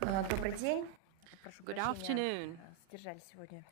Добрый день. Прошу Good прощения, afternoon. задержали сегодня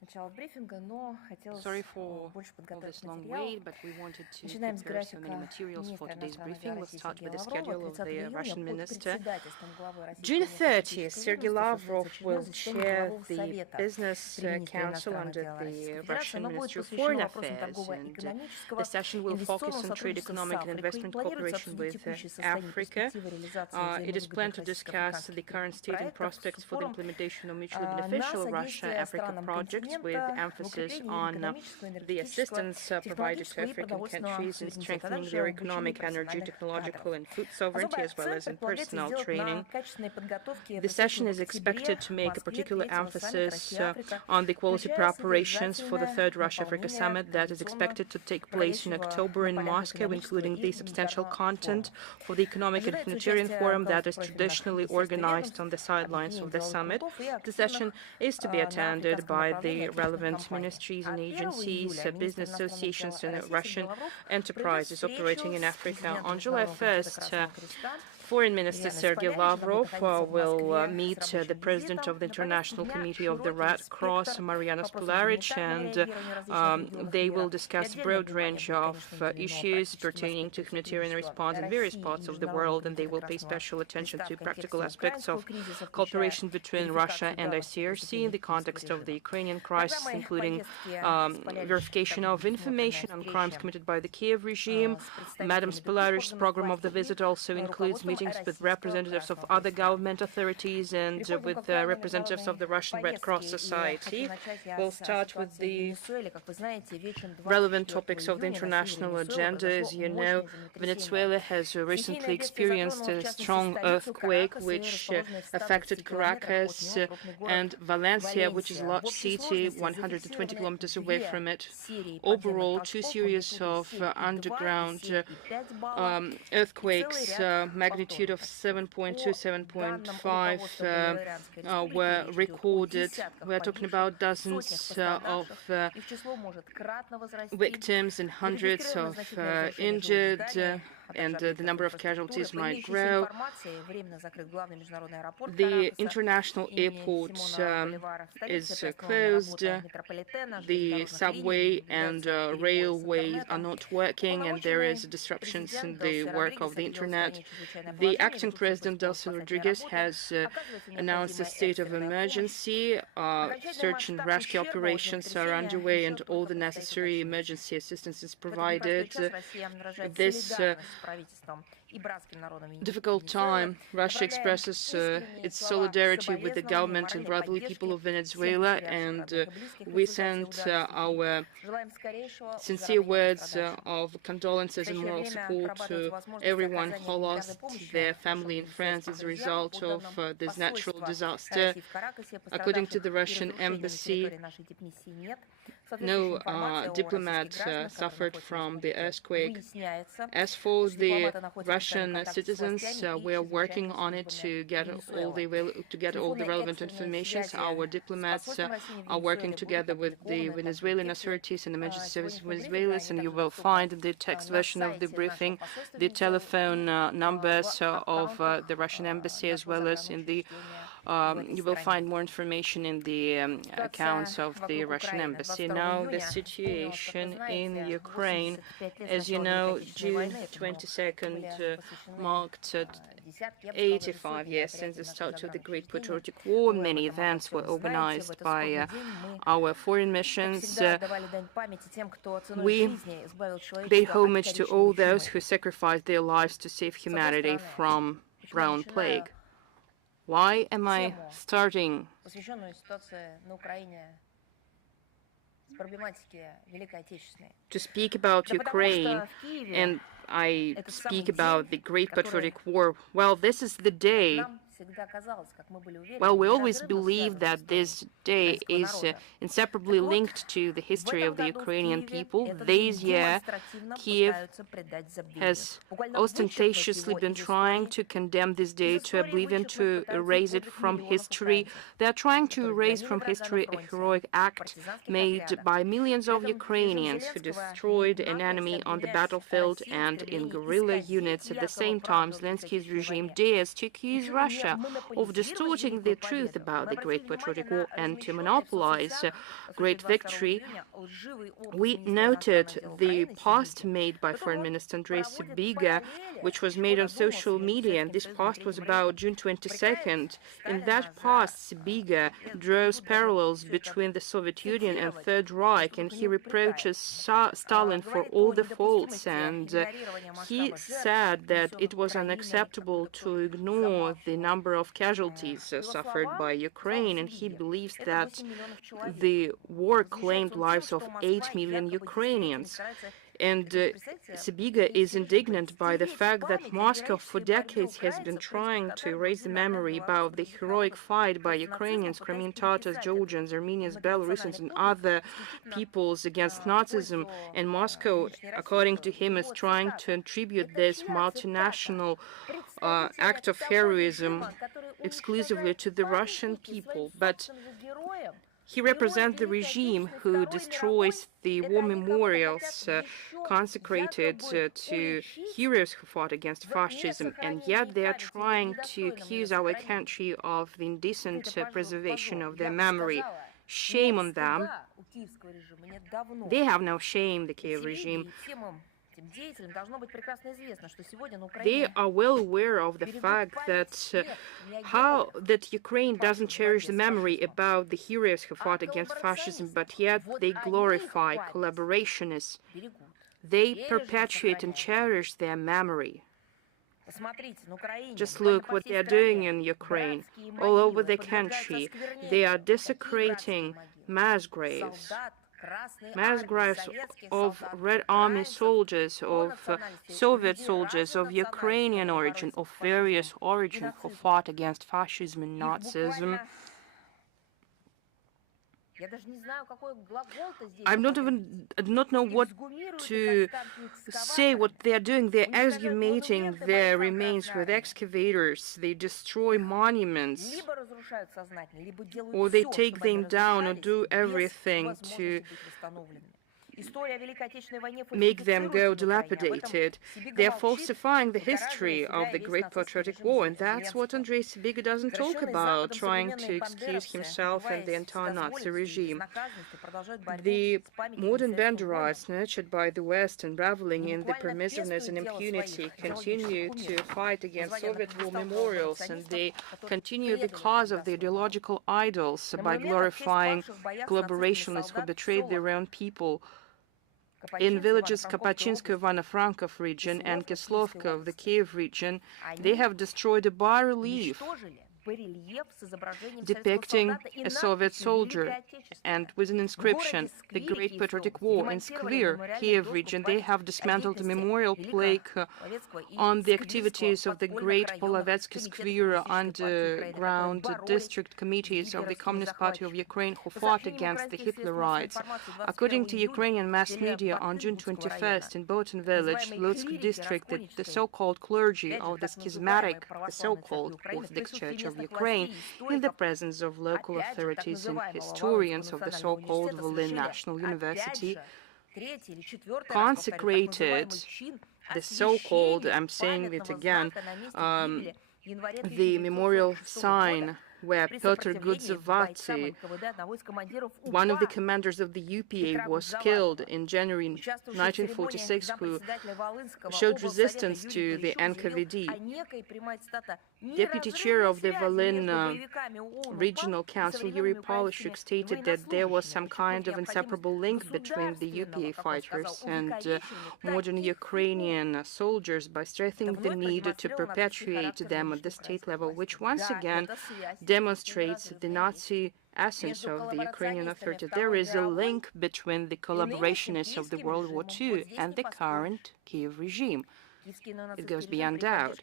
начало брифинга, но хотелось Sorry for больше all подготовить this long материалов. wait, but we wanted to Начинаем с prepare so many графика materials for министра today's иностранных дел briefing. Let's России start with Сергея the Лаврова. schedule of 30 the июня Russian под minister. председательством главы June Российского 30th, стратегического Sergei ведомства Lavrov состоится will очередное заседание chair главового the совета Business при министре Council иностранных under дел Российской the Федерации. Russian Оно будет Ministry of посвящено Foreign вопросам Affairs, and торгово-экономического the session will инвестиционного focus on trade, сотрудничества с economic, and Африкой. investment Планируется cooperation обсудить with текущее состояние Africa. перспективы реализации It is planned взаимовыгодных to discuss the российско-африканских current state and проектов с prospects for the упором implementation of mutually на beneficial содействие Russia-Africa странам projects with континента в emphasis укреплении их on экономического, the энергетического, assistance provided to технологического и African продовольственного countries in суверенитета, а strengthening также their обучении economic, energy, профессиональных кадров. technological, and food sovereignty, Особый as well акцент as in предполагается personal сделать на training. качественной подготовке The session предстоящего is в октябре expected to в make a Москве particular третьего саммита emphasis Россия-Африка, on the quality включая preparations for the содержательное third Russia-Africa наполнение summit that is традиционно expected to take place in проходящего October на in полях Moscow, экономического including the и substantial гуманитарного content форума. for the economic and Ожидается humanitarian участие forum that is государственных traditionally естественных organized on the ведомств, sidelines of объединений the деловых summit. клубов и The session активных is to be на attended африканском by направлении the отечественных relevant компаний. ministries А and 1 agencies, июля министр business иностранных дел associations, and России Сергей Russian Лавров проведет enterprises operating встречу in с Africa. президентом On July Международного комитета 1st, Красного Креста Foreign Minister Ильяной Sergei Сполянич. Она будет Lavrov находиться в will Москве meet с the рабочим President визитом. of the На повестке International дня Committee of the широкий Red Cross, спектр Mariana вопросов Spolaric, гуманитарного and реагирования в различных регионах they мира. will И discuss a отдельное broad внимание range будет, of конечно, уделено issues практическим pertaining to аспектам humanitarian сотрудничества response in various России parts и of the Международного world, and they комитета will pay Красного special attention Креста to в practical контексте aspects украинского of кризиса, включая cooperation between Russia верификацию and данных ICRC in преступлений the киевского context of the режима. Ukrainian crisis, Программой including повестки Сполярич verification также of предусмотрена information on crimes встреча committed by the Kiev regime. с Madam представителями других Spolarich's органов program of власти the и visit also includes руководством meetings with Российского representatives of Красного other Креста. government authorities and Переходим with к актуальной representatives of международной the Russian Red Cross повестке. И хочу Society. начать я We'll с start with ситуации в the Венесуэле. Как вы знаете, вечером relevant 24 topics of the июня на севере international Венесуэлы agenda. As произошло you know, мощное землетрясение. Venezuela has recently Стихийное бедствие experienced затронуло, в a частности, strong столицу earthquake Каракас и which расположенный в 120 affected километрах от Caracas него крупный город and Valencia, which is a Валенсия. В large общей city сложности 120 зафиксированы kilometers away две from it. серии подземных Overall, two толчков series магнитудой of 7,2 и underground 7,5 баллов и целый earthquakes, ряд magnitude of повторных. 7.2, По данным 7.5 руководства Боливарианской республики, were речь идет о recorded. десятках We're talking погибших, about сотнях dozens пострадавших. Их число может кратно возрасти. victims and hundreds of Зарегистрировано значительное разрушение жилых injured, зданий, а также and объектов the number of инфраструктуры. casualties По might имеющейся grow. информации, временно закрыт главный международный аэропорт The Каракаса international имени airport Симона Боливара. В столице is приостановлена closed. работа метрополитена, The железнодорожных subway линий, and наблюдаются перебои с railways are интернетом. not working, and there is disruptions in the work of the internet. The acting president, Delcy Rodriguez, has announced a state of emergency. Search and rescue operations are underway, and all the necessary emergency assistance is provided. This difficult time, Russia expresses its solidarity with the government and brotherly people of Venezuela, and we send our sincere words of condolences and moral support to everyone who lost their family and friends as a result of this natural disaster. According to the Russian embassy, no diplomat suffered from the earthquake. As for the Russian citizens, we are working on it to get all the relevant information. Our diplomats are working together with the Venezuelan authorities and emergency services of Venezuela, and you will find in the text version of the briefing the telephone numbers of the Russian embassy, as well as in the you will find more information in the accounts of the Russian embassy. Now, the situation in Ukraine, as you know, June 22nd marked 85 years since the start of the Great Patriotic War. Many events were organized by our foreign missions. We pay homage to all those who sacrificed their lives to save humanity from brown plague. Why am I starting to speak about Ukraine, and I speak about the Great Patriotic War? Well, this is the day. Well, we always believe that this day is inseparably linked to the history of the Ukrainian people. This year, Kiev has ostentatiously been trying to condemn this day to oblivion, to erase it from history. They are trying to erase from history a heroic act made by millions of Ukrainians who destroyed an enemy on the battlefield and in guerrilla units. At the same time, Zelensky's regime dares to accuse Russia of distorting the truth about the Great Patriotic War and to monopolize great victory, we noted the post made by Foreign Minister Andrei Sybiga, which was made on social media, and this post was about June 22nd. In that post, Sybiga draws parallels between the Soviet Union and Third Reich, and he reproaches Stalin for all the faults, and he said that it was unacceptable to ignore the number of casualties suffered by Ukraine, and he believes that the war claimed lives of 8 million Ukrainians. And Sybiga is indignant by the fact that Moscow for decades has been trying to erase the memory about the heroic fight by Ukrainians, Crimean Tatars, Georgians, Armenians, Belarusians, and other peoples against Nazism. And Moscow, according to him, is trying to attribute this multinational act of heroism exclusively to the Russian people. But he represents the regime who destroys the war memorials consecrated to heroes who fought against fascism, and yet they are trying to accuse our country of the indecent preservation of their memory. Shame on them. They have no shame, the Kiev regime. They are well aware of the fact that that Ukraine doesn't cherish the memory about the heroes who fought against fascism, but yet they glorify collaborationists. They perpetuate and cherish their memory. Just look what they are doing in Ukraine, all over the country. They are desecrating mass graves of Red Army soldiers, of Soviet soldiers, of Ukrainian origin, of various origin who fought against fascism and Nazism. I do not know what to say what they are doing. They're exhumating their remains with excavators. They destroy monuments, or they take them down, or do everything to make them go dilapidated. They are falsifying the history of the Great Patriotic War, and that's what Andrei Sybiga doesn't talk about, trying to excuse himself and the entire Nazi regime. The modern Banderites, nurtured by the West and reveling in the permissiveness and impunity, continue to fight against Soviet war memorials, and they continue the cause of the ideological idols by glorifying collaborationists who betrayed their own people. In villages Kapachinska, Ivano-Frankov region and Kislovka of the Kiev region, they have destroyed a bas-relief depicting a Soviet soldier and with an inscription, "The Great Patriotic War." In Skvir, Kiev region, they have dismantled a memorial plaque on the activities of the Great Polovetsky Skvir underground district committees of the Communist Party of Ukraine who fought against the Hitlerites. According to Ukrainian mass media, on June 21st in Botan village, Lutsk district, the so-called clergy of the schismatic, the so-called Orthodox Church of Ukraine, in the presence of local authorities and historians of the so-called Volyn National University, consecrated the so-called, I'm saying it again, the memorial sign where Pyotr Gudzovati, one of the commanders of the UPA, was killed in January 1946, who showed resistance to the NKVD. Deputy chair of the Volyn Regional Council, Yuri Polishuk, stated that there was some kind of inseparable link between the UPA fighters and modern Ukrainian soldiers by stressing the need to perpetuate them at the state level, which once again demonstrates the Nazi essence of the Ukrainian authority. There is a link between the collaborationists of the World War II and the current Kiev regime. It goes beyond doubt.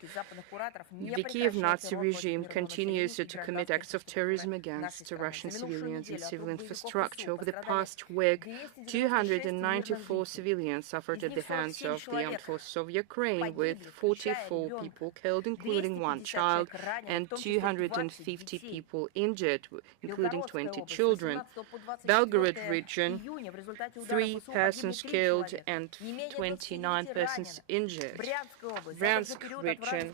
The Kiev Nazi regime continues to commit acts of terrorism against Russian civilians and civil infrastructure. Over the past week, 294 civilians suffered at the hands of the armed forces of Ukraine, with 44 people killed, including one child, and 250 people injured, including 20 children. Belgorod region, 3 persons killed and 29 persons injured. Bryansk region,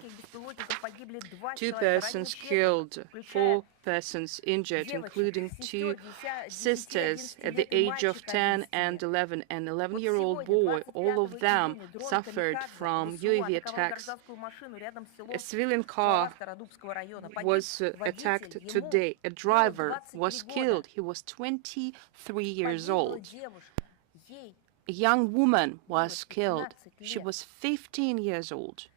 2 persons killed, 4 persons injured, including 2 sisters at the age of 10 and 11, an 11-year-old boy. All of them suffered from UAV attacks. A civilian car was attacked today. A driver was killed. He was 23 years old. A young woman was killed. She was 15 years old.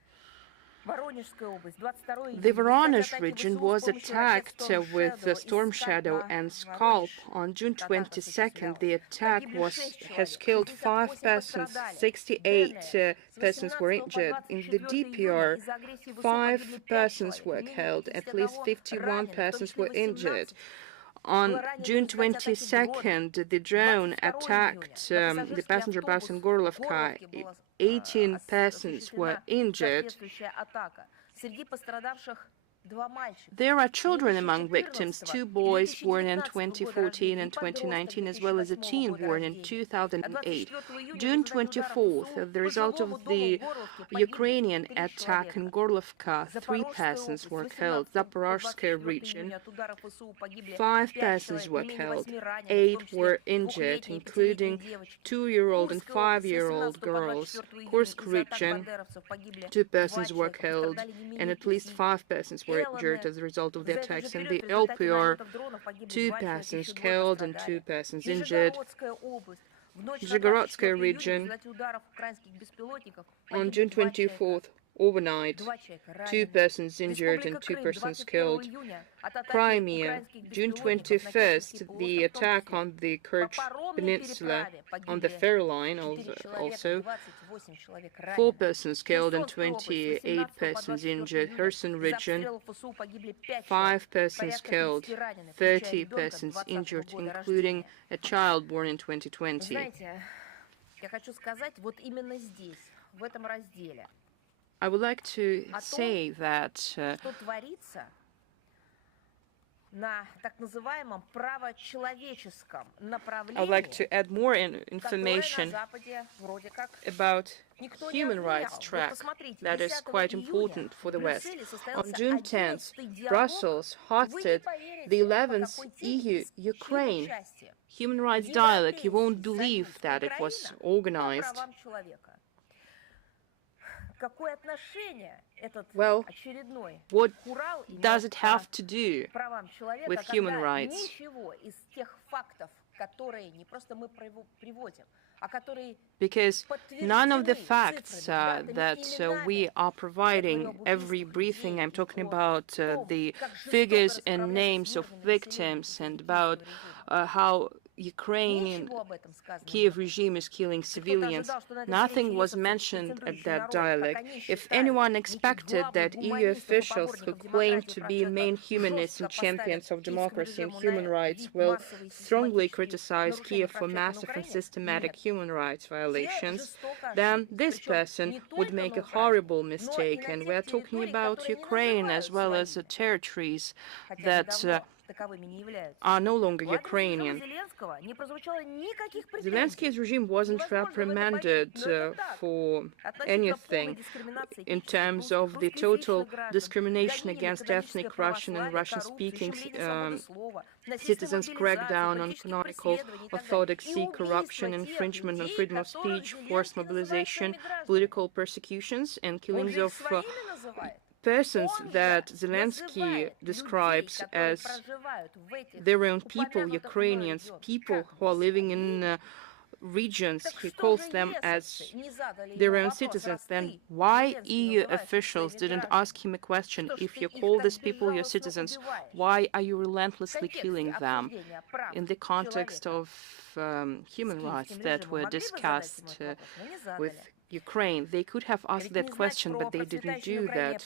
The Voronezh region was attacked with the Storm Shadow and Scalp. On June 22nd, the attack has killed 5 persons, 68 persons were injured. In the DPR, 5 persons were killed, at least 51 persons were injured. On June 22nd, the drone attacked the passenger bus in Gorlovka. 18 persons were injured. There are children among victims, 2 boys born in 2014 and 2019, as well as a teen born in 2008. June 24th, the result of the Ukrainian attack in Gorlovka, 3 persons were killed. Zaporozhye region, 5 persons were killed, 8 were injured, including 2-year-old and 5-year-old girls. Kursk region, 2 persons were killed, and at least 5 persons were injured as a result of the attacks. In the LPR, 2 persons killed and 2 persons injured. Zhigorodsky region, on June 24th, overnight, 2 persons injured and 2 persons killed. Crimea, June 21st, the attack on the Kerch Peninsula on the ferry line, also 4 persons killed and 28 persons injured. Kherson region, 5 persons killed, 30 persons injured, including a child born in 2020. I would like to say that I would like to add more information about human rights track that is quite important for the West. On June 10th, Brussels hosted the 11th EU-Ukraine human rights dialogue. You won't believe that it was organized. Well, what does it have to do with human rights? Because none of the facts that we are providing every briefing, I'm talking about the figures and names of victims and about how Ukrainian Kiev regime is killing civilians. Nothing was mentioned at that dialogue. If anyone expected that EU officials who claim to be main humanists and champions of democracy and human rights will strongly criticize Kiev for massive and systematic human rights violations, then this person would make a horrible mistake. And we're talking about Ukraine as well as the territories that are no longer Ukrainian. Zelensky's regime wasn't reprimanded for anything in terms of the total discrimination against ethnic Russian and Russian-speaking citizens, crackdown on canonical orthodoxy, corruption, infringement on freedom of speech, forced mobilization, political persecutions, and killings of persons that Zelensky describes as their own people, Ukrainians, people who are living in regions. He calls them as their own citizens. Then why EU officials didn't ask him a question? If you call these people your citizens, why are you relentlessly killing them? In the context of human rights that were discussed with Ukraine, they could have asked that question, but they didn't do that.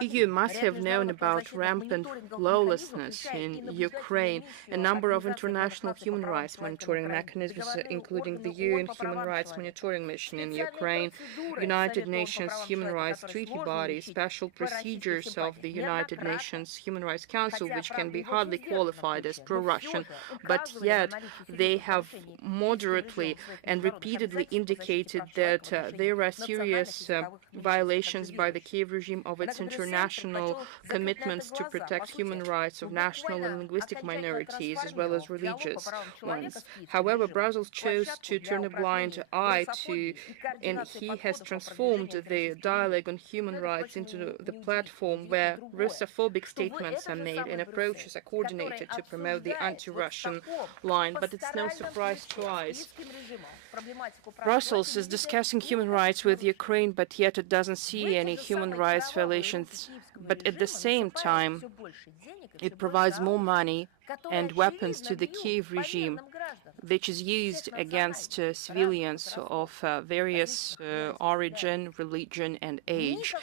EU must have known about rampant lawlessness in Ukraine. A number of international human rights monitoring mechanisms, including the UN Human Rights Monitoring Mission in Ukraine, United Nations Human Rights Treaty Body, special procedures of the United Nations Human Rights Council, which can be hardly qualified as pro-Russian, but yet they have moderately and repeatedly indicated that there are serious violations by the Kiev regime of its international commitments to protect human rights of national and linguistic minorities, as well as religious ones. However, Brussels chose to turn a blind eye to, and he has transformed the dialogue on human rights into the platform where Russophobic statements are made and approaches are coordinated to promote the anti-Russian line. But it's no surprise to us. Brussels is discussing human rights with Ukraine, but yet it doesn't see any human rights violations. But at the same time, it provides more money and weapons to the Kiev regime, which is used against civilians of various origin, religion, and age.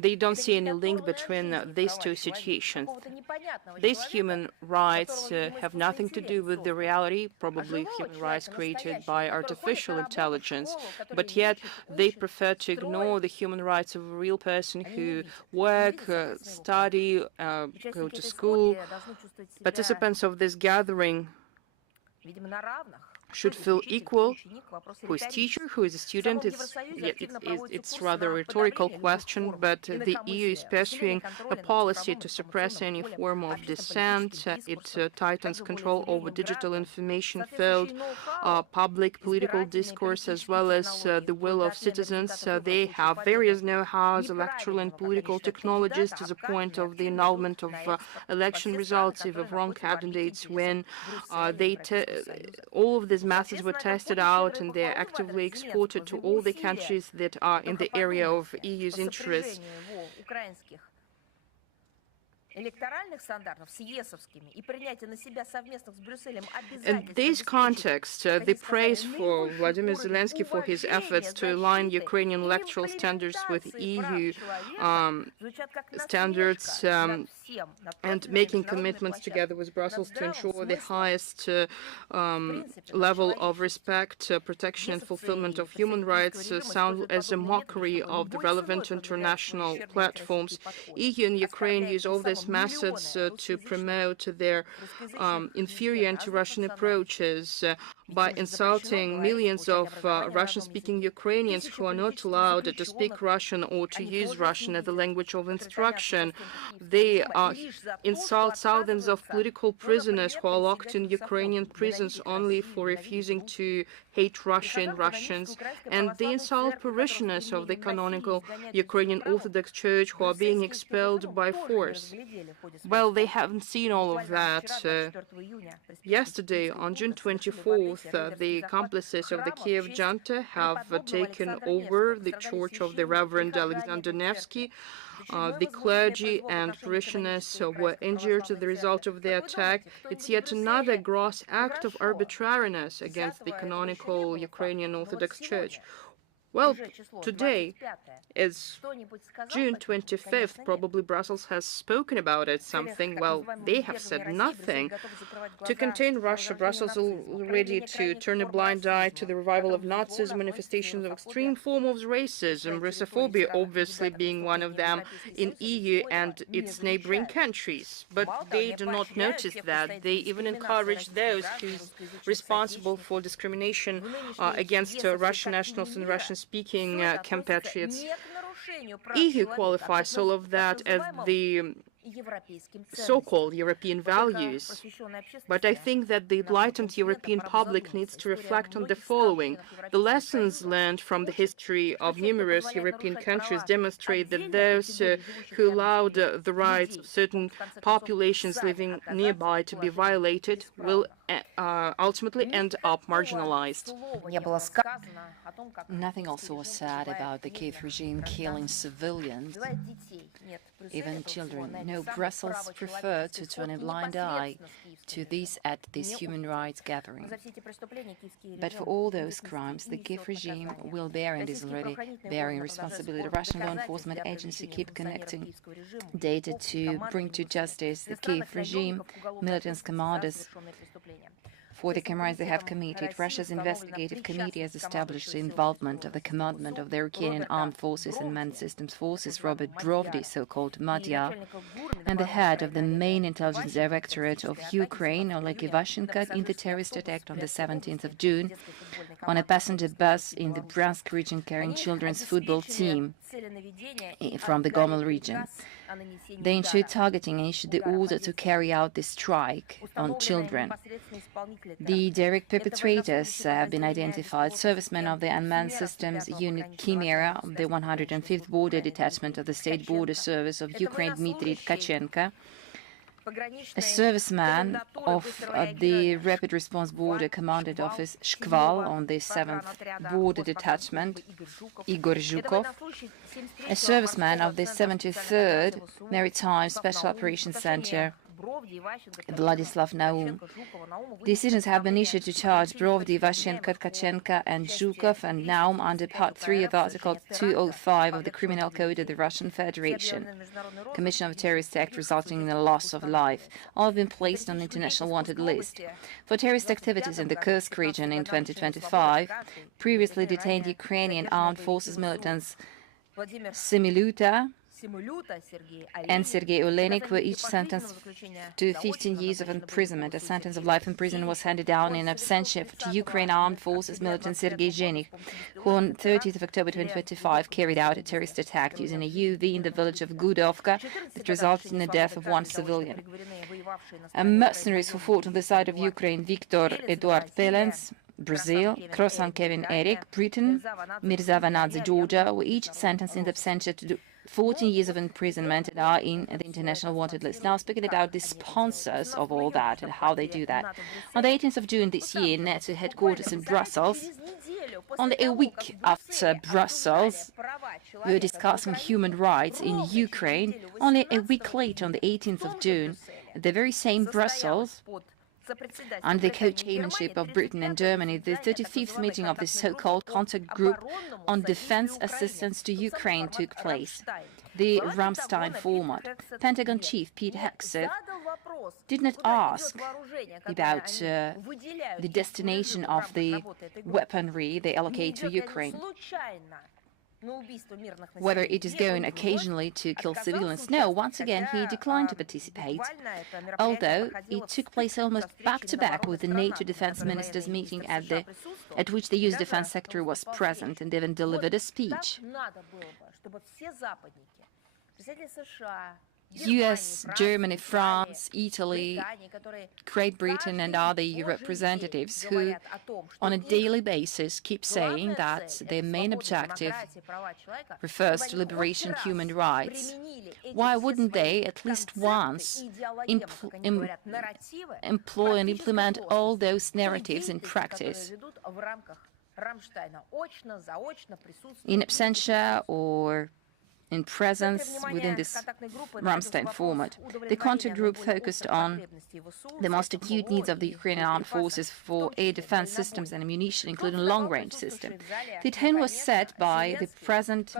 They don't see any link between these two situations. These human rights have nothing to do with the reality, probably human rights created by artificial intelligence, but yet they prefer to ignore the human rights of a real person who work, study, go to school. Participants of this gathering should feel equal. Who is teacher, who is a student? It's rather a rhetorical question, but the EU is pursuing a policy to suppress any form of dissent. It tightens control over digital information field, public political discourse, as well as the will of citizens. They have various know-hows, electoral and political technologies to the point of the annulment of election results if wrong candidates win. All of these methods were tested out and they are actively exported to all the countries that are in the area of EU's interests. In this context, the praise for Vladimir Zelensky for his efforts to align Ukrainian electoral standards with EU standards and making commitments together with Brussels to ensure the highest level of respect, protection and fulfillment of human rights sound as a mockery of the relevant international platforms. EU and Ukraine use all these methods to promote their inferior anti-Russian approaches by insulting millions of Russian-speaking Ukrainians who are not allowed to speak Russian or to use Russian as the language of instruction. They insult thousands of political prisoners who are locked in Ukrainian prisons only for refusing to hate Russia and Russians, and they insult parishioners of the canonical Ukrainian Orthodox Church who are being expelled by force. Well, they haven't seen all of that. Yesterday, on June 24th, the accomplices of the Kiev junta have taken over the church of the Reverend Alexander Nevsky. The clergy and parishioners were injured as a result of the attack. It's yet another gross act of arbitrariness against the canonical Ukrainian Orthodox Church. Well, today is June 25th. Probably Brussels has spoken about it, something. Well, they have said nothing. To contain Russia, Brussels is ready to turn a blind eye to the revival of Nazism, manifestations of extreme forms of racism, Russophobia obviously being one of them in EU and its neighboring countries. But they do not notice that. They even encourage those who are responsible for discrimination against Russian nationals and Russian-speaking compatriots. EU qualifies all of that as the so-called European values, but I think that the enlightened European public needs to reflect on the following. The lessons learned from the history of numerous European countries demonstrate that those who allowed the rights of certain populations living nearby to be violated will ultimately end up marginalized. Nothing also was said about the Kiev regime killing civilians, even children. No, Brussels preferred to turn a blind eye to this at this human rights gathering. But for all those crimes, the Kiev regime will bear and is already bearing responsibility. The Russian law enforcement agency keep connecting data to bring to justice the Kiev regime, militants, commanders for the crimes they have committed. Russia's investigative committee has established the involvement of the commandant of the Ukrainian Armed Forces and Manned Systems Forces, Robert Brovdy, so-called Madya, and the head of the main intelligence directorate of Ukraine, Oleg Ivashenko, in the terrorist attack on the 17th of June on a passenger bus in the Bryansk region carrying children's football team from the Gomel region. They ensured targeting and issued the order to carry out the strike on children. The direct perpetrators have been identified: servicemen of the Unmanned Systems Unit Chimera, the 105th Border Detachment of the State Border Service of Ukraine, Dmitry Tkachenko, a serviceman of the Rapid Response Border Commandant Office Shkval on the 7th Border Detachment, Igor Zhukov, a serviceman of the 73rd Maritime Special Operations Center, Vladislav Naum. Decisions have been issued to charge Brovdy, Ivashenko, Tkachenko, and Zhukov and Naum under Part 3 of Article 205 of the Criminal Code of the Russian Federation, Commission of a Terrorist Act resulting in the loss of life. All have been placed on the international wanted list. For terrorist activities in the Kursk region in 2025, previously detained Ukrainian Armed Forces militants Similuta and Sergei Olenik were each sentenced to 15 years of imprisonment. A sentence of life in prison was handed down in absentia to Ukraine Armed Forces militant Sergei Zhenich, who on 30th of October 2025 carried out a terrorist attack using a UV in the village of Gudovka that resulted in the death of one civilian. Mercenaries who fought on the side of Ukraine: Viktor Eduard Pelens, Brazil; Krosan Kevin Eric, Britain; Mirza Vanadze, Georgia, were each sentenced in absentia to 14 years of imprisonment and are in the international wanted list. Now, speaking about the sponsors of all that and how they do that. On the 18th of June this year, NATO headquarters in Brussels, only a week after Brussels, we were discussing human rights in Ukraine. Only a week later, on the 18th of June, at the very same Brussels, under the co-chairmanship of Britain and Germany, the 35th meeting of the so-called contact group on defense assistance to Ukraine took place. The Ramstein format. Pentagon chief Pete Hegseth did not ask about the destination of the weaponry they allocate to Ukraine, whether it is going occasionally to kill civilians. No, once again, he declined to participate, although it took place almost back-to-back with the NATO defense ministers meeting at which the US defense secretary was present and even delivered a speech. US, Germany, France, Italy, Great Britain and other representatives who on a daily basis keep saying that their main objective refers to liberation human rights. Why wouldn't they at least once employ and implement all those narratives in practice? In absentia or in presence within this Ramstein format. The contact group focused on the most acute needs of the Ukrainian armed forces for air defense systems and ammunition, including long-range systems. The tone was set by the President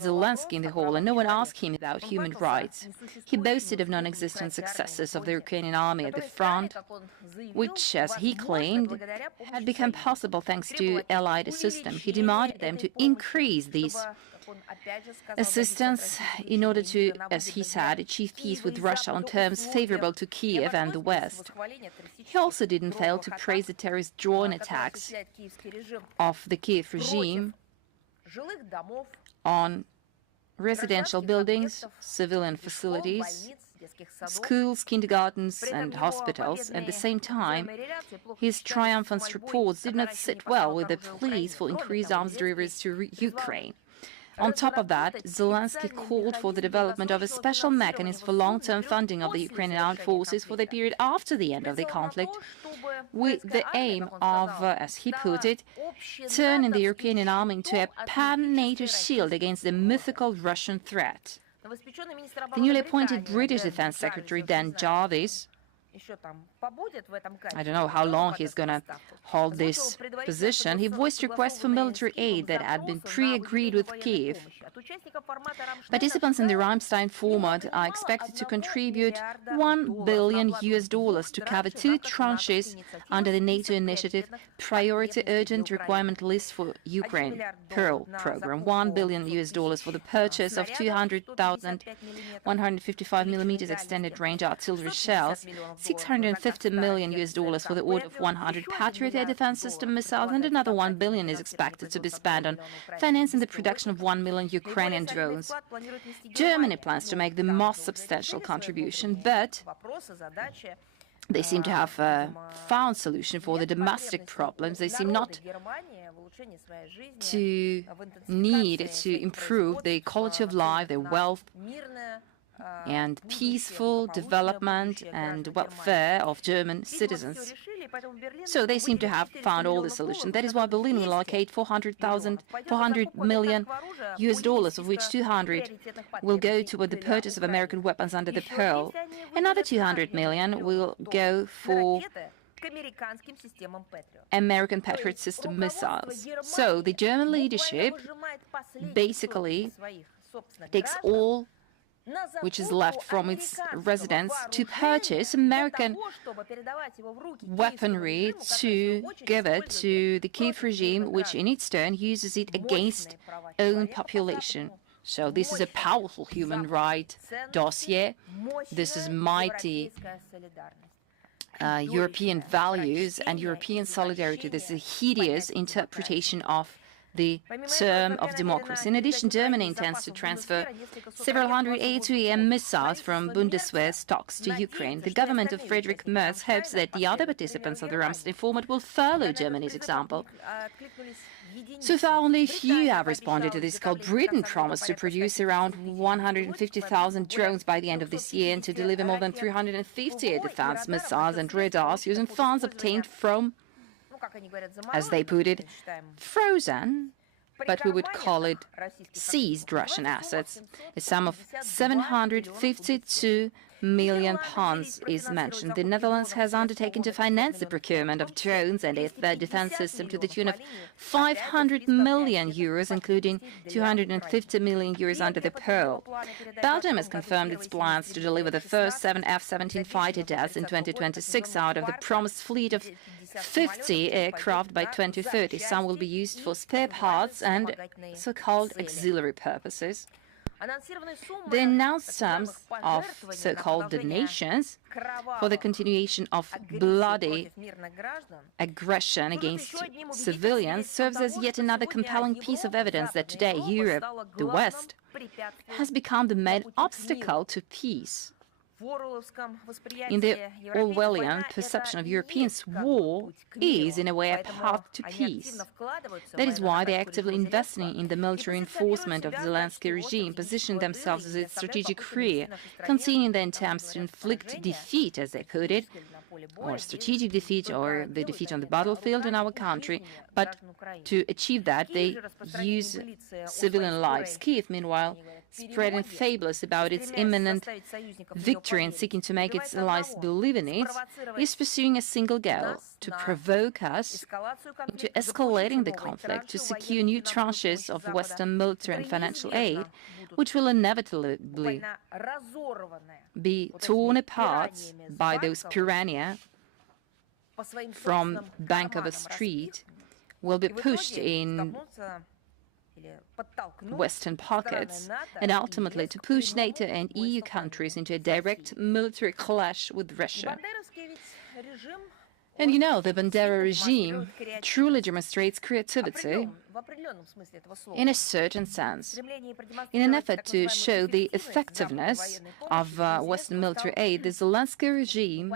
Zelensky in the hall, and no one asked him about human rights. He boasted of non-existent successes of the Ukrainian army at the front, which, as he claimed, had become possible thanks to Allied assistance. He demanded them to increase these assistance in order to, as he said, achieve peace with Russia on terms favorable to Kiev and the West. He also didn't fail to praise the terrorist drone attacks of the Kiev regime on residential buildings, civilian facilities, schools, kindergartens and hospitals. At the same time, his triumphant reports did not sit well with the pleas for increased arms deliveries to Ukraine. On top of that, Zelensky called for the development of a special mechanism for long-term funding of the Ukrainian armed forces for the period after the end of the conflict, with the aim of, as he put it, turning the Ukrainian army into a pan-NATO shield against the mythical Russian threat. The newly appointed British Defense Secretary Dan Jarvis I don't know how long he's going to hold this position. He voiced requests for military aid that had been pre-agreed with Kyiv. Participants in the Ramstein format are expected to contribute $1 billion to cover 2 tranches under the NATO initiative Priority Urgent Requirement List for Ukraine Pearl program. $1 billion for the purchase of 200,000 155mm extended range artillery shells, $650 million for the order of 100 Patriot air defense system missiles, and another $1 billion is expected to be spent on financing the production of 1 million Ukrainian drones. Germany plans to make the most substantial contribution, but they seem to have found solution for the domestic problems. They seem not to need to improve the quality of life, their wealth, and peaceful development and welfare of German citizens. So they seem to have found all the solutions. That is why Berlin will allocate $400 million, of which 200 will go toward the purchase of American weapons under the Pearl. Another 200 million will go for American Patriot system missiles. So the German leadership basically takes all which is left from its residents to purchase American weaponry to give it to the Kyiv regime, which in its turn uses it against own population. So this is a powerful human rights dossier. This is mighty European values and European solidarity. This is a hideous interpretation of the term of democracy. In addition, Germany intends to transfer several hundred A2EM missiles from Bundeswehr stocks to Ukraine. The government of Friedrich Merz hopes that the other participants of the Ramstein format will follow Germany's example. So far, only a few have responded to this call. Britain promised to produce around 150,000 drones by the end of this year and to deliver more than 350 air defense missiles and radars using funds obtained from, as they put it, frozen, but we would call it seized Russian assets. A sum of £752 million is mentioned. The Netherlands has undertaken to finance the procurement of drones and a defense system to the tune of €500 million, including €250 million under the Pearl. Belgium has confirmed its plans to deliver the first 7 F-17 fighter jets in 2026 out of the promised fleet of 50 aircraft by 2030. Some will be used for spare parts and so-called auxiliary purposes. The announced sums of so-called donations for the continuation of bloody aggression against civilians serves as yet another compelling piece of evidence that today Europe, the West, has become the main obstacle to peace. In the Orwellian perception of Europeans, war is, in a way, a path to peace. That is why they are actively investing in the military enforcement of the Zelensky regime, position themselves as its strategic career, continuing their attempts to inflict defeat, as they put it, or strategic defeat, or the defeat on the battlefield in our country. But to achieve that, they use civilian lives. Kyiv, meanwhile, spreading fables about its imminent victory and seeking to make its allies believe in it, is pursuing a single goal: to provoke us into escalating the conflict, to secure new tranches of Western military and financial aid, which will inevitably be torn apart by those piranha from bank of a street, will be pushed in Western pockets, and ultimately to push NATO and EU countries into a direct military clash with Russia. And you know, the Bandera regime truly demonstrates creativity in a certain sense. In an effort to show the effectiveness of Western military aid, the Zelensky regime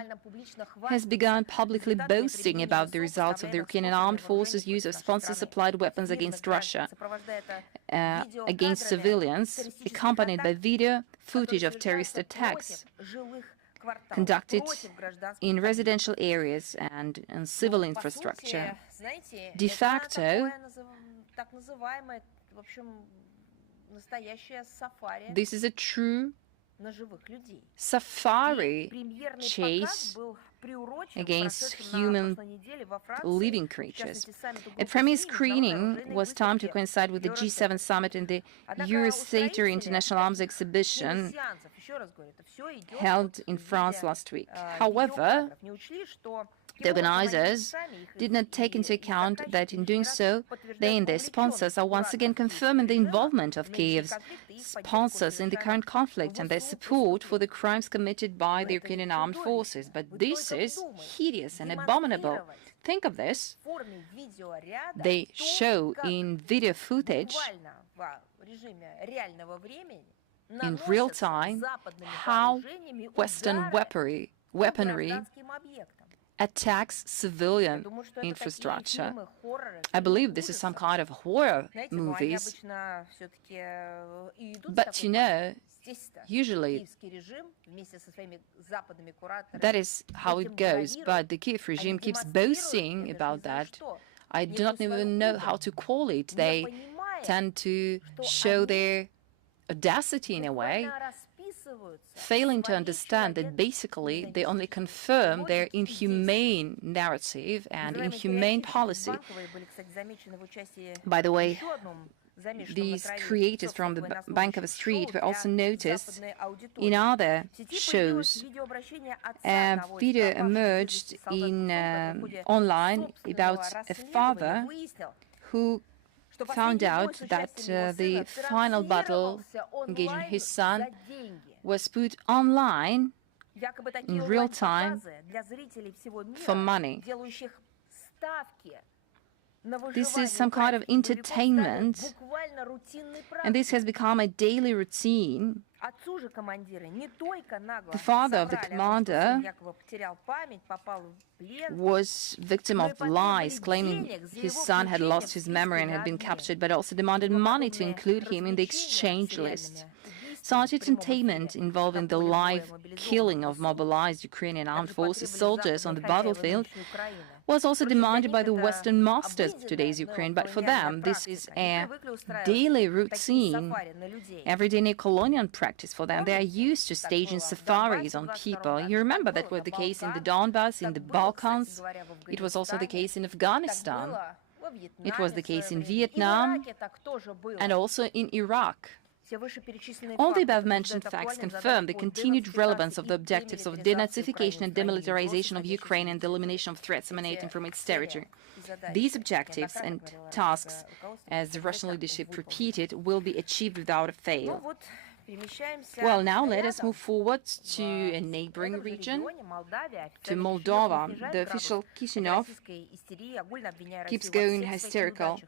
has begun publicly boasting about the results of the Ukrainian armed forces' use of sponsor-supplied weapons against Russia, against civilians, accompanied by video footage of terrorist attacks conducted in residential areas and in civil infrastructure. De facto, this is a true safari chase against human living creatures. A premiere screening was timed to coincide with the G7 summit and the Eurostheater International Arms Exhibition held in France last week. However, the organizers did not take into account that in doing so, they and their sponsors are once again confirming the involvement of Kiev's sponsors in the current conflict and their support for the crimes committed by the Ukrainian armed forces. But this is hideous and abominable. Think of this. They show in video footage in real time how Western weaponry attacks civilian infrastructure. I believe this is some kind of horror movies. But you know, usually that is how it goes. But the Kiev regime keeps boasting about that. I do not even know how to call it. They tend to show their audacity in a way, failing to understand that basically they only confirm their inhumane narrative and inhumane policy. By the way, these creators from the Bank of a Street were also noticed in other shows. A video emerged in online about a father who found out that the final battle engaging his son was put online in real time for money. This is some kind of entertainment, and this has become a daily routine. The father of the commander was victim of lies, claiming his son had lost his memory and had been captured, but also demanded money to include him in the exchange list. Such entertainment involving the live killing of mobilized Ukrainian armed forces soldiers on the battlefield was also demanded by the Western masters of today's Ukraine, but for them this is a daily routine, everyday neocolonial practice for them. They are used to staging safaris on people. You remember that was the case in the Donbass, in the Balkans. It was also the case in Afghanistan. It was the case in Vietnam and also in Iraq. All the above-mentioned facts confirm the continued relevance of the objectives of denazification and demilitarization of Ukraine and the elimination of threats emanating from its territory. These objectives and tasks, as the Russian leadership repeated, will be achieved without a fail. Well, now let us move forward to a neighboring region, to Moldova. The official Chisinau keeps going hysterical,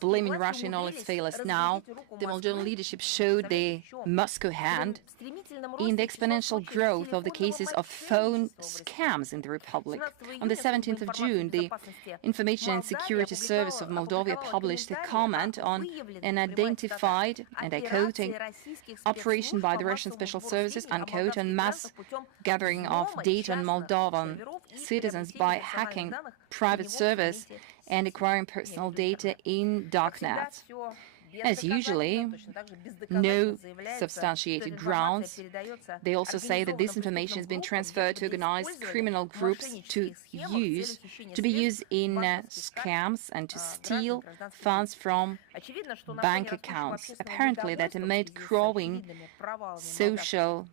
blaming Russia in all its failures. Now, the Moldovan leadership showed their Moscow hand in the exponential growth of the cases of phone scams in the Republic. On the 17th of June, the Information and Security Service of Moldova published a comment on an identified, and I quote, operation by the Russian Special Services, unquote, on mass gathering of data on Moldovan citizens by hacking private servers and acquiring personal data in darknet. As usually, no substantiated grounds. They also say that this information has been transferred to organized criminal groups to be used in scams and to steal funds from bank accounts. Apparently, that amid growing social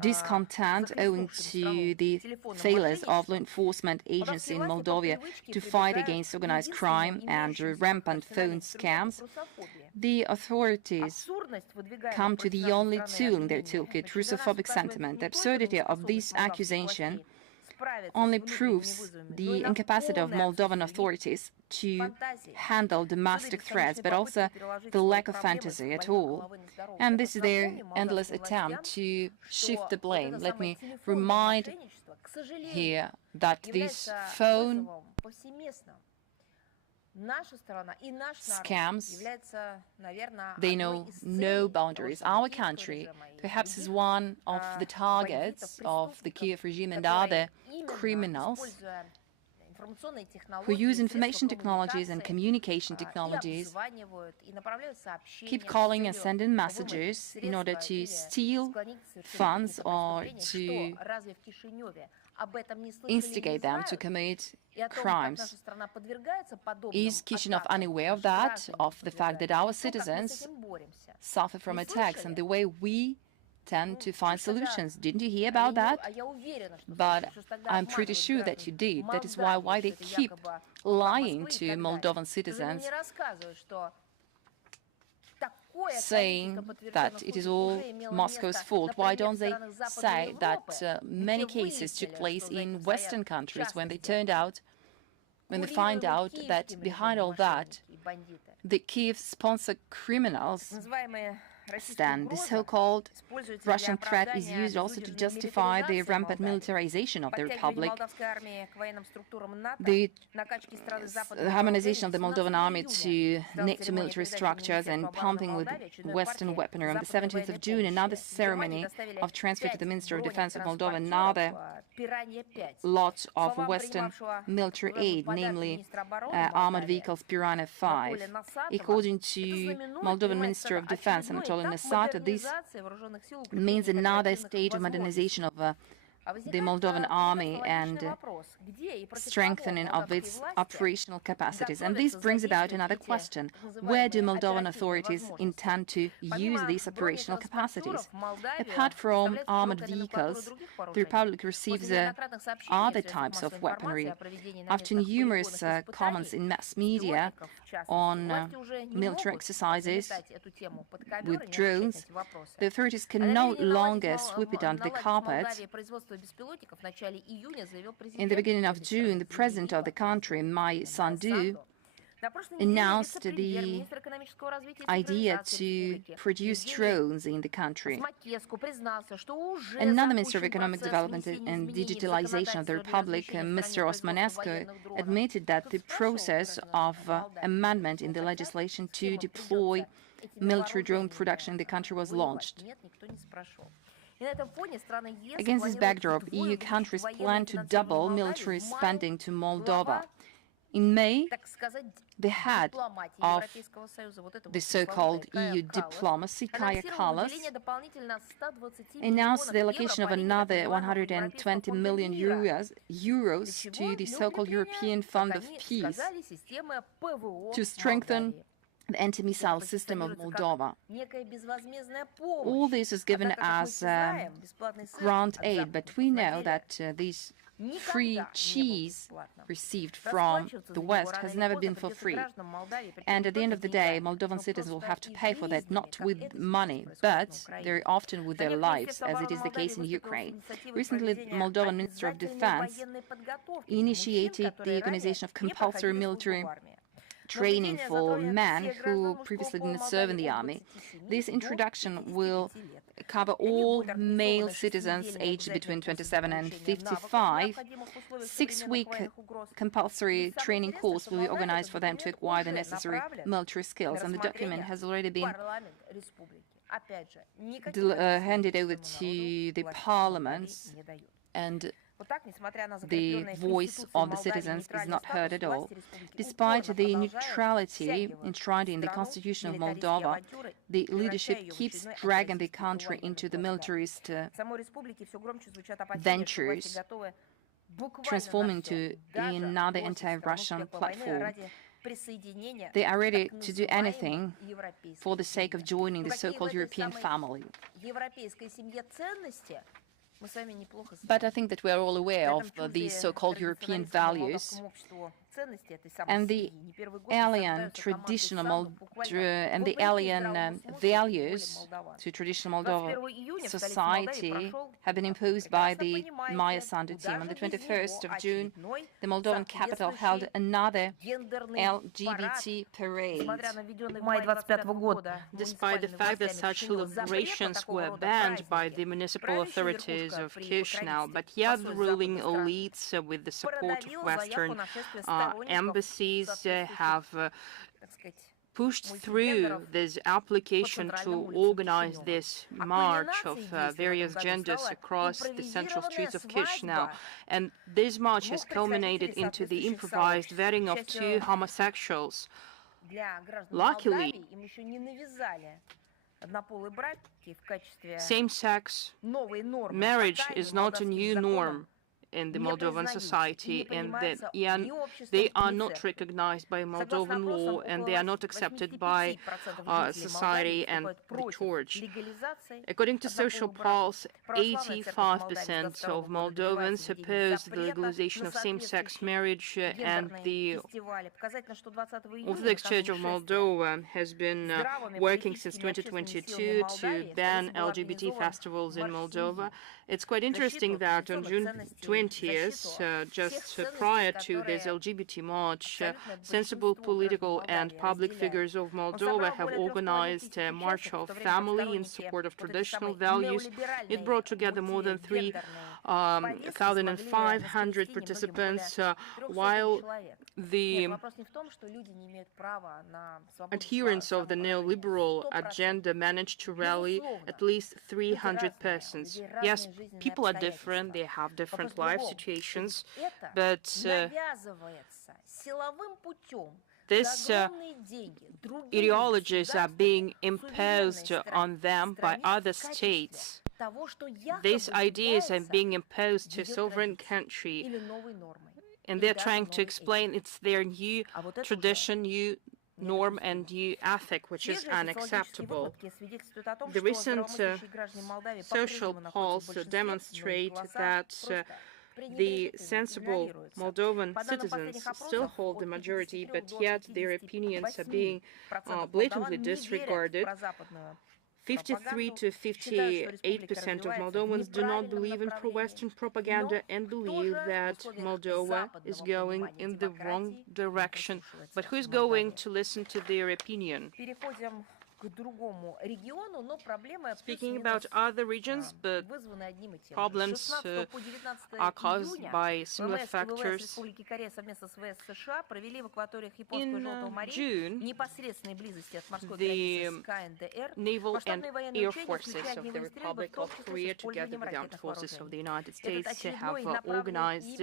discontent owing to the failures of law enforcement agencies in Moldova to fight against organized crime and rampant phone scams, the authorities come to the only tool in their toolkit, Russophobic sentiment. The absurdity of this accusation only proves the incapacity of Moldovan authorities to handle domestic threats, but also the lack of fantasy at all. And this is their endless attempt to shift the blame. Let me remind here that this phone scams, they know no boundaries. Our country perhaps is one of the targets of the Kiev regime and other criminals who use information technologies and communication technologies, keep calling and sending messages in order to steal funds or to instigate them to commit crimes. Is Chisinau unaware of that, of the fact that our citizens suffer from attacks and the way we tend to find solutions? Didn't you hear about that? But I'm pretty sure that you did. That is why they keep lying to Moldovan citizens, saying that it is all Moscow's fault. Why don't they say that many cases took place in Western countries when they find out that behind all that, the Kiev-sponsored criminals stand. The so-called Russian threat is used also to justify the rampant militarization of the republic, the harmonization of the Moldovan army to NATO military structures and pumping with Western weaponry. On the 17th of June, another ceremony of transfer to the Minister of Defense of Moldova, another lot of Western military aid, namely armored vehicles Piranha 5. According to Moldovan Minister of Defense, Anatoly Nasata, this means another stage of modernization of the Moldovan army and strengthening of its operational capacities. And this brings about another question. Where do Moldovan authorities intend to use these operational capacities? Apart from armored vehicles, the Republic receives other types of weaponry. After numerous comments in mass media on military exercises with drones, the authorities can no longer sweep it under the carpet. In the beginning of June, the president of the country, Mai Sandu, announced the idea to produce drones in the country. Another Minister of Economic Development and Digitalization of the Republic, Mr. Osmanescu, admitted that the process of amendment in the legislation to deploy military drone production in the country was launched. Against this backdrop, EU countries plan to double military spending to Moldova. In May, the head of the so-called EU diplomacy, Kaja Kallas, announced the allocation of another 120 million euros to the so-called European Fund of Peace to strengthen the anti-missile system of Moldova. All this is given as grant aid, but we know that this free cheese received from the West has never been for free. And at the end of the day, Moldovan citizens will have to pay for that, not with money, but very often with their lives, as it is the case in Ukraine. Recently, the Moldovan Minister of Defense initiated the organization of compulsory military training for men who previously didn't serve in the army. This introduction will cover all male citizens aged between 27 and 55. 6-week compulsory training course will be organized for them to acquire the necessary military skills, and the document has already been handed over to the parliaments, and the voice of the citizens is not heard at all. Despite the neutrality enshrined in the Constitution of Moldova, the leadership keeps dragging the country into the militarist ventures, transforming to another anti-Russian platform. They are ready to do anything for the sake of joining the so-called European family. But I think that we are all aware of these so-called European values, and the alien traditional and the alien values to traditional Moldova society have been imposed by the Maia Sandu team. On the 21st of June, the Moldovan capital held another LGBT parade. Despite the fact that such celebrations were banned by the municipal authorities of Chisinau, but yet the ruling elites, with the support of Western embassies, have pushed through this application to organize this march of various genders across the central streets of Chisinau. And this march has culminated into the improvised vetting of two homosexuals. Luckily, same-sex marriage is not a new norm in the Moldovan society, and that they are not recognized by Moldovan law, and they are not accepted by society and the church. According to Social Pulse, 85% of Moldovans oppose the legalization of same-sex marriage, and the Orthodox Church of Moldova has been working since 2022 to ban LGBT festivals in Moldova. It's quite interesting that on June 20th, just prior to this LGBT march, sensible political and public figures of Moldova have organized a march of family in support of traditional values. It brought together more than 3,500 participants, while the adherents of the neoliberal agenda managed to rally at least 300 persons. Yes, people are different, they have different life situations, but these ideologies are being imposed on them by other states. These ideas are being imposed to a sovereign country, and they're trying to explain it's their new tradition, new norm and new ethic, which is unacceptable. The recent social polls demonstrate that the sensible Moldovan citizens still hold the majority, but yet their opinions are being blatantly disregarded. 53 to 58% of Moldovans do not believe in pro-Western propaganda and believe that Moldova is going in the wrong direction. But who is going to listen to their opinion? Speaking about other regions, but problems are caused by similar factors. In June, the naval and air forces of the Republic of Korea, together with the armed forces of the United States, have organized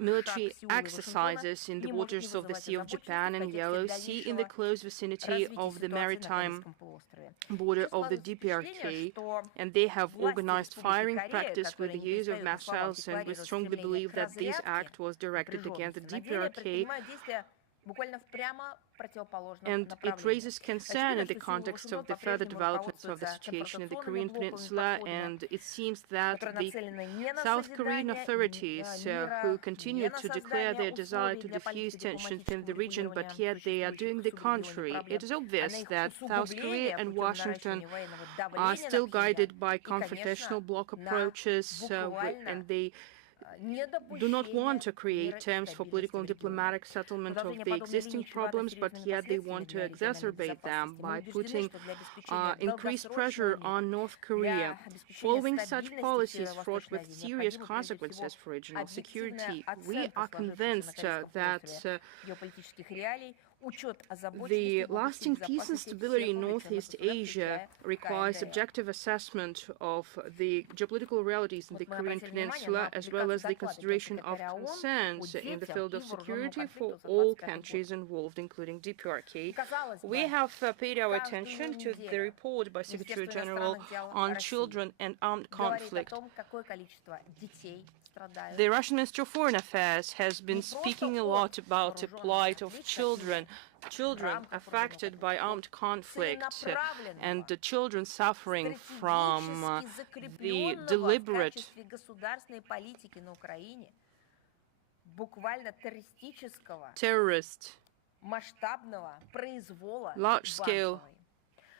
military exercises in the waters of the Sea of Japan and Yellow Sea in the close vicinity of the maritime border of the DPRK, and they have organized firing practice with the use of missiles, and we strongly believe that this act was directed against the DPRK, and it raises concern in the context of the further developments of the situation in the Korean Peninsula, and it seems that the South Korean authorities, who continue to declare their desire to diffuse tensions in the region, but yet they are doing the contrary. It is obvious that South Korea and Washington are still guided by confrontational bloc approaches, and they do not want to create terms for political and diplomatic settlement of the existing problems, but yet they want to exacerbate them by putting increased pressure on North Korea. Following such policies fraught with serious consequences for regional security, we are convinced that the lasting peace and stability in Northeast Asia requires objective assessment of the geopolitical realities in the Korean Peninsula, as well as the consideration of concerns in the field of security for all countries involved, including DPRK. We have paid our attention to the report by Secretary General on children and armed conflict. The Russian Minister of Foreign Affairs has been speaking a lot about the plight of children affected by armed conflict, and the children suffering from the deliberate terrorist, large-scale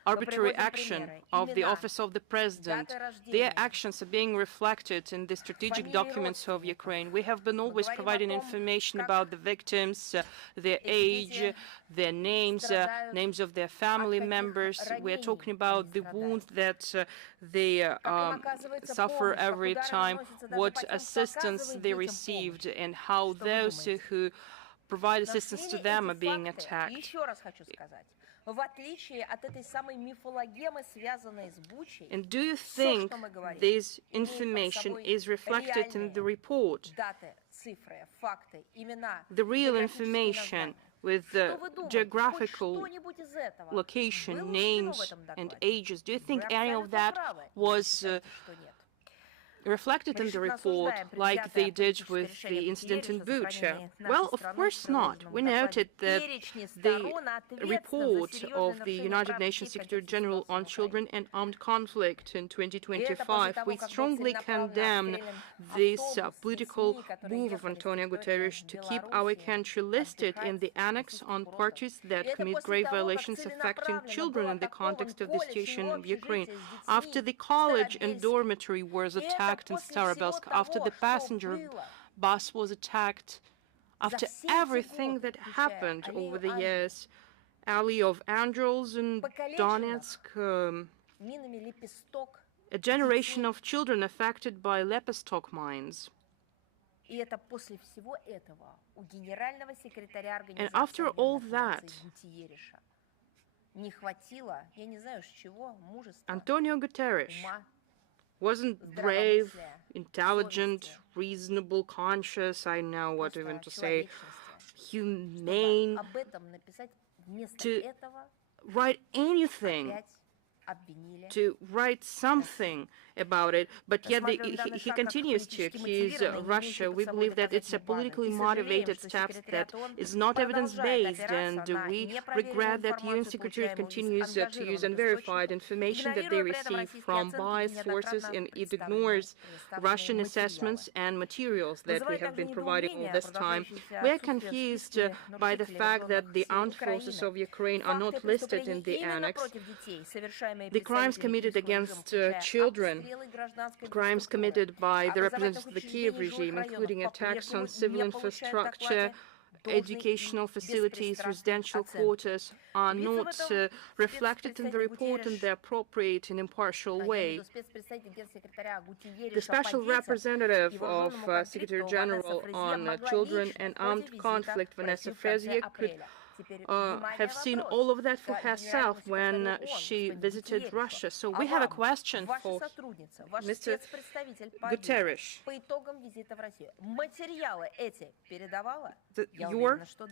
arbitrary action of the Office of the President. Their actions are being reflected in the strategic documents of Ukraine. We have been always providing information about the victims, their age, their names, names of their family members. We're talking about the wounds that they suffer every time, what assistance they received, and how those who provide assistance to them are being attacked. And do you think this information is reflected in the report? The real information with the geographical location, names, and ages. Do you think any of that was reflected in the report like they did with the incident in Bucha? Well, of course not. We noted that the report of the United Nations Secretary General on Children and Armed Conflict in 2025, we strongly condemn this political move of Antonio Guterres to keep our country listed in the annex on parties that commit grave violations affecting children in the context of the situation of Ukraine. After the college and dormitory was attacked in Starobelsk, after the passenger bus was attacked, after everything that happened over the years, Alley of Angels in Donetsk, a generation of children affected by Lepestok mines. And after all that, Antonio Guterres wasn't brave, intelligent, reasonable, conscious, I know what even to say, humane, to write anything, to write something about it, but yet he continues to accuse Russia. We believe that it's a politically motivated step that is not evidence-based, and we regret that UN Secretariat continues to use unverified information that they receive from biased sources, and it ignores Russian assessments and materials that we have been providing all this time. We are confused by the fact that the armed forces of Ukraine are not listed in the annex. The crimes committed against children, crimes committed by the representatives of the Kiev regime, including attacks on civil infrastructure, educational facilities, residential quarters, are not reflected in the report in the appropriate and impartial way. The special representative of Secretary General on Children and Armed Conflict, Vanessa Frazier, could have seen all of that for herself when she visited Russia. So we have a question for Mr. Guterres.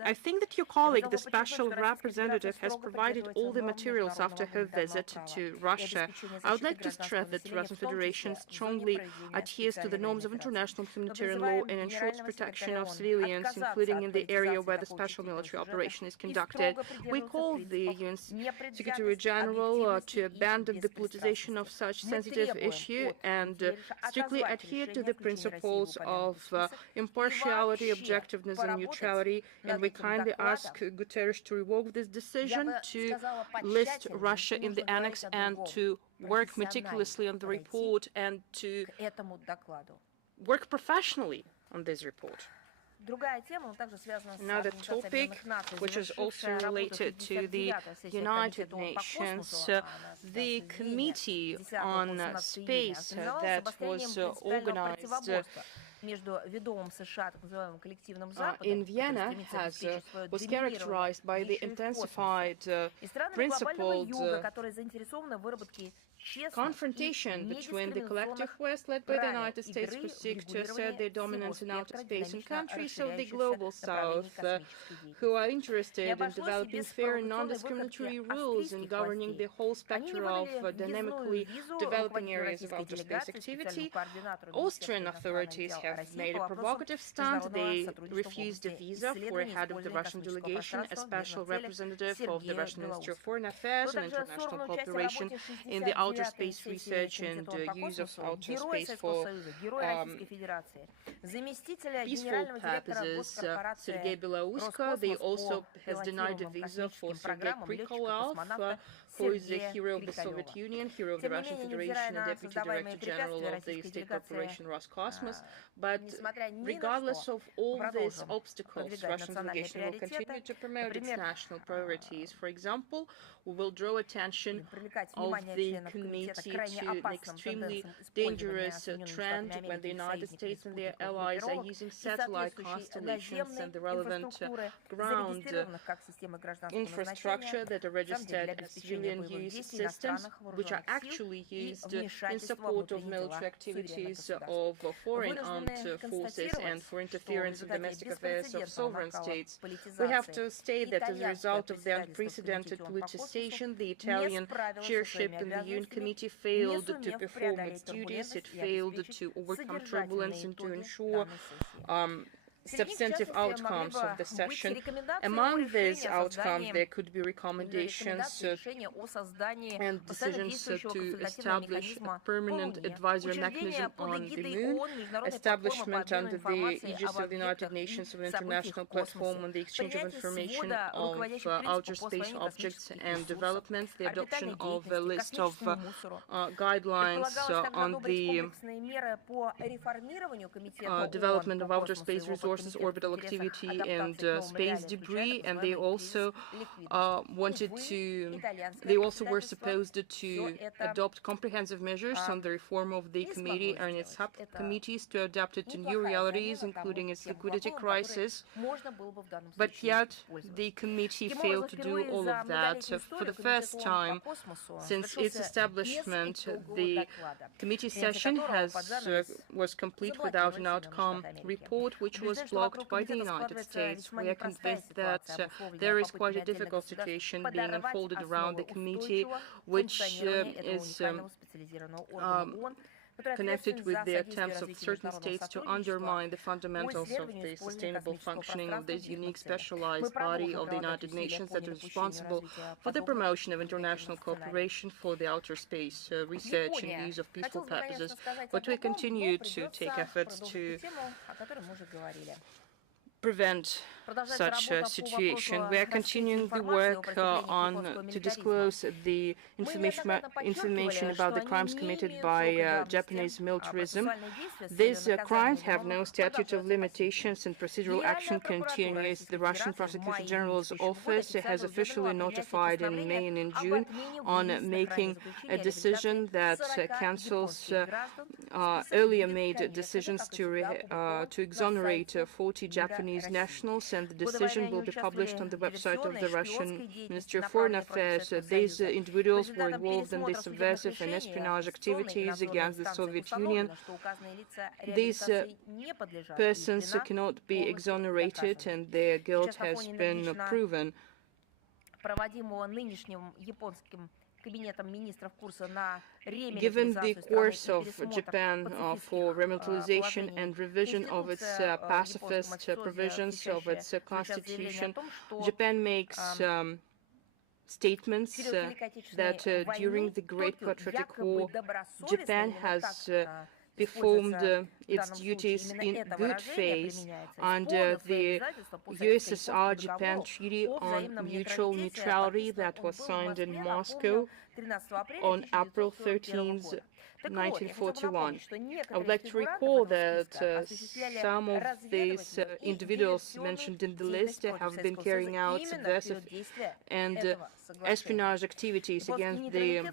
I think that your colleague, the special representative, has provided all the materials after her visit to Russia. I would like to stress that the Russian Federation strongly adheres to the norms of international humanitarian law and ensures protection of civilians, including in the area where the special military operation is conducted. We call the UN Secretary General to abandon the politicization of such sensitive issue and strictly adhere to the principles of impartiality, objectiveness, and neutrality. And we kindly ask Guterres to revoke this decision, to list Russia in the annex, and to work meticulously on the report and to work professionally on this report. Another topic, which is also related to the United Nations, the Committee on Space that was organized in Vienna was characterized by the intensified, principled confrontation between the collective West, led by the United States, who seek to assert their dominance in outer space, and countries of the global South, who are interested in developing fair and non-discriminatory rules and governing the whole spectrum of dynamically developing areas of outer space activity. Austrian authorities have made a provocative stunt. They refused a visa for a head of the Russian delegation, a special representative of the Russian Ministry of Foreign Affairs and International Cooperation in the outer space research and use of outer space for peaceful purposes. Sergei Belauska, they also has denied a visa for Sergei Krikalev, who is a hero of the Soviet Union, hero of the Russian Federation, and Deputy Director General of the State Corporation Roscosmos. But regardless of all these obstacles, Russian delegation will continue to promote its national priorities. For example, we will draw attention of the committee to an extremely dangerous trend when the United States and their allies are using satellite constellations and the relevant ground infrastructure that are registered as civilian use systems, which are actually used in support of military activities of foreign armed forces and for interference in domestic affairs of sovereign states. We have to state that as a result of the unprecedented politicization, the Italian chairship in the UN Committee failed to perform its duties. It failed to overcome turbulence and to ensure substantive outcomes of the session. Among these outcomes, there could be recommendations and decisions to establish a permanent advisory mechanism on the moon, establishment under the aegis of the United Nations of an international platform on the exchange of information of outer space objects and developments, the adoption of a list of guidelines on the development of outer space resources, orbital activity, and space debris, and they also were supposed to adopt comprehensive measures on the reform of the committee and its subcommittees to adapt it to new realities, including its liquidity crisis. But yet, the committee failed to do all of that. For the first time since its establishment, the committee session was complete without an outcome report, which was blocked by the United States. We are convinced that there is quite a difficult situation being unfolded around the committee, which is connected with the attempts of certain states to undermine the fundamentals of the sustainable functioning of this unique specialized body of the United Nations that is responsible for the promotion of international cooperation for the outer space research and use of peaceful purposes. But we continue to take efforts to prevent such a situation. We are continuing the work to disclose the information about the crimes committed by Japanese militarism. These crimes have no statute of limitations and procedural action continues. The Russian Prosecutor General's office has officially notified in May and in June on making a decision that cancels earlier made decisions to exonerate 40 Japanese nationals, and the decision will be published on the website of the Russian Ministry of Foreign Affairs. These individuals were involved in the subversive and espionage activities against the Soviet Union. These persons cannot be exonerated, and their guilt has been proven. Given the course of Japan for remilitarization and revision of its pacifist provisions of its constitution, Japan makes statements that during the Great Patriotic War, Japan has performed its duties in good faith under the USSR-Japan Treaty on Mutual Neutrality that was signed in Moscow on April 13th, 1941. I would like to recall that some of these individuals mentioned in the list have been carrying out subversive and espionage activities against the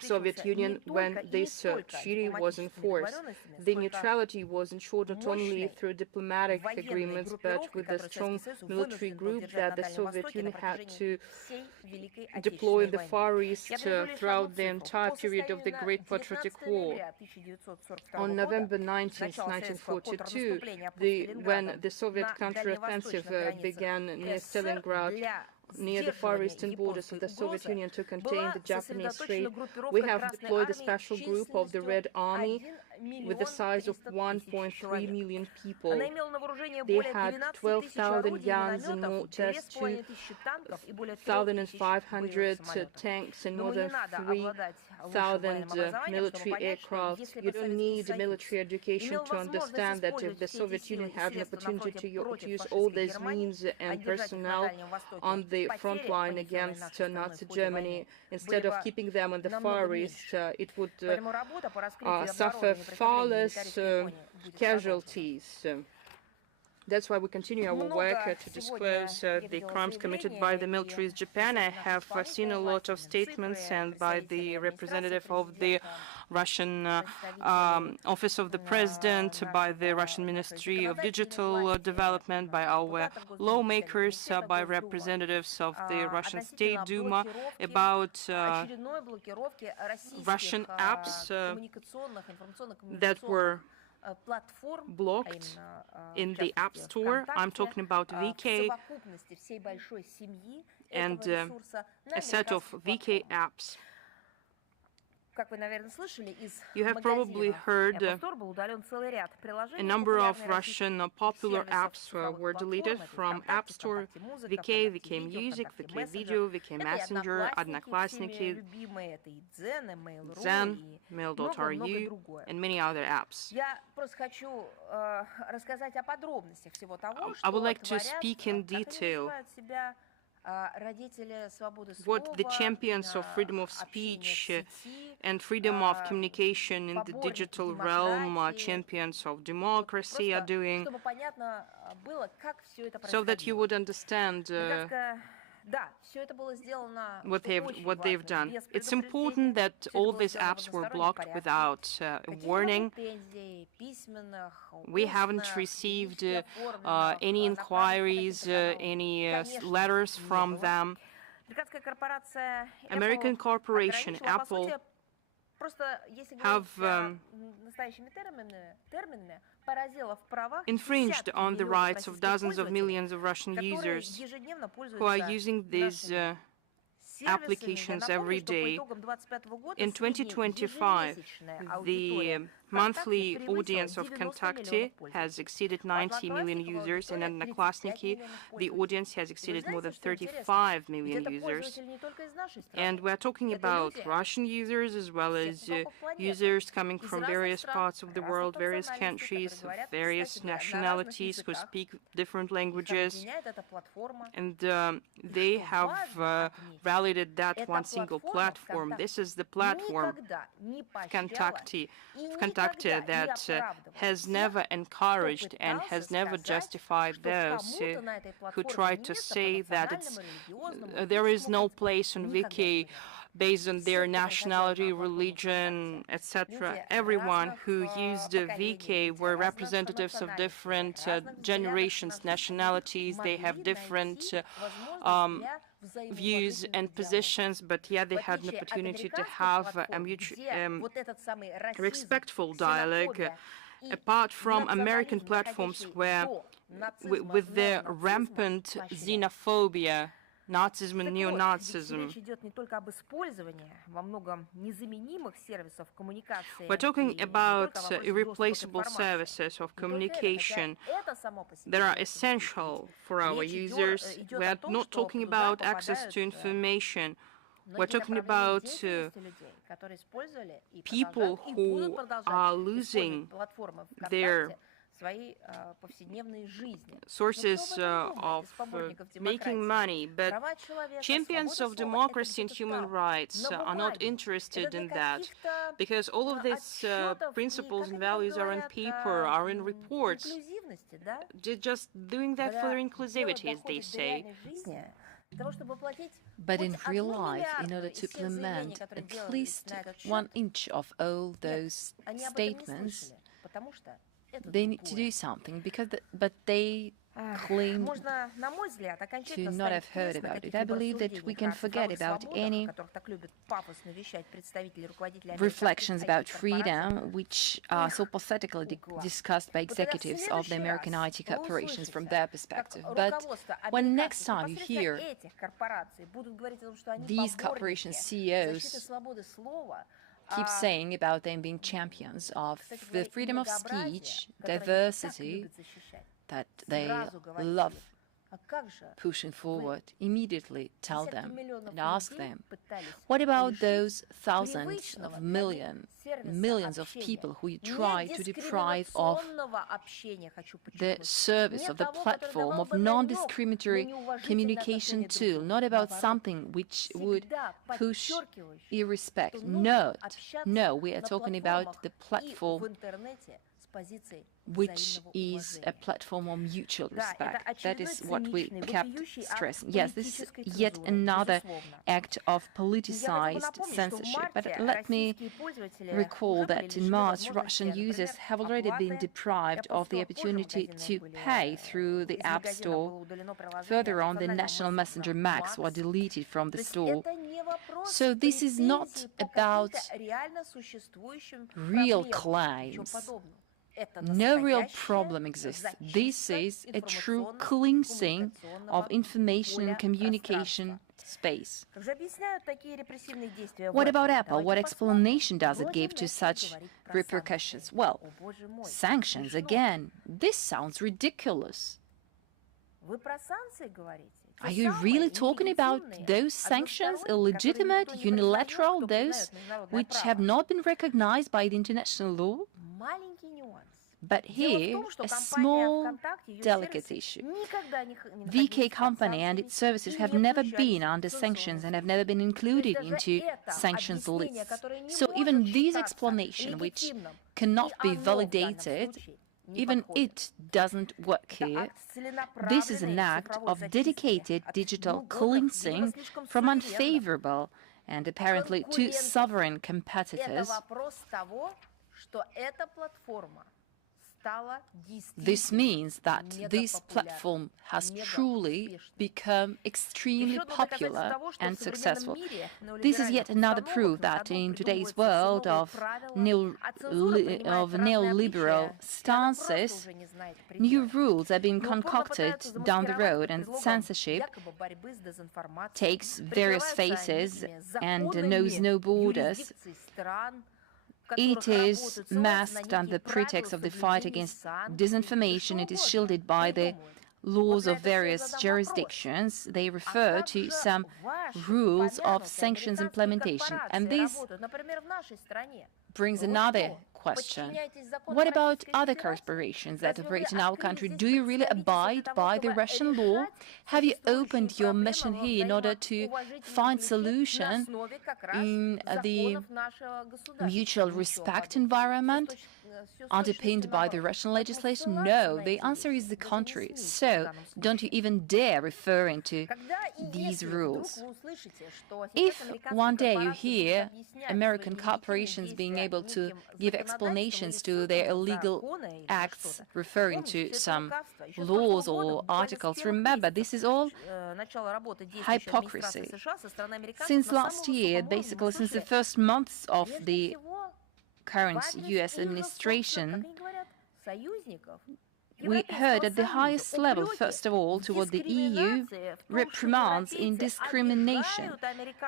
Soviet Union when this treaty was in force. The neutrality was ensured not only through diplomatic agreements, but with a strong military group that the Soviet Union had to deploy in the Far East throughout the entire period of the Great Patriotic War. On November 19, 1942, when the Soviet counteroffensive began near Stalingrad, near the far eastern borders of the Soviet Union to contain the Japanese threat, we have deployed a special group of the Red Army with the size of 1.3 million people. They had 12,000 guns and mortars, 2,500 tanks, and more than 3,000 military aircraft. You don't need military education to understand that if the Soviet Union had an opportunity to use all these means and personnel on the front line against Nazi Germany, instead of keeping them in the Far East, it would suffer far less casualties. That's why we continue our work to disclose the crimes committed by the militaries. Japan, I have seen a lot of statements and by the representative of the Russian Office of the President, by the Russian Ministry of Digital Development, by our lawmakers, by representatives of the Russian State Duma about Russian apps that were blocked in the App Store. I'm talking about VK and a set of VK apps. You have probably heard a number of Russian popular apps were deleted from App Store. VK, VK Music, VK Video, VK Messenger, Одноклассники, Zen, Mail.ru, and many other apps. I would like to speak in detail what the champions of freedom of speech and freedom of communication in the digital realm, champions of democracy, are doing, so that you would understand what they've done. It's important that all these apps were blocked without warning. We haven't received any inquiries, any letters from them. American corporation Apple have infringed on the rights of dozens of millions of Russian users who are using these applications every day. In 2025, the monthly audience of Kontakte has exceeded 90 million users, and in Одноклассники, the audience has exceeded more than 35 million users. And we're talking about Russian users as well as users coming from various parts of the world, various countries, various nationalities who speak different languages. And they have validated that one single platform. This is the platform Kontakte that has never encouraged and has never justified those who try to say that there is no place on Wiki based on their nationality, religion, etc. Everyone who used VK were representatives of different generations, nationalities. They have different views and positions, but yet they had an opportunity to have a respectful dialogue. Apart from American platforms where, with their rampant xenophobia, Nazism and neo-Nazism. We're talking about irreplaceable services of communication that are essential for our users. We are not talking about access to information. We're talking about people who are losing their sources of making money, but champions of democracy and human rights are not interested in that, because all of these principles and values are on paper, are in reports. They're just doing that for their inclusivity, as they say. But in real life, in order to implement at least 1 inch of all those statements, they need to do something, but they claim to not have heard about it. I believe that we can forget about any reflections about freedom, which are so pathetically discussed by executives of the American IT corporations from their perspective. But when next time you hear these corporation CEOs keep saying about them being champions of the freedom of speech, diversity, that they love pushing forward, immediately tell them and ask them, what about those thousands of millions of people who you try to deprive of the service of the platform of non-discriminatory communication tool, not about something which would push irrespect. No, we are talking about the platform which is a platform of mutual respect. That is what we kept stressing. Yes, this is yet another act of politicized censorship. But let me recall that in March, Russian users have already been deprived of the opportunity to pay through the App Store. Further on, the National Messenger Max were deleted from the store. So this is not about real claims. No real problem exists. This is a true cleansing of information and communication space. What about Apple? What explanation does it give to such repercussions? Well, sanctions again. This sounds ridiculous. Are you really talking about those sanctions, illegitimate, unilateral, those which have not been recognized by the international law? But here, a small, delicate issue. VK company and its services have never been under sanctions and have never been included into sanctions lists. So even this explanation, which cannot be validated, even it doesn't work here. This is an act of dedicated digital cleansing from unfavorable and apparently too sovereign competitors. This means that this platform has truly become extremely popular and successful. This is yet another proof that in today's world of neoliberal stances, new rules are being concocted down the road, and censorship takes various faces and knows no borders. It is masked under the pretext of the fight against disinformation. It is shielded by the laws of various jurisdictions. They refer to some rules of sanctions implementation. And this brings another question. What about other corporations that operate in our country? Do you really abide by the Russian law? Have you opened your mission here in order to find solution in the mutual respect environment underpinned by the Russian legislation? No, the answer is the contrary. So don't you even dare referring to these rules. If one day you hear American corporations being able to give explanations to their illegal acts referring to some laws or articles, remember, this is all hypocrisy. Since last year, basically since the first months of the current U.S. administration, we heard at the highest level, first of all, toward the EU, reprimands in discrimination.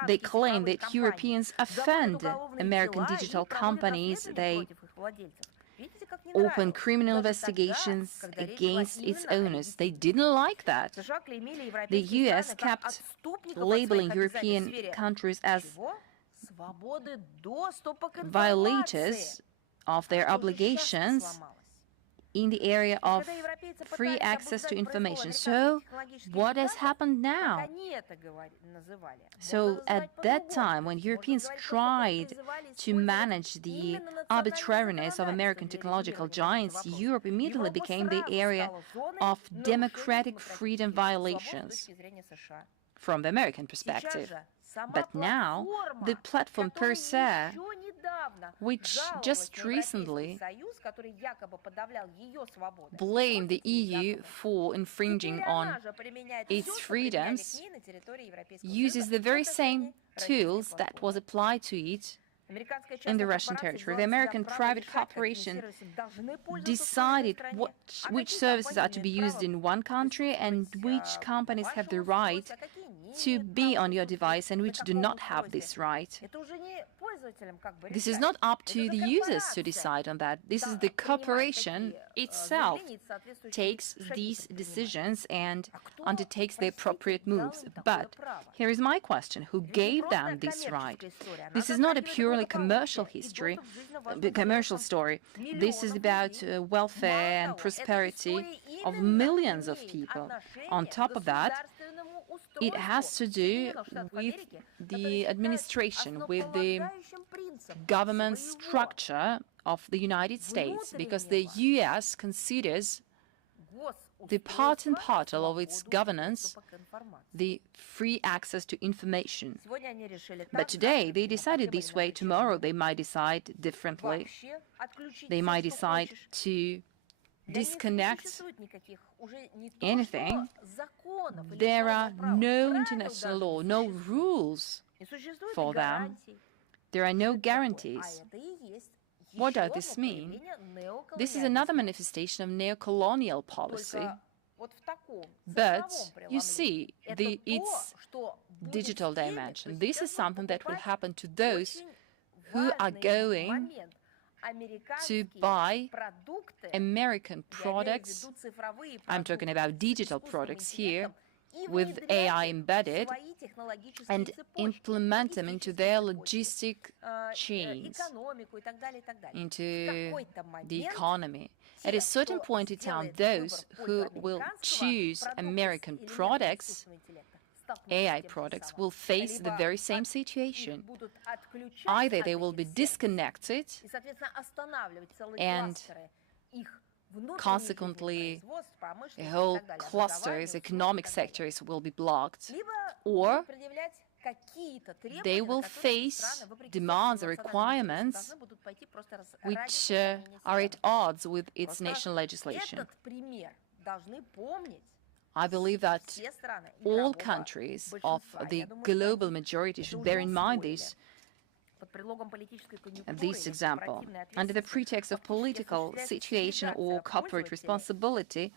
They claim that Europeans offend American digital companies. They open criminal investigations against its owners. They didn't like that. The U.S. kept labeling European countries as violators of their obligations in the area of free access to information. So what has happened now? So at that time, when Europeans tried to manage the arbitrariness of American technological giants, Europe immediately became the area of democratic freedom violations from the American perspective. But now, the platform per se, which just recently blamed the EU for infringing on its freedoms, uses the very same tools that was applied to it in the Russian territory. The American private corporation decided which services are to be used in one country and which companies have the right to be on your device and which do not have this right. This is not up to the users to decide on that. This is the corporation itself takes these decisions and undertakes the appropriate moves. But here is my question. Who gave them this right? This is not a purely commercial story. This is about welfare and prosperity of millions of people. On top of that, it has to do with the administration, with the government structure of the United States, because the US considers the part and parcel of its governance the free access to information. But today they decided this way, tomorrow they might decide differently. They might decide to disconnect anything. There are no international law, no rules for them. There are no guarantees. What does this mean? This is another manifestation of neocolonial policy. But you see, its digital dimension. This is something that will happen to those who are going to buy American products. I'm talking about digital products here, with AI embedded, and implement them into their logistic chains, into the economy. At a certain point in time, those who will choose American products, AI products, will face the very same situation. Either they will be disconnected and consequently the whole clusters, economic sectors will be blocked, or they will face demands or requirements which are at odds with its national legislation. I believe that all countries of the global majority should bear in mind this example. Under the pretext of political situation or corporate responsibility,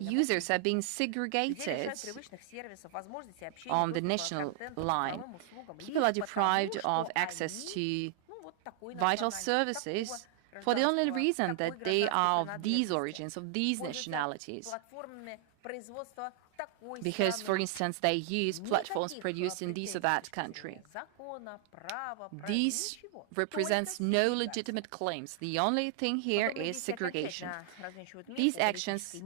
users are being segregated on the national line. People are deprived of access to vital services for the only reason that they are of these origins, of these nationalities. Because, for instance, they use platforms produced in this or that country. This represents no legitimate claims. The only thing here is segregation. These actions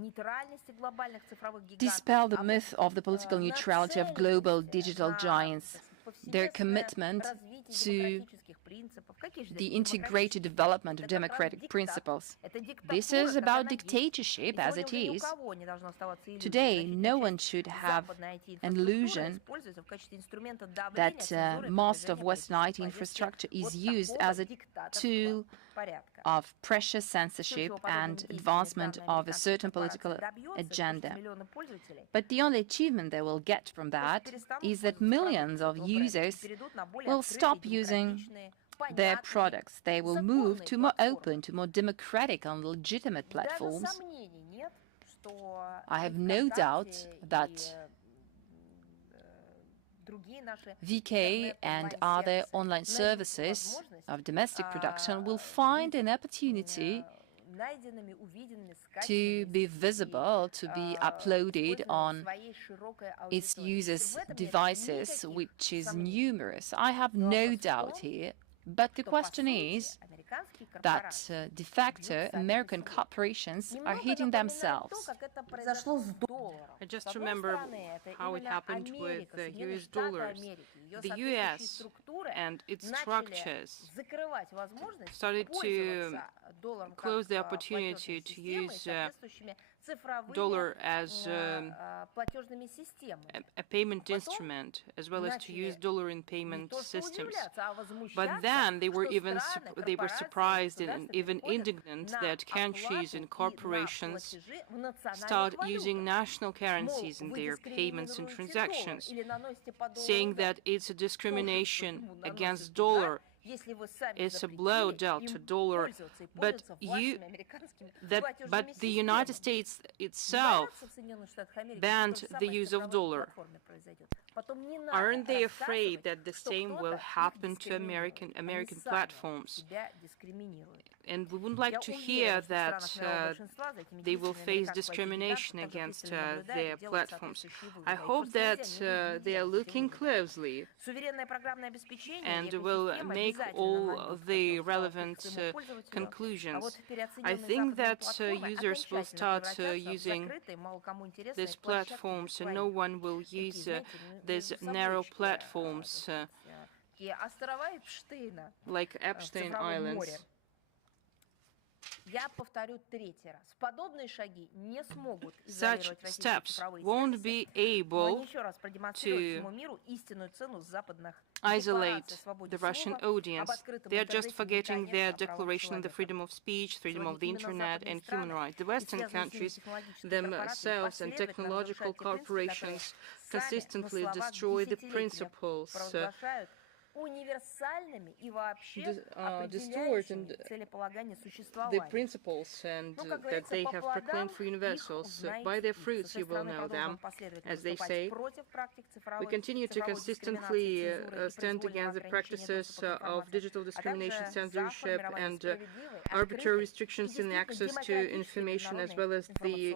dispel the myth of the political neutrality of global digital giants. Their commitment to the integrated development of democratic principles. This is about dictatorship, as it is. Today, no one should have an illusion that most of Western IT infrastructure is used as a tool of pressure, censorship, and advancement of a certain political agenda. But the only achievement they will get from that is that millions of users will stop using their products. They will move to more open, to more democratic and legitimate platforms. I have no doubt that VK and other online services of domestic production will find an opportunity to be visible, to be uploaded on its users' devices, which is numerous. I have no doubt here. But the question is that de facto American corporations are hitting themselves. I just remember how it happened with the US dollars. The US and its structures started to close the opportunity to use dollar as a payment instrument, as well as to use dollar in payment systems. But then they were surprised and even indignant that countries and corporations start using national currencies in their payments and transactions, saying that it's a discrimination against dollar. It's a blow dealt to dollar, but the United States itself banned the use of dollar. Aren't they afraid that the same will happen to American platforms? And we would like to hear that they will face discrimination against their platforms. I hope that they are looking closely and will make all the relevant conclusions. I think that users will start using these platforms, and no one will use these narrow platforms like Epstein Islands. Such steps won't be able to isolate the Russian audience. They are just forgetting their declaration on the freedom of speech, freedom of the internet, and human rights. The Western countries themselves and technological corporations consistently destroy the principles, distort the principles and that they have proclaimed for universals. By their fruits you will know them, as they say. We continue to consistently stand against the practices of digital discrimination, censorship, and arbitrary restrictions in access to information, as well as the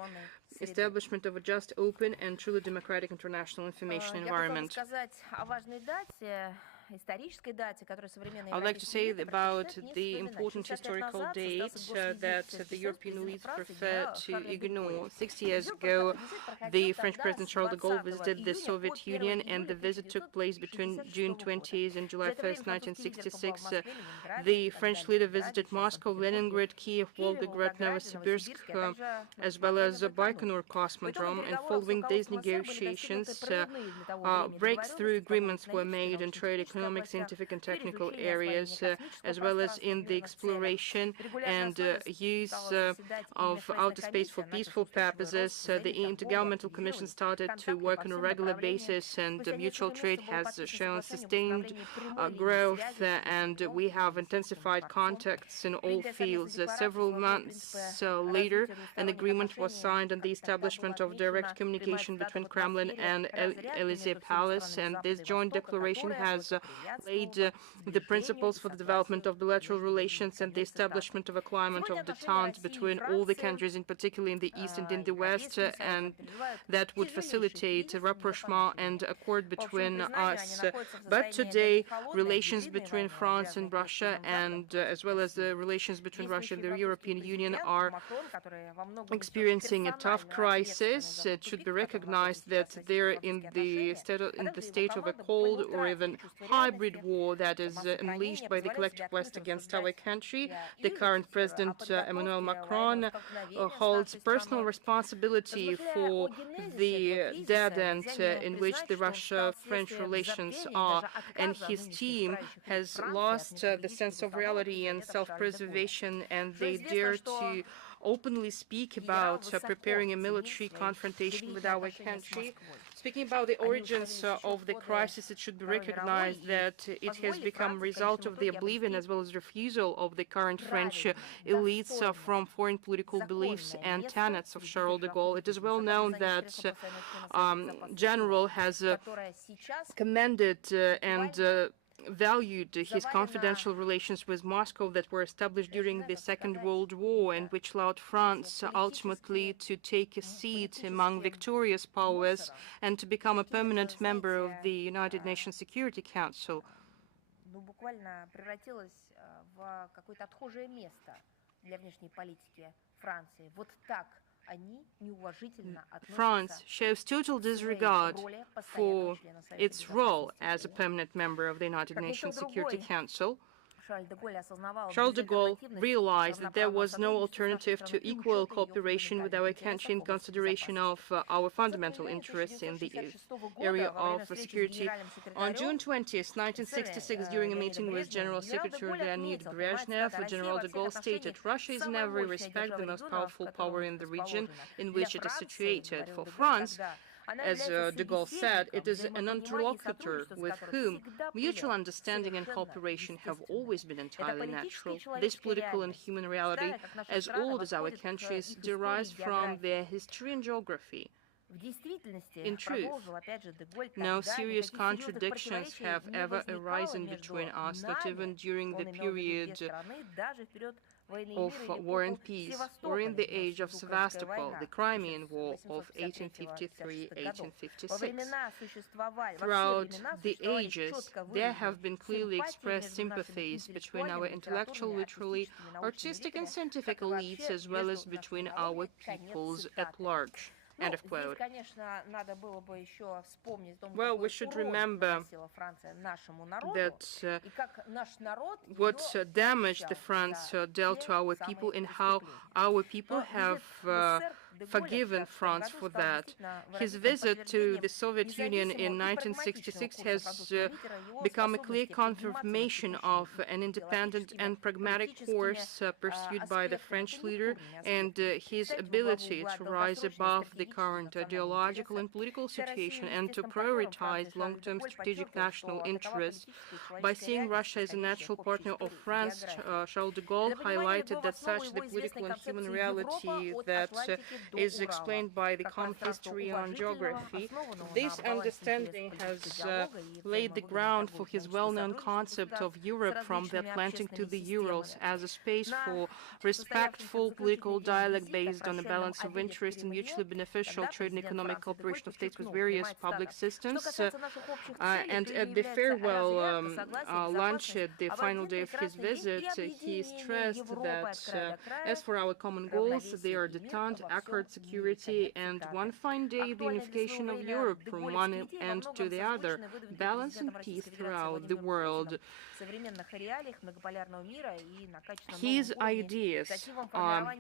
establishment of a just, open, and truly democratic international information environment. I would like to say about the important historical date that the European elites prefer to ignore. 6 years ago, the French President Charles de Gaulle visited the Soviet Union, and the visit took place between June 20th and July 1st, 1966. The French leader visited Moscow, Leningrad, Kiev, Volgograd, Novosibirsk, as well as Baikonur Cosmodrome, and following these negotiations, breakthrough agreements were made in trade, economic, scientific, and technical areas, as well as in the exploration and use of outer space for peaceful purposes. The Intergovernmental Commission started to work on a regular basis, and mutual trade has shown sustained growth, and we have intensified contacts in all fields. Several months later, an agreement was signed on the establishment of direct communication between Kremlin and Elysee Palace, and this joint declaration has laid the principles for the development of bilateral relations and the establishment of a climate of detente between all the countries, in particular in the East and in the West, and that would facilitate rapprochement and accord between us. But today, relations between France and Russia, and as well as the relations between Russia and the European Union, are experiencing a tough crisis. It should be recognized that they're in the state of a cold or even hybrid war that is unleashed by the collective West against our country. The current President Emmanuel Macron holds personal responsibility for the dead end in which the Russia-French relations are, and his team has lost the sense of reality and self-preservation, and they dare to openly speak about preparing a military confrontation with our country. Speaking about the origins of the crisis, it should be recognized that it has become a result of the oblivion as well as refusal of the current French elites from foreign political beliefs and tenets of Charles de Gaulle. It is well known that General has commended and valued his confidential relations with Moscow that were established during the Second World War, and which allowed France ultimately to take a seat among victorious powers and to become a permanent member of the United Nations Security Council. France shows total disregard for its role as a permanent member of the United Nations Security Council. Charles de Gaulle realized that there was no alternative to equal cooperation with our country in consideration of our fundamental interests in the area of security. On June 20th, 1966, during a meeting with General Secretary Leonid Brezhnev, General de Gaulle stated, "Russia is in every respect the most powerful power in the region in which it is situated. For France, as de Gaulle said, it is an interlocutor with whom mutual understanding and cooperation have always been entirely natural. This political and human reality, as old as our countries, derives from their history and geography. In truth, no serious contradictions have ever arisen between us, not even during the period of War and Peace, or in the age of Sevastopol, the Crimean War of 1853-1856. Throughout the ages, there have been clearly expressed sympathies between our intellectual, literary, artistic, and scientific elites, as well as between our peoples at large. End of quote. Well, we should remember that what damage the France dealt to our people and how our people have forgiven France for that. His visit to the Soviet Union in 1966 has become a clear confirmation of an independent and pragmatic course pursued by the French leader and his ability to rise above the current ideological and political situation and to prioritize long-term strategic national interests. By seeing Russia as a natural partner of France, Charles de Gaulle highlighted that such the political and human reality that is explained by the common history and geography. This understanding has laid the ground for his well-known concept of Europe from the Atlantic to the Urals as a space for respectful political dialogue based on a balance of interest and mutually beneficial trade and economic cooperation of states with various public systems. And at the farewell lunch at the final day of his visit, he stressed that as for our common goals, they are detente, accord, security, and one fine day the unification of Europe from one end to the other, balance and peace throughout the world. His ideas are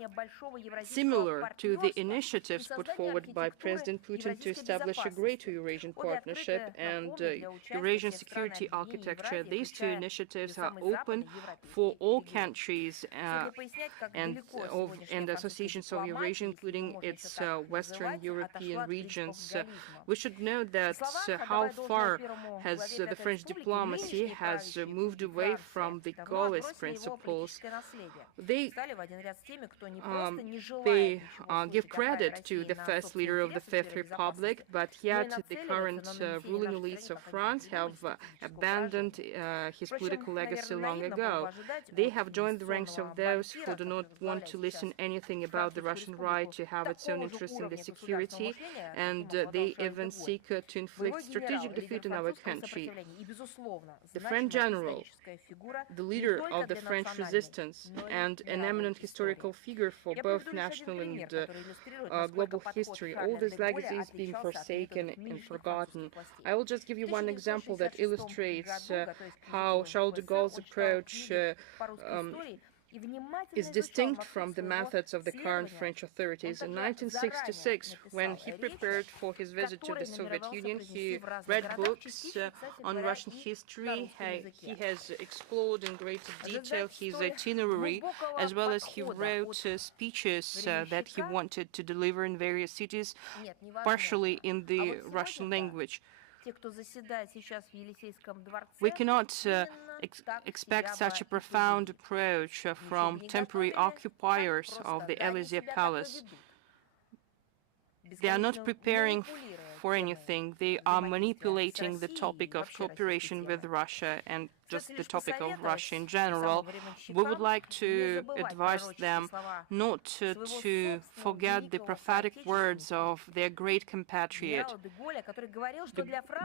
similar to the initiatives put forward by President Putin to establish a greater Eurasian partnership and Eurasian security architecture. These two initiatives are open for all countries and associations of Eurasia, including its Western European regions. We should know that how far has the French diplomacy has moved away from the Gaullist principles. They give credit to the first leader of the Fifth Republic, but yet the current ruling elites of France have abandoned his political legacy long ago. They have joined the ranks of those who do not want to listen anything about the Russian right to have its own interests in the security, and they even seek to inflict strategic defeat in our country. The French general, the leader of the French resistance, and an eminent historical figure for both national and global history, all these legacies being forsaken and forgotten. I will just give you one example that illustrates how Charles de Gaulle's approach is distinct from the methods of the current French authorities. In 1966, when he prepared for his visit to the Soviet Union, he read books on Russian history. He has explored in great detail his itinerary, as well as he wrote speeches that he wanted to deliver in various cities, partially in the Russian language. We cannot expect such a profound approach from temporary occupiers of the Élysée Palace. They are not preparing for anything. They are manipulating the topic of cooperation with Russia and just the topic of Russia in general. We would like to advise them not to forget the prophetic words of their great compatriot,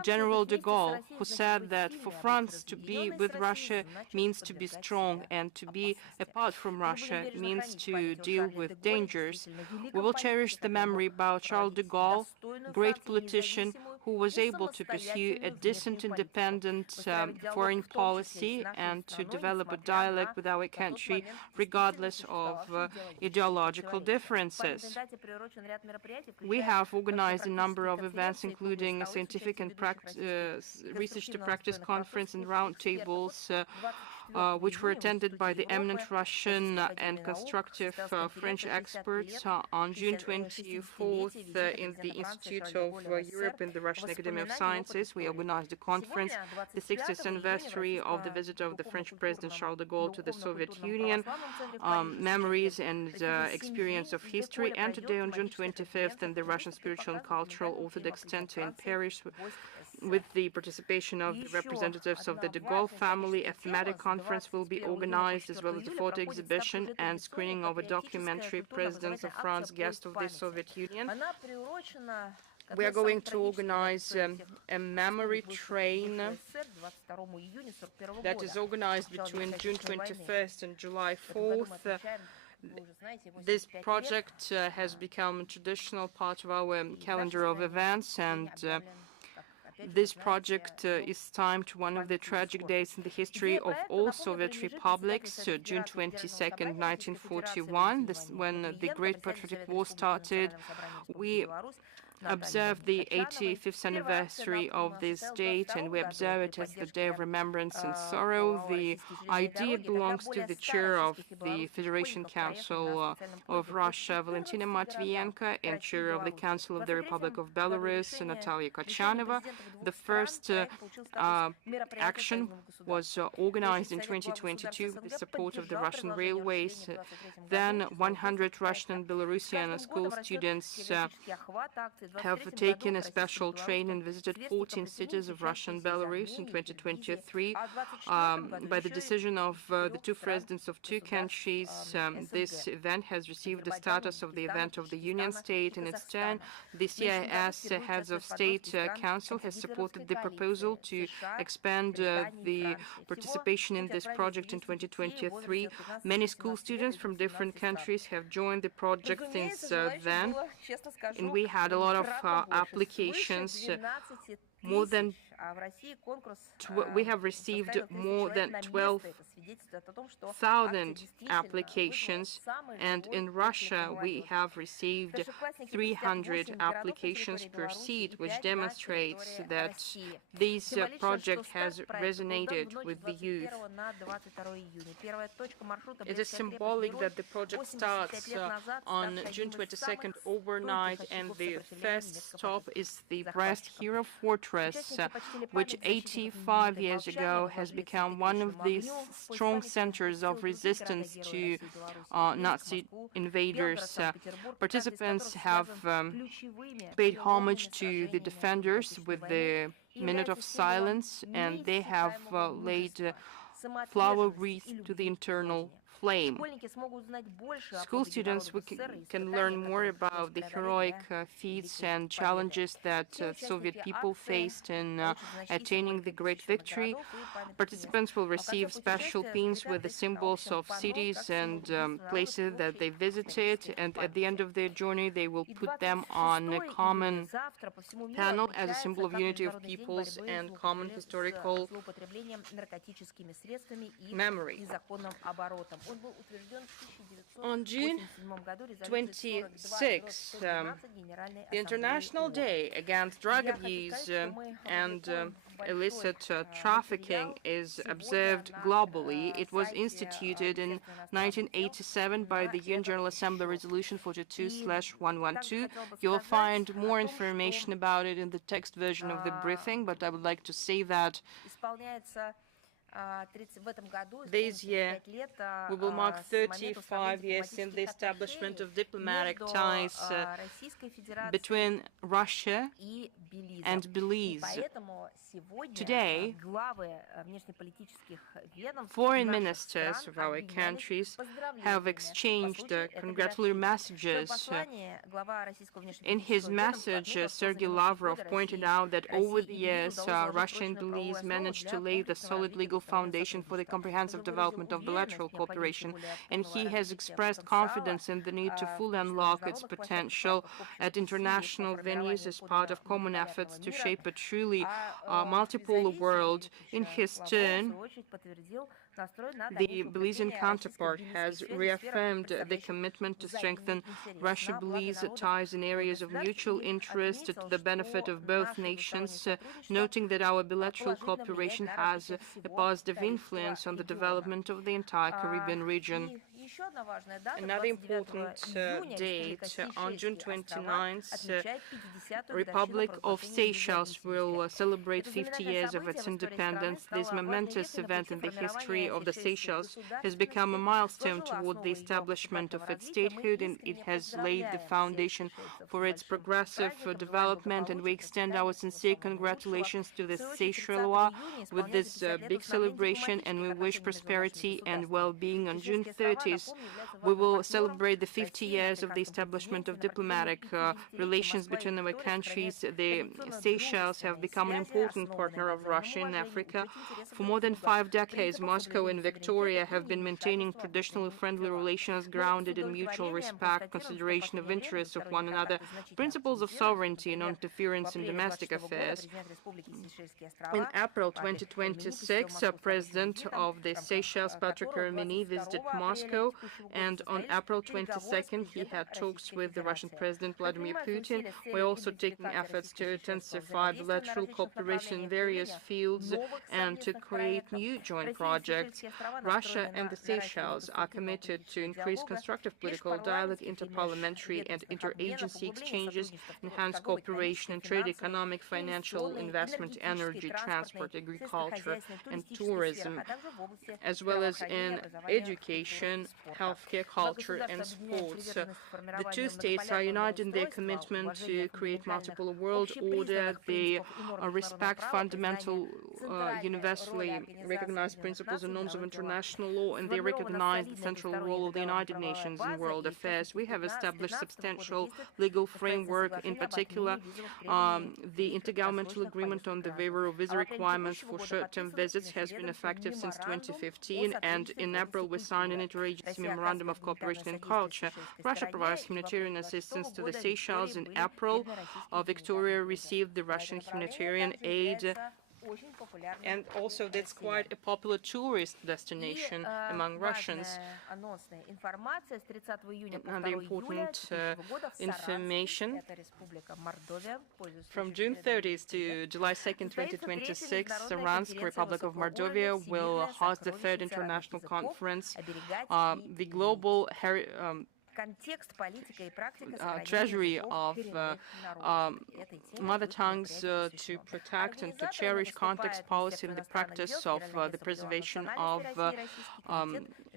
General de Gaulle, who said that for France to be with Russia means to be strong, and to be apart from Russia means to deal with dangers. We will cherish the memory about Charles de Gaulle, great politician who was able to pursue a decent, independent foreign policy and to develop a dialogue with our country regardless of ideological differences. We have organized a number of events, including a scientific and research to practice conference and roundtables, which were attended by the eminent Russian and constructive French experts. On June 24th, in the Institute of Europe in the Russian Academy of Sciences, we organized a conference, the 60th anniversary of the visit of the French President Charles de Gaulle to the Soviet Union, memories and experience of history. And today, on June 25th, in the Russian Spiritual and Cultural Orthodox Center in Paris, with the participation of the representatives of the de Gaulle family, a thematic conference will be organized, as well as a photo exhibition and screening of a documentary, Presidents of France, Guest of the Soviet Union. We are going to organize a memory train that is organized between June 21st and July 4th. This project has become a traditional part of our calendar of events, and this project is timed to one of the tragic days in the history of all Soviet republics, June 22nd, 1941, when the Great Patriotic War started. We observe the 85th anniversary of this date, and we observe it as the day of remembrance and sorrow. The idea belongs to the chair of the Federation Council of Russia, Valentina Matvienko, and chair of the Council of the Republic of Belarus, Natalia Kachanova. The first action was organized in 2022 with the support of the Russian railways. Then 100 Russian and Belarusian school students have taken a special train and visited 14 cities of Russia and Belarus in 2023. By the decision of the two presidents of two countries, this event has received the status of the event of the Union State. In its turn, the CIS Heads of State Council has supported the proposal to expand the participation in this project in 2023. Many school students from different countries have joined the project since then, and we had a lot of applications. We have received more than 12,000 applications, and in Russia we have received 300 applications per seat, which demonstrates that this project has resonated with the youth. It is symbolic that the project starts on June 22nd overnight, and the first stop is the Brest Hero Fortress, which 85 years ago has become one of the strong centers of resistance to Nazi invaders. Participants have paid homage to the defenders with the minute of silence, and they have laid flower wreath to the internal flame. School students can learn more about the heroic feats and challenges that Soviet people faced in attaining the great victory. Participants will receive special pins with the symbols of cities and places that they visited, and at the end of their journey they will put them on a common panel as a symbol of unity of peoples and common historical memory. On June 26, the International Day Against Drug Abuse and illicit trafficking is observed globally. It was instituted in 1987 by the UN General Assembly Resolution 42/112. You will find more information about it in the text version of the briefing, but I would like to say that this year we will mark 35 years since the establishment of diplomatic ties between Russia and Belize. Today, foreign ministers of our countries have exchanged congratulatory messages. In his message, Sergei Lavrov pointed out that over the years, Russia and Belize managed to lay the solid legal foundation for the comprehensive development of bilateral cooperation, and he has expressed confidence in the need to fully unlock its potential at international venues as part of common efforts to shape a truly multipolar world. In his turn, the Belizean counterpart has reaffirmed the commitment to strengthen Russia-Belize ties in areas of mutual interest to the benefit of both nations, noting that our bilateral cooperation has a positive influence on the development of the entire Caribbean region. Another important date, on June 29th, Republic of Seychelles will celebrate 50 years of its independence. This momentous event in the history of the Seychelles has become a milestone toward the establishment of its statehood, and it has laid the foundation for its progressive development, and we extend our sincere congratulations to the Seychellois with this big celebration, and we wish prosperity and well-being on June 30th. countries. We will celebrate the 50 years of the establishment of diplomatic relations between our countries. The Seychelles have become an important partner of Russia in Africa. For more than 5 decades, Moscow and Victoria have been maintaining traditionally friendly relations grounded in mutual respect, consideration of interests of one another, principles of sovereignty and non-interference in domestic affairs. In April 2026, President of the Seychelles, Patrick Armeni, visited Moscow, and on April 22nd, he had talks with the Russian President Vladimir Putin. We're also taking efforts to intensify bilateral cooperation in various fields and to create new joint projects. Russia and the Seychelles are committed to increase constructive political dialogue, interparliamentary and interagency exchanges, enhance cooperation in trade, economic, financial, investment, energy, transport, agriculture, and tourism, as well as in education, healthcare, culture, and sports. The two states are united in their commitment to create multiple world order. They respect fundamental, universally recognized principles and norms of international law, and they recognize the central role of the United Nations in world affairs. We have established substantial legal framework, in particular, the Intergovernmental Agreement on the waiver of visa requirements for short-term visits has been effective since 2015, and in April we signed an interagency memorandum of cooperation in culture. Russia provides humanitarian assistance to the Seychelles. In April, Victoria received the Russian humanitarian aid, and also that's quite a popular tourist destination among Russians. Another important information: from June 30th to July 2nd, 2026, Saransk, Republic of Mordovia, will host the 3rd International Conference, the Global Treasury of mother tongues to protect and to cherish context, policy, and the practice of the preservation of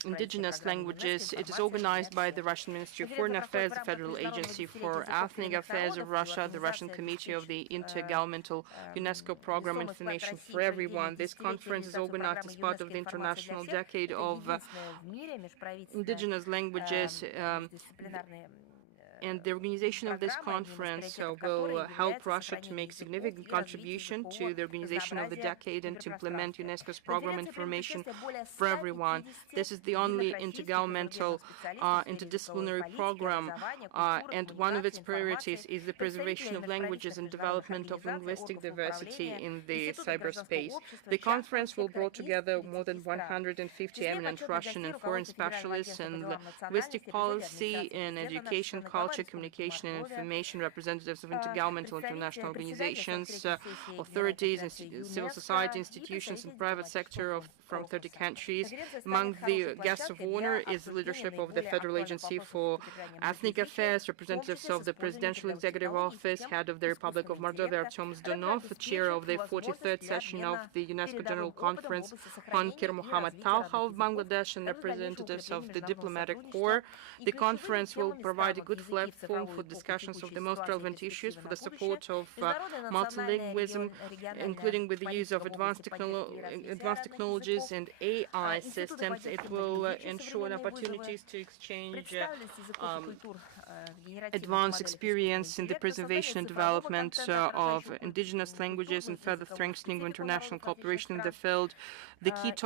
indigenous languages. It is organized by the Russian Ministry of Foreign Affairs, the Federal Agency for Ethnic Affairs of Russia, the Russian Committee of the Intergovernmental UNESCO Program Information for Everyone. This conference is organized as part of the International Decade of Indigenous Languages, and the organization of this conference will help Russia to make significant contribution to the organization of the decade and to implement UNESCO's program Information for Everyone. This is the only intergovernmental interdisciplinary program, and one of its priorities is the preservation of languages and development of linguistic diversity in the cyberspace. The conference will bring together more than 150 eminent Russian and foreign specialists in linguistic policy, in education, culture, communication and information, representatives of intergovernmental international organizations, authorities, and civil society institutions and private sector from 30 countries. Among the guests of honor is the leadership of the Federal Agency for Ethnic Affairs, representatives of the Presidential Executive Office, head of the Republic of Moldova, Artem Zdunov, chair of the 43rd session of the UNESCO General Conference, Khan Kir Mohammed Talha of Bangladesh, and representatives of the Diplomatic Corps. The conference will provide a good platform for discussions of the most relevant issues for the support of multilingualism, including with the use of advanced technologies and AI systems. It will ensure opportunities to exchange advanced experience in the preservation and development of indigenous languages and further strengthening of international cooperation in the field.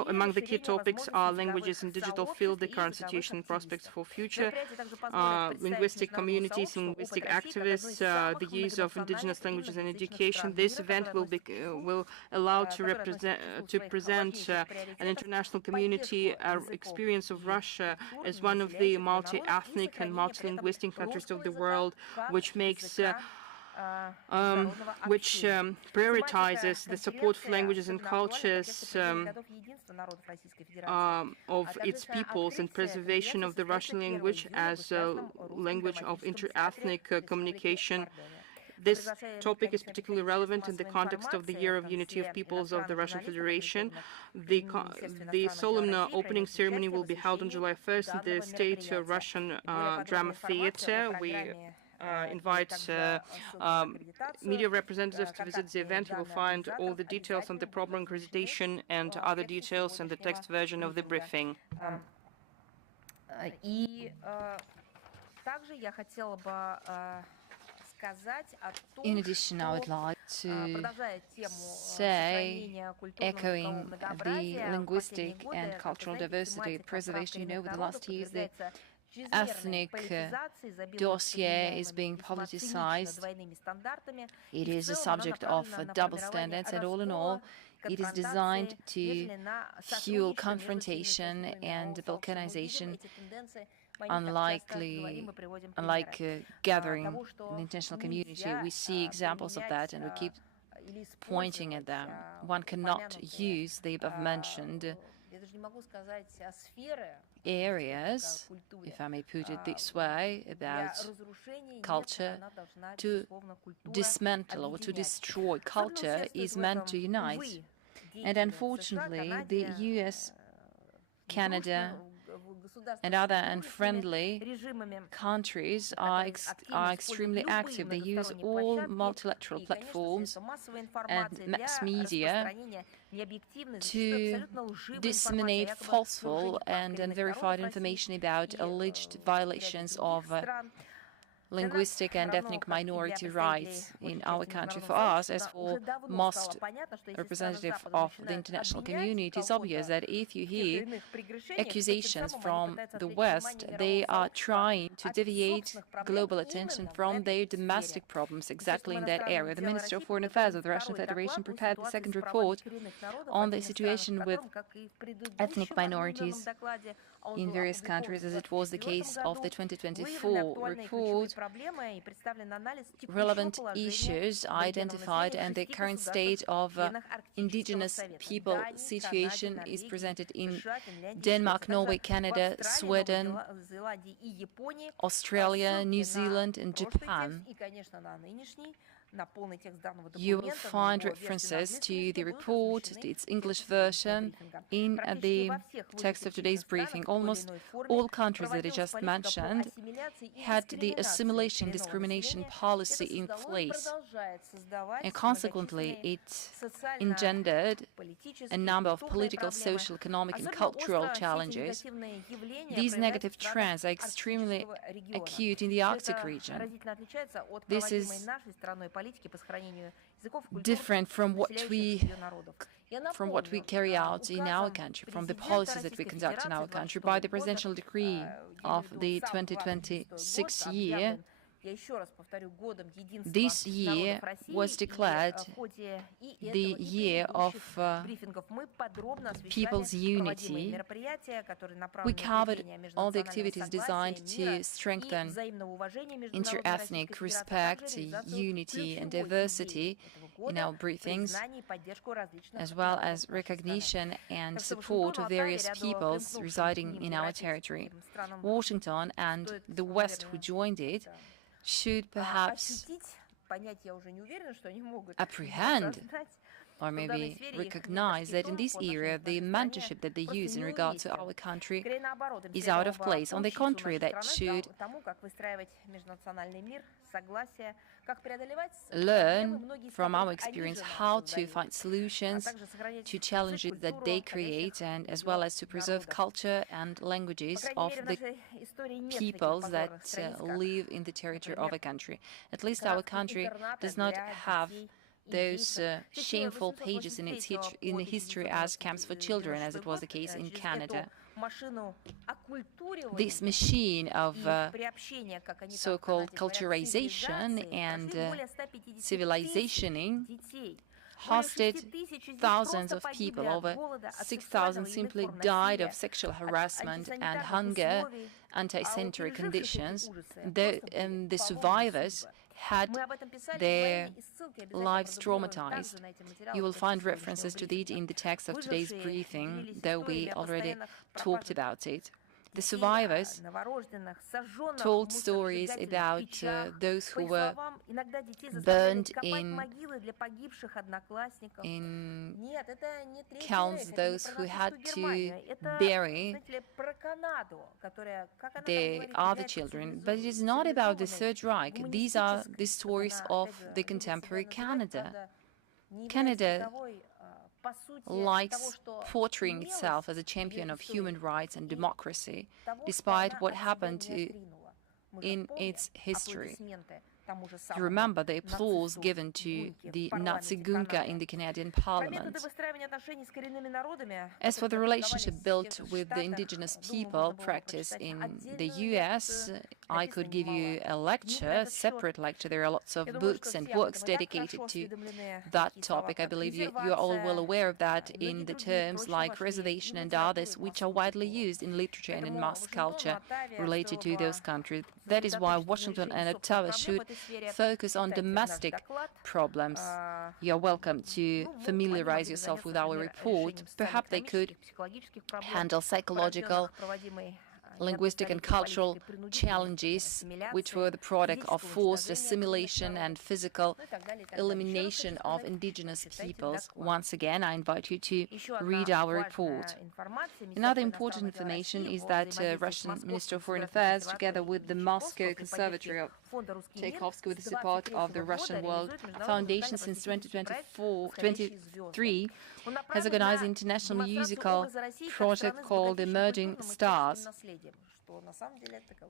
Among the key topics are languages in digital field, the current situation and prospects for future, linguistic communities, linguistic activists, the use of indigenous languages in education. This event will allow to present an international community experience of Russia as one of the multi-ethnic and multilinguistic countries of the world, which prioritizes the support for languages and cultures of its peoples and preservation of the Russian language as a language of inter-ethnic communication. This topic is particularly relevant in the context of the Year of Unity of Peoples of the Russian Federation. The solemn opening ceremony will be held on July 1st in the State Russian Drama Theater. We invite media representatives to visit the event. You will find all the details on the program accreditation and other details in the text version of the briefing. In addition, I would like to say, echoing the linguistic and cultural diversity preservation, with the last years, the ethnic dossier is being politicized. It is a subject of double standards, and all in all, it is designed to fuel confrontation and balkanization, unlike gathering an international community. We see examples of that, and we keep pointing at them. One cannot use the above-mentioned areas, if I may put it this way, about culture. To dismantle or to destroy culture is meant to unite. And unfortunately, the US, Canada, and other unfriendly countries are extremely active. They use all multilateral platforms and mass media to disseminate falseful and unverified information about alleged violations of linguistic and ethnic minority rights in our country. For us, as for most representative of the international community, it is obvious that if you hear accusations from the West, they are trying to deviate global attention from their domestic problems exactly in that area. The Minister of Foreign Affairs of the Russian Federation prepared the second report on the situation with ethnic minorities in various countries, as it was the case of the 2024 report. Relevant issues are identified, and the current state of indigenous people situation is presented in Denmark, Norway, Canada, Sweden, Australia, New Zealand, and Japan. You will find references to the report, its English version, in the text of today's briefing. Almost all countries that I just mentioned had the assimilation discrimination policy in place, and consequently it engendered a number of political, social, economic, and cultural challenges. These negative trends are extremely acute in the Arctic region. This is different from what we carry out in our country, from the policies that we conduct in our country. By the presidential decree of the 2026 year, this year was declared the year of people's unity. We covered all the activities designed to strengthen inter-ethnic respect, unity, and diversity in our briefings, as well as recognition and support of various peoples residing in our territory. Washington and the West, who joined it, should perhaps apprehend or maybe recognize that in this area the mentorship that they use in regard to our country is out of place. On the contrary, that should learn from our experience how to find solutions to challenges that they create, and as well as to preserve culture and languages of the peoples that live in the territory of a country. At least our country does not have those shameful pages in its history as camps for children, as it was the case in Canada. This machine of so-called culturization and civilizationing hosted thousands of people. Over 6,000 simply died of sexual harassment and hunger, anti-sanitary conditions, and the survivors had their lives traumatized. You will find references to it in the text of today's briefing, though we already talked about it. The survivors told stories about those who were burned in counts, those who had to bury the other children. But it is not about the Third Reich. These are the stories of the contemporary Canada. Canada likes portraying itself as a champion of human rights and democracy, despite what happened in its history. You remember the applause given to the Nazi Gunka in the Canadian Parliament. As for the relationship built with the indigenous people practiced in the US, I could give you a lecture, a separate lecture. There are lots of books and works dedicated to that topic. I believe you are all well aware of that in the terms like reservation and others, which are widely used in literature and in mass culture related to those countries. That is why Washington and Ottawa should focus on domestic problems. You're welcome to familiarize yourself with our report. Perhaps they could handle psychological, linguistic and cultural challenges, which were the product of forced assimilation and physical elimination of indigenous peoples. Once again, I invite you to read our report. Another important information is that Russian Minister of Foreign Affairs, together with the Moscow Conservatory of Tchaikovsky, with the support of the Russian World Foundation since 2023, has organized an international musical project called Emerging Stars.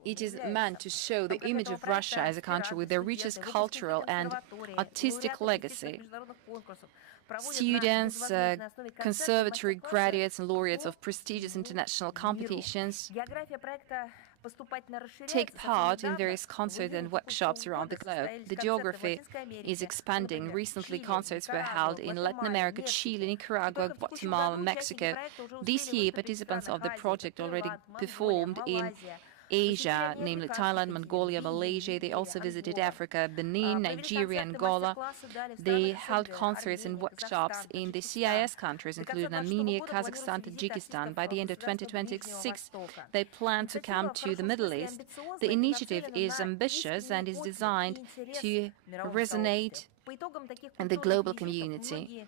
It is meant to show the image of Russia as a country with the richest cultural and artistic legacy. Students, conservatory graduates and laureates of prestigious international competitions take part in various concerts and workshops around the globe. The geography is expanding. Recently, concerts were held in Latin America, Chile, Nicaragua, Guatemala, Mexico. This year, participants of the project already performed in Asia, namely Thailand, Mongolia, Malaysia. They also visited Africa, Benin, Nigeria, Angola. They held concerts and workshops in the CIS countries, including Armenia, Kazakhstan, Tajikistan. By the end of 2026, they plan to come to the Middle East. The initiative is ambitious and is designed to resonate in the global community.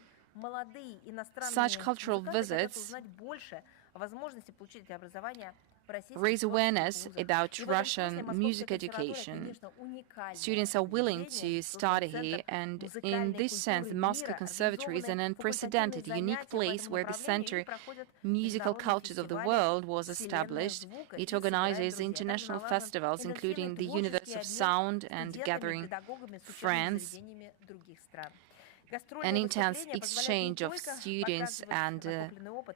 Such cultural visits raise awareness about Russian music education. Students are willing to study here, and in this sense, the Moscow Conservatory is an unprecedented, unique place where the Center Musical Cultures of the World was established. It organizes international festivals, including the Universe of Sound and Gathering Friends. An intense exchange of students and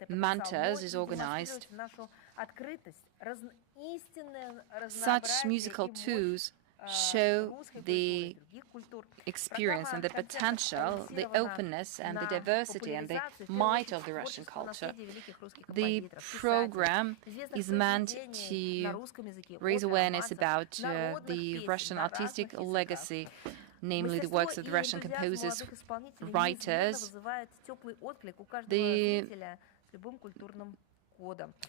mentors is organized. Such musical tours show the experience and the potential, the openness and the diversity and the might of the Russian culture. The program is meant to raise awareness about the Russian artistic legacy, namely the works of the Russian composers, writers. The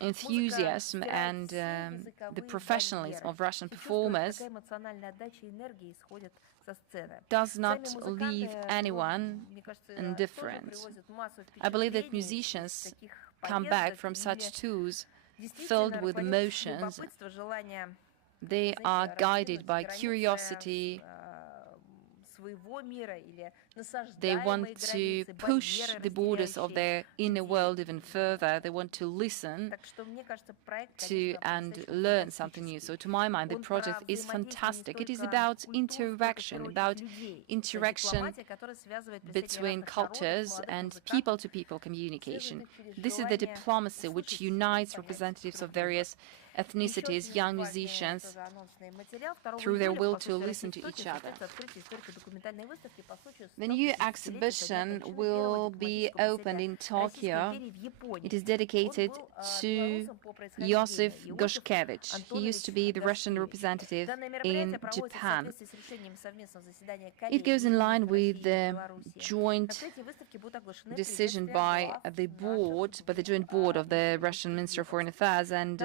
enthusiasm and the professionalism of Russian performers does not leave anyone indifferent. I believe that musicians come back from such tours filled with emotions. They are guided by curiosity. They want to push the borders of their inner world even further. They want to listen to and learn something new. So to my mind, the project is fantastic. It is about interaction between cultures and people-to-people communication. This is the diplomacy which unites representatives of various ethnicities, young musicians, through their will to listen to each other. The new exhibition will be opened in Tokyo. It is dedicated to Josef Goshkevich. He used to be the Russian representative in Japan. It goes in line with the joint decision by the joint board of the Russian Minister of Foreign Affairs and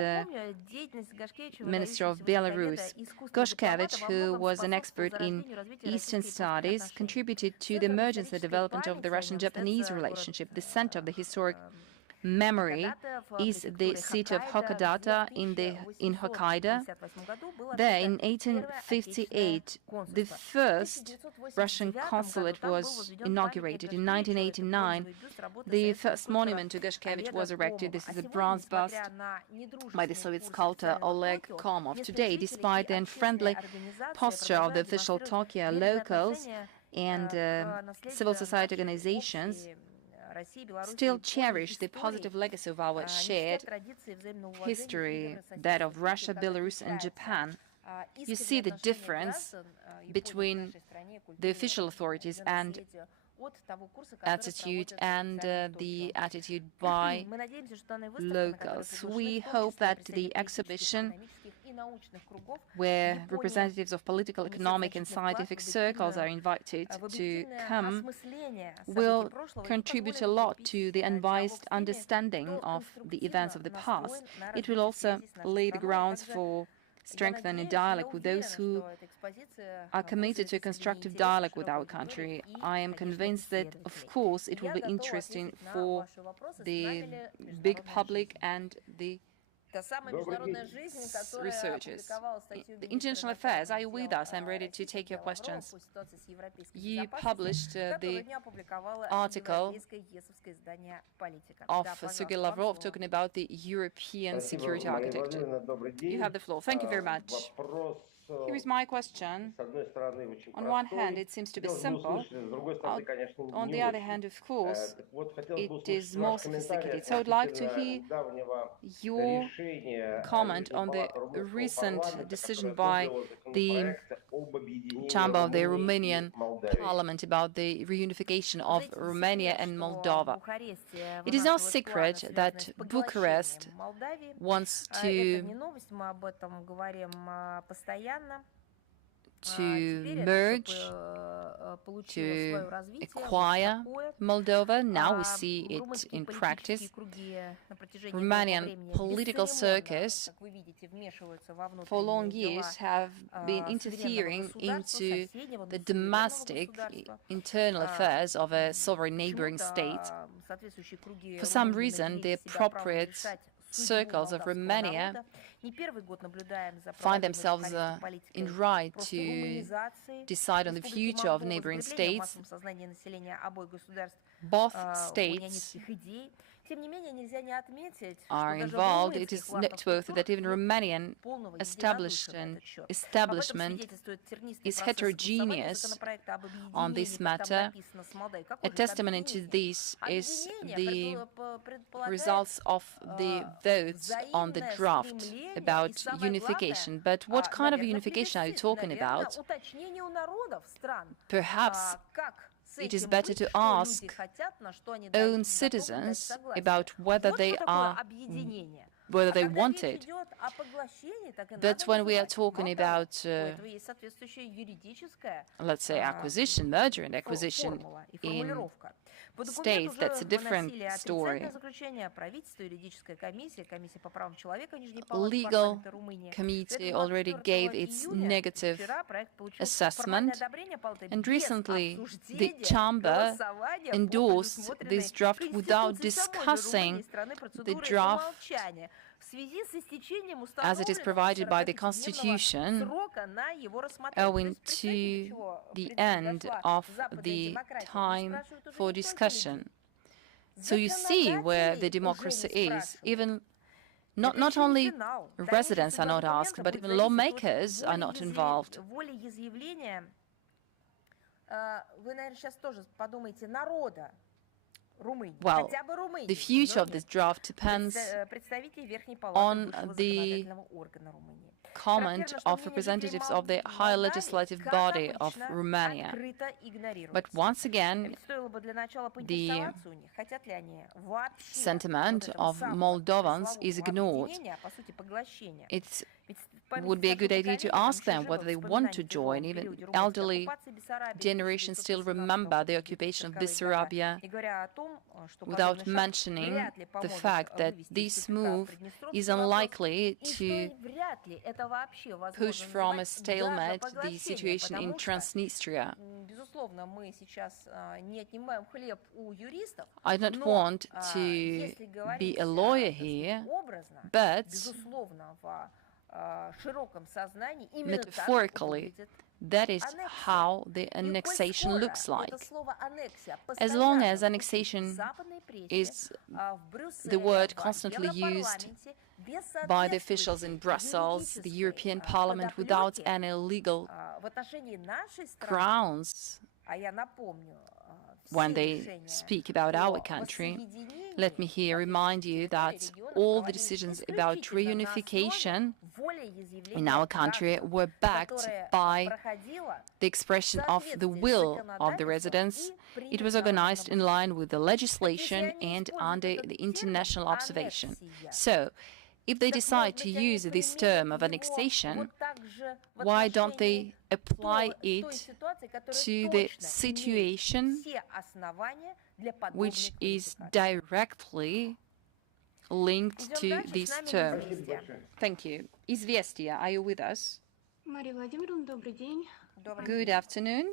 Minister of Belarus. Goshkevich, who was an expert in Eastern studies, contributed to the emergence and development of the Russian-Japanese relationship, the center of the historic memory is the city of Hakodate in Hokkaido. There, in 1858, the first Russian consulate was inaugurated. In 1989, the first monument to Gashkevich was erected. This is a bronze bust by the Soviet sculptor Oleg Komov. Today, despite the unfriendly posture of the official Tokyo, locals and civil society organizations still cherish the positive legacy of our shared history, that of Russia, Belarus, and Japan. You see the difference between the official authorities and attitude and the attitude by locals. We hope that the exhibition, where representatives of political, economic, and scientific circles are invited to come, will contribute a lot to the unbiased understanding of the events of the past. It will also lay the grounds for strengthening dialogue with those who are committed to a constructive dialogue with our country. I am convinced that, of course, it will be interesting for the big public and the researchers. The International Affairs, are you with us? I'm ready to take your questions. You published the article of Sergei Lavrov talking about the European security architecture. You have the floor. Thank you very much. Here is my question. On one hand, it seems to be simple. On the other hand, of course, it is more sophisticated. So I'd like to hear your comment on the recent decision by the chamber of the Romanian parliament about the reunification of Romania and Moldova. It is no secret that Bucharest wants to merge, to acquire Moldova. Now we see it in practice. Romanian political circus for long years have been interfering into the domestic internal affairs of a sovereign neighboring state. For some reason, the appropriate circles of Romania find themselves in right to decide on the future of neighboring states. Both states are involved. It is noteworthy that even Romanian establishment is heterogeneous on this matter. A testimony to this is the results of the votes on the draft about unification. But what kind of unification are you talking about? Perhaps it is better to ask own citizens about whether they want it. That's when we are talking about, let's say, acquisition, merger and acquisition in states. That's a different story. Legal committee already gave its negative assessment, and recently the chamber endorsed this draft without discussing the draft as it is provided by the Constitution, owing to the end of the time for discussion. So you see where the democracy is. Even not only residents are not asked, but even lawmakers are not involved. Well, the future of this draft depends on the comment of representatives of the higher legislative body of Romania. But once again, the sentiment of Moldovans is ignored. It's would be a good idea to ask them whether they want to join. Even elderly generations still remember the occupation of Bessarabia without mentioning the fact that this move is unlikely to push from a stalemate the situation in Transnistria. I don't want to be a lawyer here, but metaphorically, that is how the annexation looks like. As long as annexation is the word constantly used by the officials in Brussels, the European Parliament, without any legal grounds when they speak about our country, let me here remind you that all the decisions about reunification in our country were backed by the expression of the will of the residents. It was organized in line with the legislation and under the international observation. So, if they decide to use this term of annexation, why don't they apply it to the situation which is directly linked to this term? Thank you. Izvestia, are you with us? Мария Владимировна, добрый день. Good afternoon,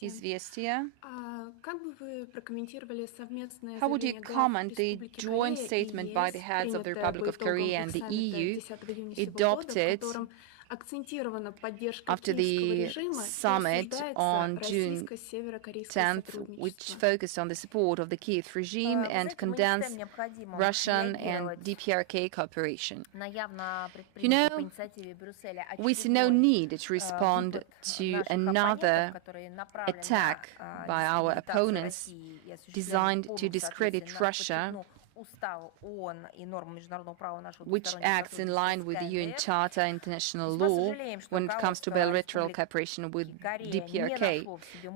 Izvestia. How would you comment the joint statement by the heads of the Republic of Korea and the EU adopted after the summit on June 10th, which focused on the support of the Kiev regime and condensed Russian and DPRK cooperation? You know, we see no need to respond to another attack by our opponents designed to discredit Russia, which acts in line with the UN Charter and international law when it comes to bilateral cooperation with DPRK.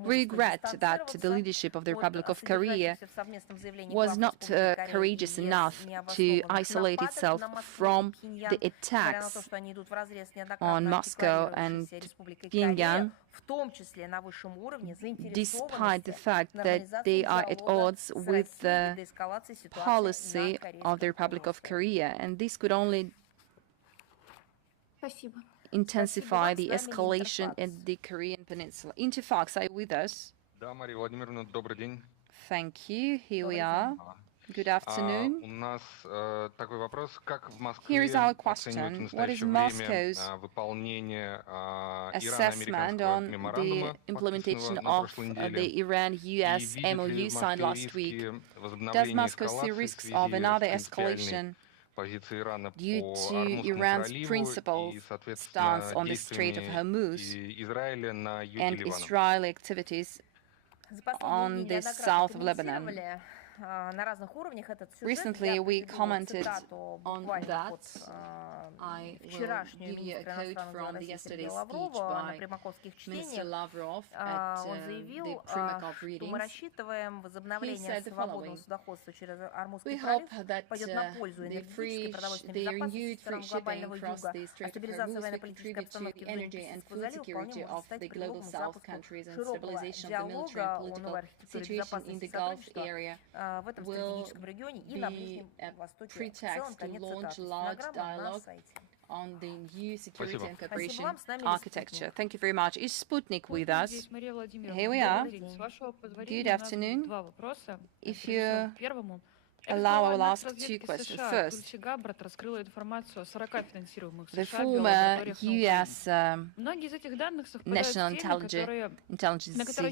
We regret that the leadership of the Republic of Korea was not courageous enough to isolate itself from the attacks on Moscow and Pyongyang, despite the fact that they are at odds with the policy of the Republic of Korea, and this could only intensify the escalation in the Korean peninsula. Interfax, are you with us? Thank you. Here we are. Good afternoon. Here is our question. What is Moscow's assessment on the implementation of the Iran-US MOU signed last week? Does Moscow see risks of another escalation due to Iran's principled stance on the Strait of Hormuz and Israeli activities on the south of Lebanon? Recently, we commented on that. I will give you a quote from yesterday's speech by Minister Lavrov at the Primakov readings. He said the following: "We hope that the renewed free shipping across the Strait of Hormuz will contribute to the energy and food security of the global South countries and stabilization of the military and political situation in the Gulf area will be a pretext to launch large dialogue on the new security and cooperation architecture." Thank you very much. Is Sputnik with us? Here we are. Good afternoon. If you allow, I will ask two questions. First, the former U.S. National Intelligence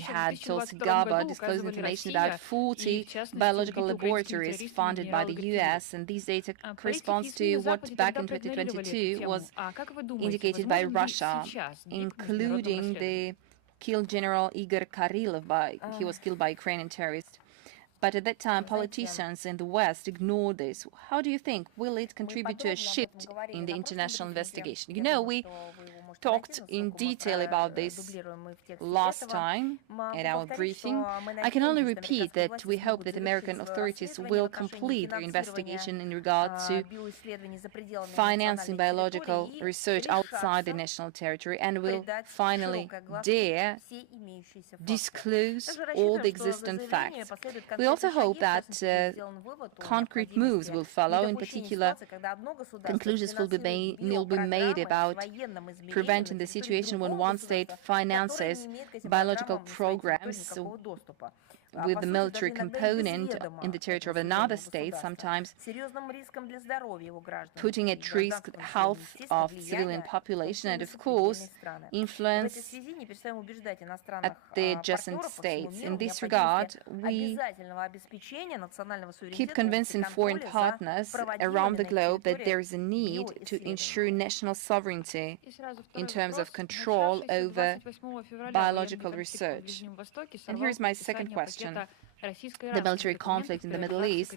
had Tulsi Gabbard disclosed information about 40 biological laboratories funded by the U.S., and these data corresponds to what back in 2022 was indicated by Russia, including the killed General Igor Karylov. He was killed by Ukrainian terrorists. But at that time, politicians in the West ignored this. How do you think will it contribute to a shift in the international investigation? You know, we talked in detail about this last time at our briefing. I can only repeat that we hope that American authorities will complete their investigation in regard to financing biological research outside the national territory and will finally dare disclose all the existing facts. We also hope that concrete moves will follow. In particular, conclusions will be made about preventing the situation when one state finances biological programs with the military component in the territory of another state, sometimes putting at risk the health of the civilian population and, of course, influence at the adjacent states. In this regard, we keep convincing foreign partners around the globe that there is a need to ensure national sovereignty in terms of control over biological research. And here's my second question. The military conflict in the Middle East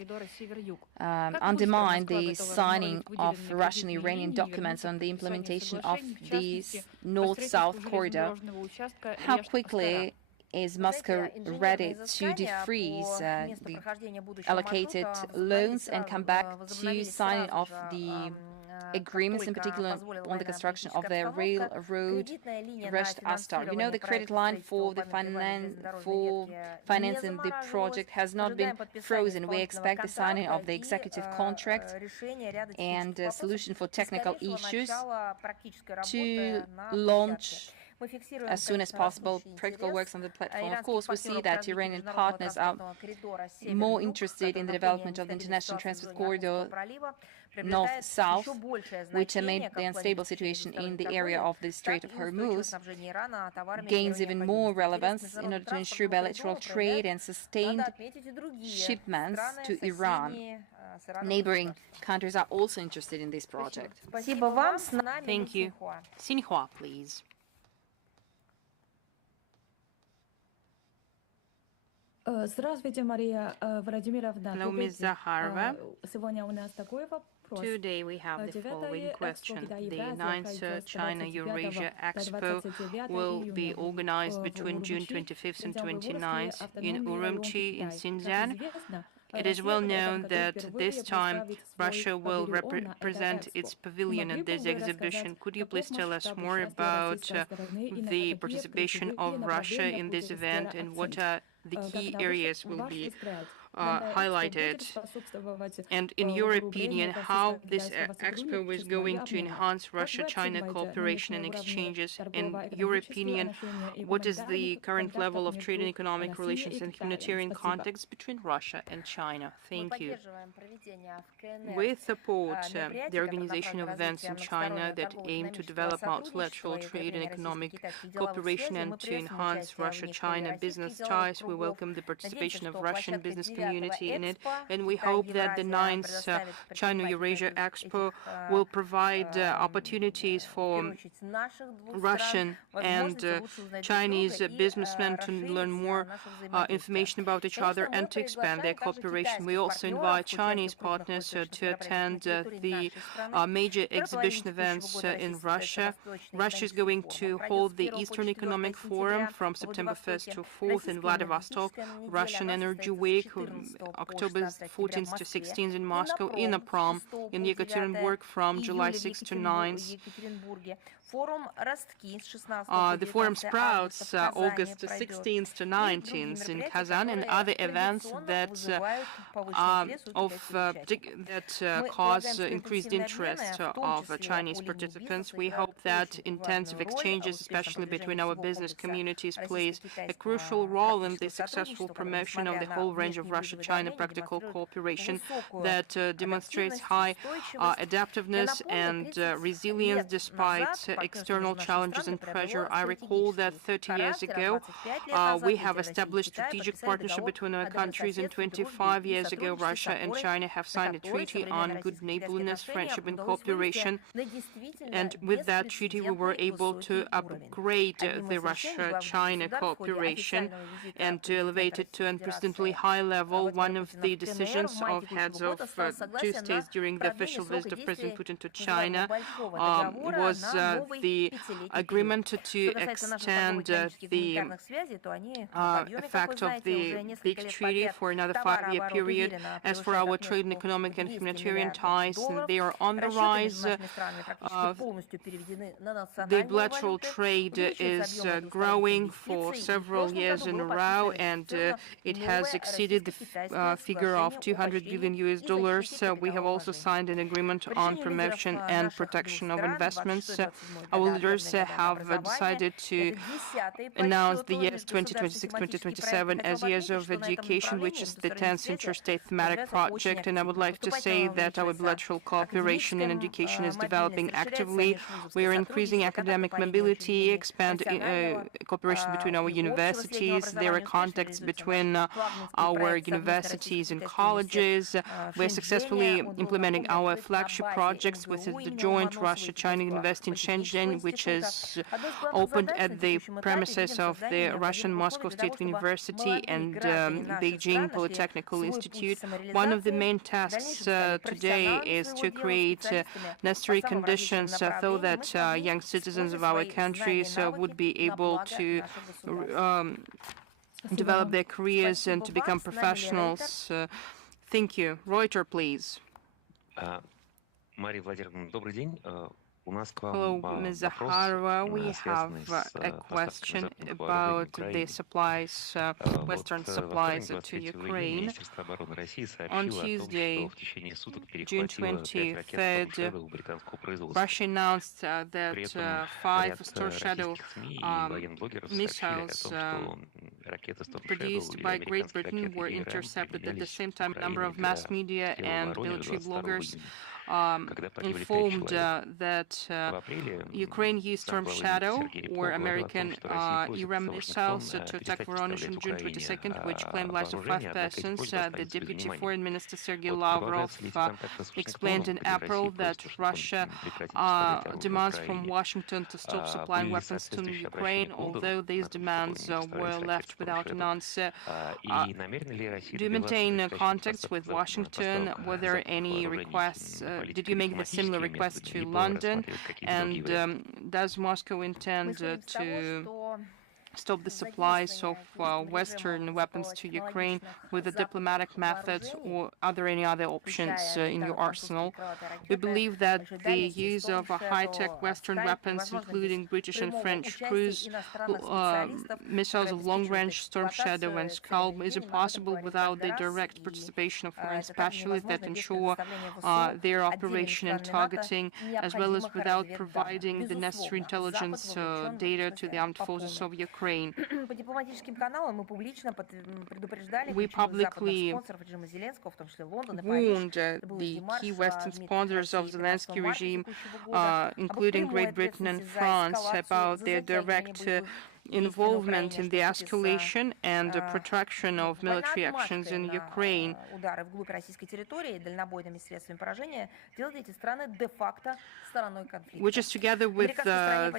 undermined the signing of Russian-Iranian documents on the implementation of this North-South corridor. How quickly is Moscow ready to defreeze the allocated loans and come back to signing of the agreements, in particular on the construction of the railroad Resht-Astar? You know, the credit line for the financing the project has not been frozen. We expect the signing of the executive contract and a solution for technical issues to launch as soon as possible practical works on the platform. Of course, we see that Iranian partners are more interested in the development of the international transport corridor north-south, which amid the unstable situation in the area of the Strait of Hormuz gains even more relevance in order to ensure bilateral trade and sustained shipments to Iran. Neighboring countries are also interested in this project. Thank you. Xinhua, please. Здравствуйте, Мария Владимировна. Hello, Ms. Zakharova. Сегодня у нас такой вопрос. Today we have the following question. The 9th China-Eurasia Expo will be organized between June 25th and 29th in Urumqi in Xinjiang. It is well known that this time Russia will represent its pavilion at this exhibition. Could you please tell us more about the participation of Russia in this event and what are the key areas will be highlighted? And in your opinion, how this expo is going to enhance Russia-China cooperation and exchanges? In your opinion, what is the current level of trade and economic relations and humanitarian contacts between Russia and China? Thank you. We support the organization of events in China that aim to develop multilateral trade and economic cooperation and to enhance Russia-China business ties. We welcome the participation of Russian business community in it, and we hope that the 9th China-Eurasia Expo will provide opportunities for Russian and Chinese businessmen to learn more information about each other and to expand their cooperation. We also invite Chinese partners to attend the major exhibition events in Russia. Russia is going to hold the Eastern Economic Forum from September 1st to 4th in Vladivostok, Russian Energy Week, October 14th to 16th in Moscow, INAPROM in Yekaterinburg from July 6th to 9th. The Forum Sprouts August 16th to 19th in Kazan, and other events that cause increased interest of Chinese participants. We hope that intensive exchanges, especially between our business communities, plays a crucial role in the successful promotion of the whole range of Russia-China practical cooperation that demonstrates high adaptiveness and resilience despite external challenges and pressure. I recall that 30 years ago, we have established strategic partnership between our countries, and 25 years ago, Russia and China have signed a treaty on good neighborliness, friendship, and cooperation. And with that treaty, we were able to upgrade the Russia-China cooperation and to elevate it to an unprecedentedly high level all, one of the decisions of heads of two states during the official visit of President Putin to China was the agreement to extend the effect of the big treaty for another 5-year period. As for our trade and economic and humanitarian ties, they are on the rise. The bilateral trade is growing for several years in a row, and it has exceeded the figure of $200 billion. We have also signed an agreement on promotion and protection of investments. Our leaders have decided to announce the years 2026-2027 as years of education, which is the 10th interstate thematic project. And I would like to say that our bilateral cooperation in education is developing actively. We are increasing academic mobility, expanding cooperation between our universities. There are contacts between our universities and colleges. We are successfully implementing our flagship projects with the joint Russia-China University in Shenzhen, which is opened at the premises of the Russian Moscow State University and Beijing Polytechnical Institute. One of the main tasks today is to create necessary conditions so that young citizens of our countries would be able to develop their careers and to become professionals. Thank you. Reuter, please. Hello, Ms. Zakharova. We have a question about the supplies, Western supplies to Ukraine. On Tuesday, June 23rd, Russia announced that 5 Storm Shadow missiles produced by Great Britain were intercepted. At the same time, a number of mass media and military bloggers informed that Ukraine used Storm Shadow or American ERA missiles to attack Voronezh on June 22nd, which claimed lives of 5 persons. The Deputy Foreign Minister Sergei Lavrov explained in April that Russia demands from Washington to stop supplying weapons to Ukraine, although these demands were left without an answer. Do you maintain contacts with Washington? Were there any requests? Did you make the similar request to London? And does Moscow intend to stop the supplies of Western weapons to Ukraine with the diplomatic methods, or are there any other options in your arsenal? We believe that the use of high-tech Western weapons, including British and French cruise missiles of long-range Storm Shadow and Scalp, is impossible without the direct participation of foreign specialists that ensure their operation and targeting, as well as without providing the necessary intelligence data to the armed forces of Ukraine. We publicly warned the key Western sponsors of Zelensky regime, including Great Britain and France, about their direct involvement in the escalation and the protraction of military actions in Ukraine, which is together with the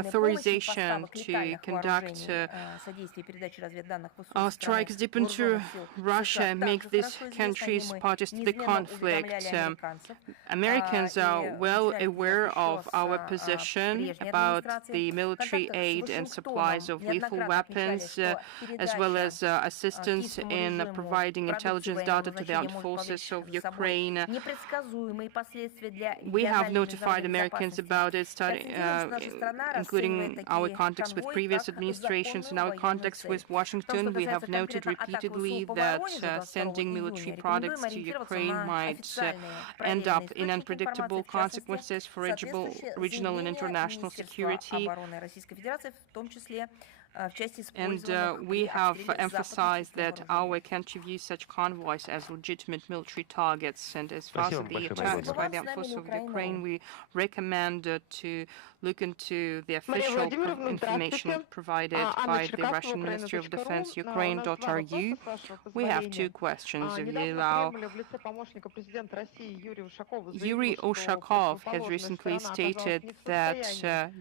authorization to conduct strikes deep into Russia, make these countries parties to the conflict. Americans are well aware of our position about the military aid and supplies of lethal weapons, as well as assistance in providing intelligence data to the armed forces of Ukraine. We have notified Americans about it, including our contacts with previous administrations and our contacts with Washington. We have noted repeatedly that sending military products to Ukraine might end up in unpredictable consequences for regional and international security. And we have emphasized that our country views such convoys as legitimate military targets. And as far as the attacks by the armed forces of Ukraine, we recommend to look into the official information provided by the Russian Ministry of Defense, Ukraine.ru. We have 2 questions, if you allow. Yuri Ushakov has recently stated that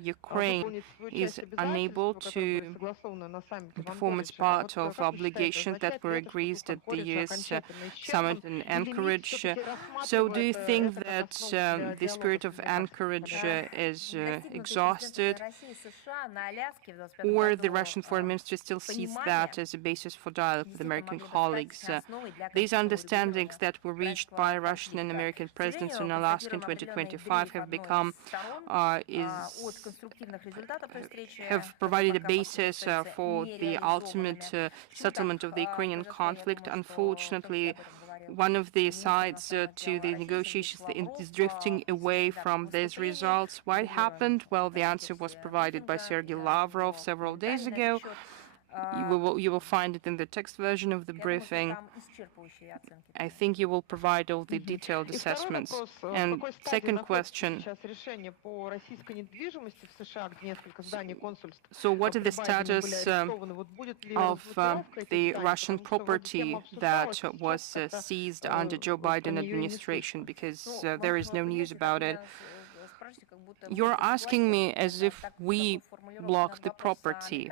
Ukraine is unable to performance part of obligations that were agreed at the U.S. summit in Anchorage. So do you think that the spirit of Anchorage is exhausted, or the Russian foreign ministry still sees that as a basis for dialogue with American colleagues? These understandings that were reached by Russian and American presidents in Alaska in 2025 have become have provided a basis for the ultimate settlement of the Ukrainian conflict. Unfortunately, one of the sides to the negotiations is drifting away from these results. Why it happened? Well, the answer was provided by Sergei Lavrov several days ago. You will find it in the text version of the briefing. I think you will provide all the detailed assessments. And second question, so what is the status of the Russian property that was seized under Joe Biden administration? Because there is no news about it. You're asking me as if we blocked the property,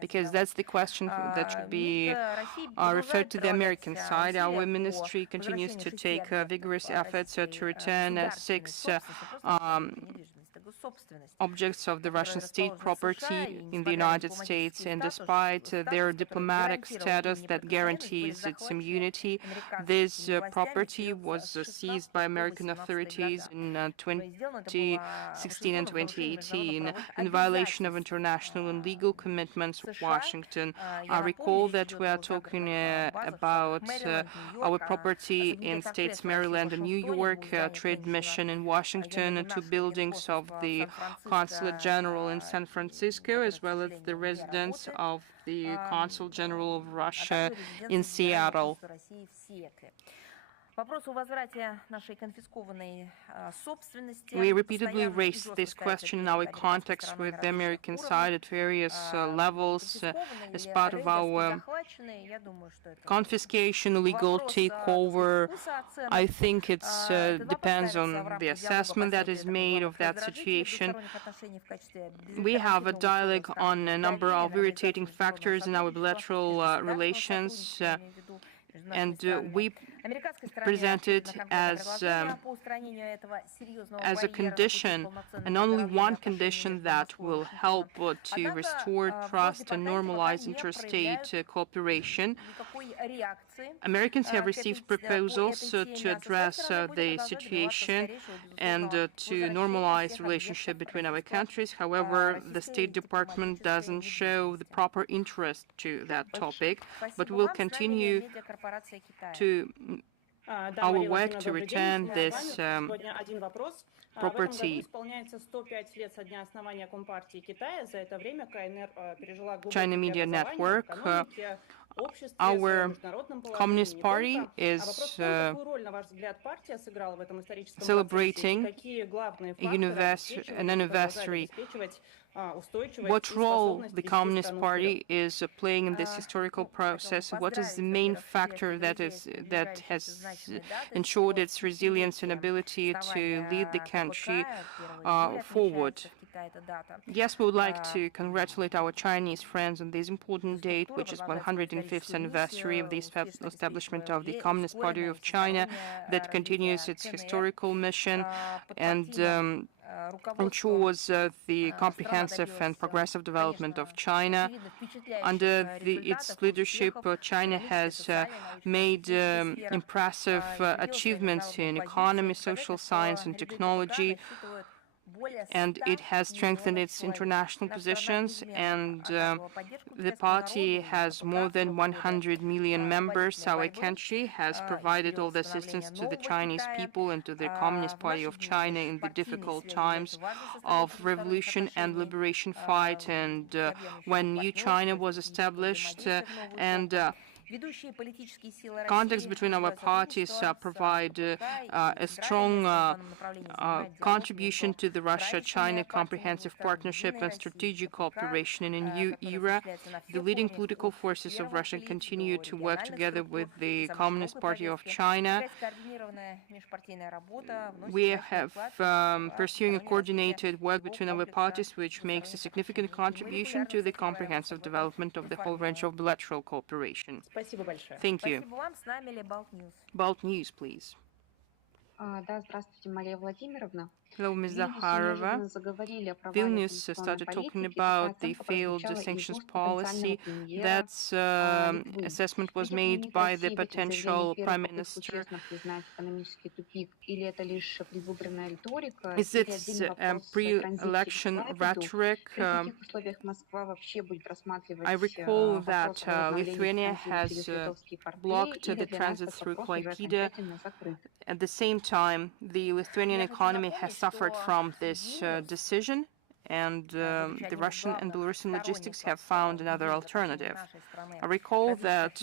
because that's the question that should be referred to the American side. Our ministry continues to take vigorous efforts to return 6 objects of the Russian state property in the United States, and despite their diplomatic status that guarantees its immunity, this property was seized by American authorities in 2016 and 2018 in violation of international and legal commitments of Washington. I recall that we are talking about our property in states Maryland and New York, trade mission in Washington, 2 buildings of the Consulate General in San Francisco, as well as the residence of the Consul General of Russia in Seattle. We repeatedly raised this question in our contacts with the American side at various levels as part of our confiscation, legal takeover. I think it depends on the assessment that is made of that situation. We have a dialogue on a number of irritating factors in our bilateral relations, and we present it as a condition, and only one condition, that will help to restore trust and normalize interstate cooperation. Americans have received proposals to address the situation and to normalize relationship between our countries. However, the State Department doesn't show the proper interest to that topic, but will continue to our work to return this property. China Media Network, our Communist Party is celebrating an anniversary. What role the Communist Party is playing in this historical process? What is the main factor that has ensured its resilience and ability to lead the country forward? Yes, we would like to congratulate our Chinese friends on this important date, which is 105th anniversary of the establishment of the Communist Party of China, that continues its historical mission and ensures the comprehensive and progressive development of China. Under its leadership, China has made impressive achievements in economy, social science, and technology, and it has strengthened its international positions, and the party has more than 100 million members. Our country has provided all the assistance to the Chinese people and to the Communist Party of China in the difficult times of revolution and liberation fight, and when new China was established, and contacts between our parties provide a strong contribution to the Russia-China Comprehensive Partnership and Strategic Cooperation in a new era. The leading political forces of Russia continue to work together with the Communist Party of China. We have pursuing a coordinated work between our parties, which makes a significant contribution to the comprehensive development of the whole range of bilateral cooperation. Thank you. Balt News, please. Да, здравствуйте, Мария Владимировна. Hello, Ms. Zakharova. Vilnius started talking about the failed sanctions policy. That assessment was made by the potential Prime Minister. Is it pre-election rhetoric? I recall that Lithuania has blocked the transit through Klaipėda. At the same time, the Lithuanian economy has suffered from this decision, and the Russian and Belarusian logistics have found another alternative. I recall that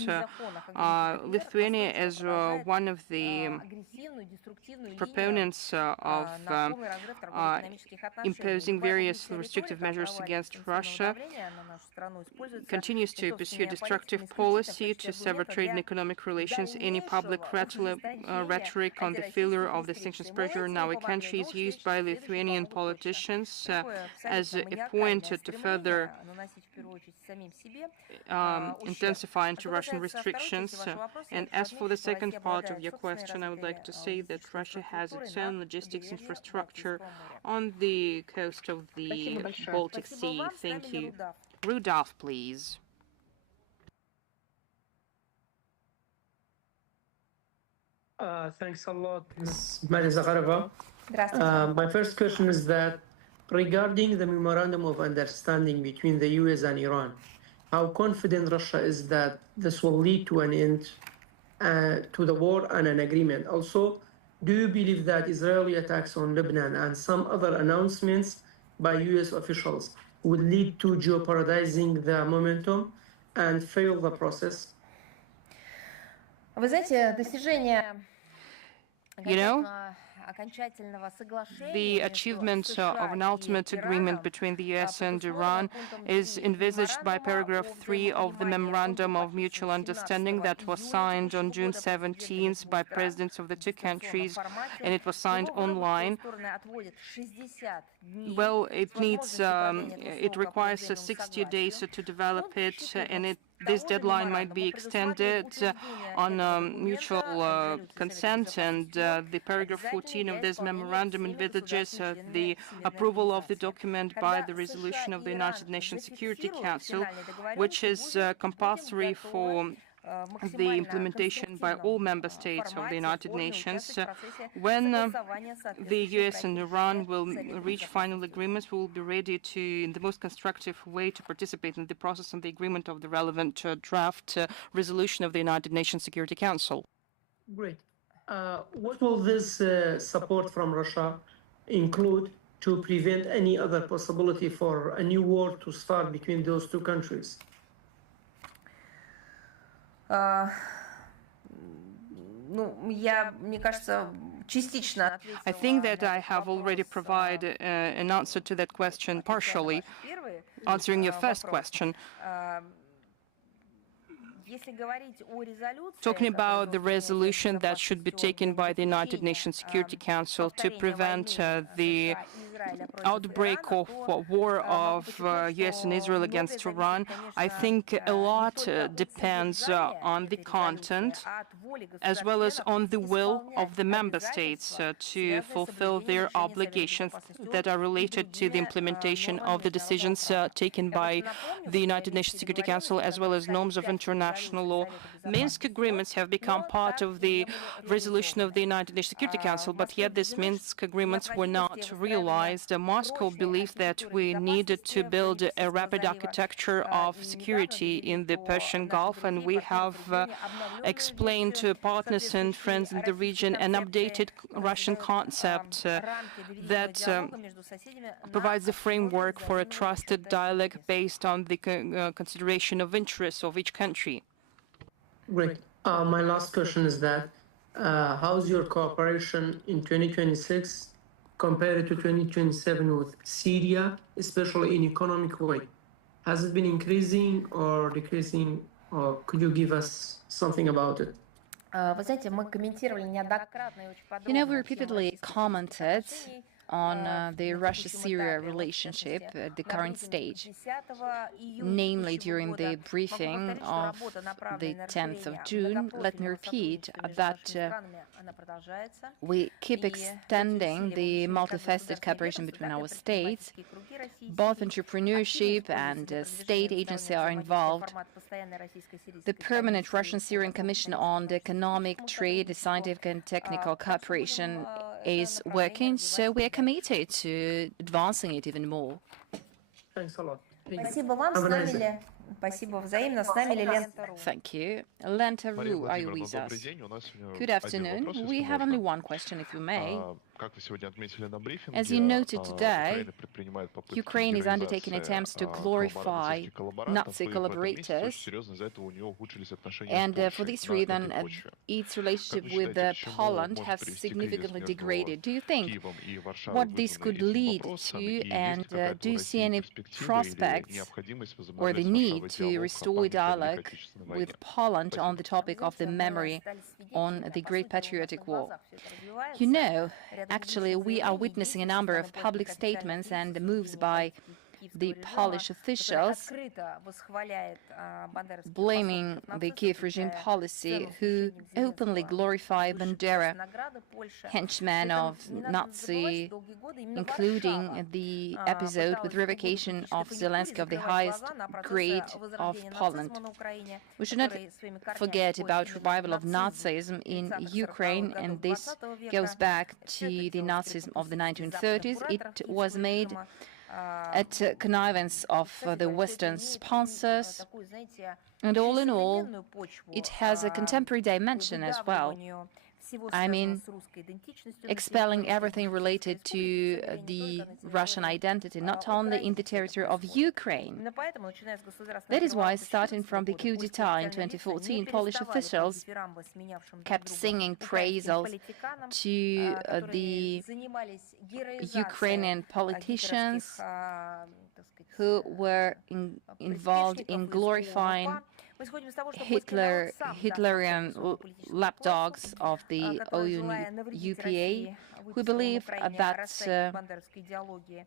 Lithuania is one of the proponents of imposing various restrictive measures against Russia, continues to pursue a destructive policy to sever trade and economic relations. Any public rhetoric on the failure of the sanctions pressure in our country is used by Lithuanian politicians as a point to further intensify anti-Russian restrictions. And as for the second part of your question, I would like to say that Russia has its own logistics infrastructure on the coast of the Baltic Sea. Thank you. Rudolph, please. Thanks a lot, Ms. Maria Zakharova. My first question is that regarding the Memorandum of Understanding between the US and Iran, how confident Russia is that this will lead to an end to the war and an agreement? Also, do you believe that Israeli attacks on Lebanon and some other announcements by US officials would lead to jeopardizing the momentum and fail the process? You know, the achievement of an ultimate agreement between the US and Iran is envisaged by paragraph 3 of the Memorandum of Mutual Understanding that was signed on June 17th by presidents of the two countries, and it was signed online. Well, it requires 60 days to develop it, and this deadline might be extended on mutual consent, and the paragraph 14 of this memorandum envisages the approval of the document by the resolution of the United Nations Security Council, which is compulsory for the implementation by all member states of the United Nations. When the US and Iran will reach final agreements, we will be ready to, in the most constructive way, to participate in the process and the agreement of the relevant draft resolution of the United Nations Security Council. Great. What will this support from Russia include to prevent any other possibility for a new war to start between those two countries? I think that I have already provided an answer to that question partially, answering your first question. Talking about the resolution that should be taken by the United Nations Security Council to prevent the outbreak of war of US and Israel against Iran, I think a lot depends on the content as well as on the will of the member states to fulfill their obligations that are related to the implementation of the decisions taken by the United Nations Security Council as well as norms of international law. Minsk agreements have become part of the resolution of the United Nations Security Council, but yet these Minsk agreements were not realized. Moscow believes that we needed to build a rapid architecture of security in the Persian Gulf, and we have explained to partners and friends in the region an updated Russian concept that provides a framework for a trusted dialogue based on the consideration of interests of each country. Great. My last question is that how's your cooperation in 2026 compared to 2027 with Syria, especially in economic way? Has it been increasing or decreasing, or could you give us something about it? Вы знаете, мы комментировали неоднократно и очень You know, подробно we тему repeatedly российско-сирийских commented отношений. on the На Russia-Syria текущем этапе, вот, в relationship частности, at the на current брифинге stage, 10 июня namely текущего during the года. Могу briefing повторить, что of работа, направленная the на 10th of расширение June. Let me многопрофильного repeat сотрудничества между that нашими странами, она продолжается. we keep И extending эти the усилия, как multifaceted государственных cooperation ведомств, between так и our states. предпринимательские круги российские, Both активно entrepreneurship используются and для state продвижения agency двустороннего are взаимодействия involved. формата постоянной российско-сирийской The Permanent комиссии Russian-Syrian по Commission экономическому on the и Economic, политическому Trade, сотрудничеству. Scientific and Technical Так что будем Cooperation это is направление working, so развивать we are дальше. committed to advancing it even more. Thanks a lot. Thank you. Спасибо вам, Have с a нами nice day. ли? Спасибо взаимно, с нами ли Лента.ру? Thank you. Lenta Мария Ru, are you Владимировна, with добрый us? день. У нас сегодня Good один afternoon. вопрос, We если have only можно. one question, if you may. Как вы сегодня отметили на брифинге, As you noted today, Украина предпринимает попытки Ukraine is undertaking героизации attempts to glorify нацистских коллаборантов, Nazi и в этом месяце collaborators, очень серьезно из-за этого у нее ухудшились отношения and с for Польшей this на reason, этой почве. its relationship Как вы with считаете, к чему Poland может has привести кризис significantly между degraded. Do you think Киевом и Варшавой, what this вызванный could этим lead вопросом, to, и есть and ли какая-то do у you see России any перспектива или prospects необходимость or the возобновлять с need Варшавой to диалог о restore памяти о Великой dialogue Отечественной войне? with Poland on the Спасибо. topic of the Знаете, мы memory стали on свидетелями, the по Great сути, на Patriotic наших War? глазах все это развивается. You know, Ряд actually, публичных we are заявлений, witnessing a действий со number стороны of public польских официальных statements лиц, and осуждений moves by политики the киевского Polish режима, который officials открыто восхваляет бандеровских blaming послушников the Kiev regime нацистов, policy, в who целом openly Зеленского, glorify высшей Bandera, награды Польши. henchmen При этом of не надо забывать, Nazi, что долгие годы именно including Варшава the episode with пыталась в угоду revocation политической of конъюнктуре Zelensky of the закрывать highest глаза на процессы grade of возрождения Poland. нацизма на Украине, We should not который своими корнями forget уходит about именно в revival of нацизм Nazism in 30-х, 40-х Ukraine, годов and this 20 века. goes back Все to это the делалось при Nazism of the попустительстве западных 1930s. кураторов It was киевского made режима. at connivance of Кстати the говоря, всё это Western имеет очень, sponsors, такую, знаете, and all in очень all, современную почву, it has a contemporary по dimension as well. выдавливанию всего, I mean, связанного с русской идентичностью на expelling территории everything related Республики, to с the только на Russian территории identity, not only in the Украины territory это of происходит. Ukraine. Именно поэтому, начиная с государственного That is why, переворота starting 2014 from the года, coup польские d'etat in официальные лица 2014, не Polish переставали officials ходить дифирамбы, сменявшим друг kept друга singing украинским praisals политиканам, to которые the занимались героизацией Ukrainian politicians гитлеровских, так сказать, who were involved in приспешников из glorifying ОУН. Мы исходим из того, что польский народ сам Hitlerian достался своему политическому lapdogs классу, of the который, желая навредить UPA, России, who выписал believe в Украине that рассадник бандеровской идеологии.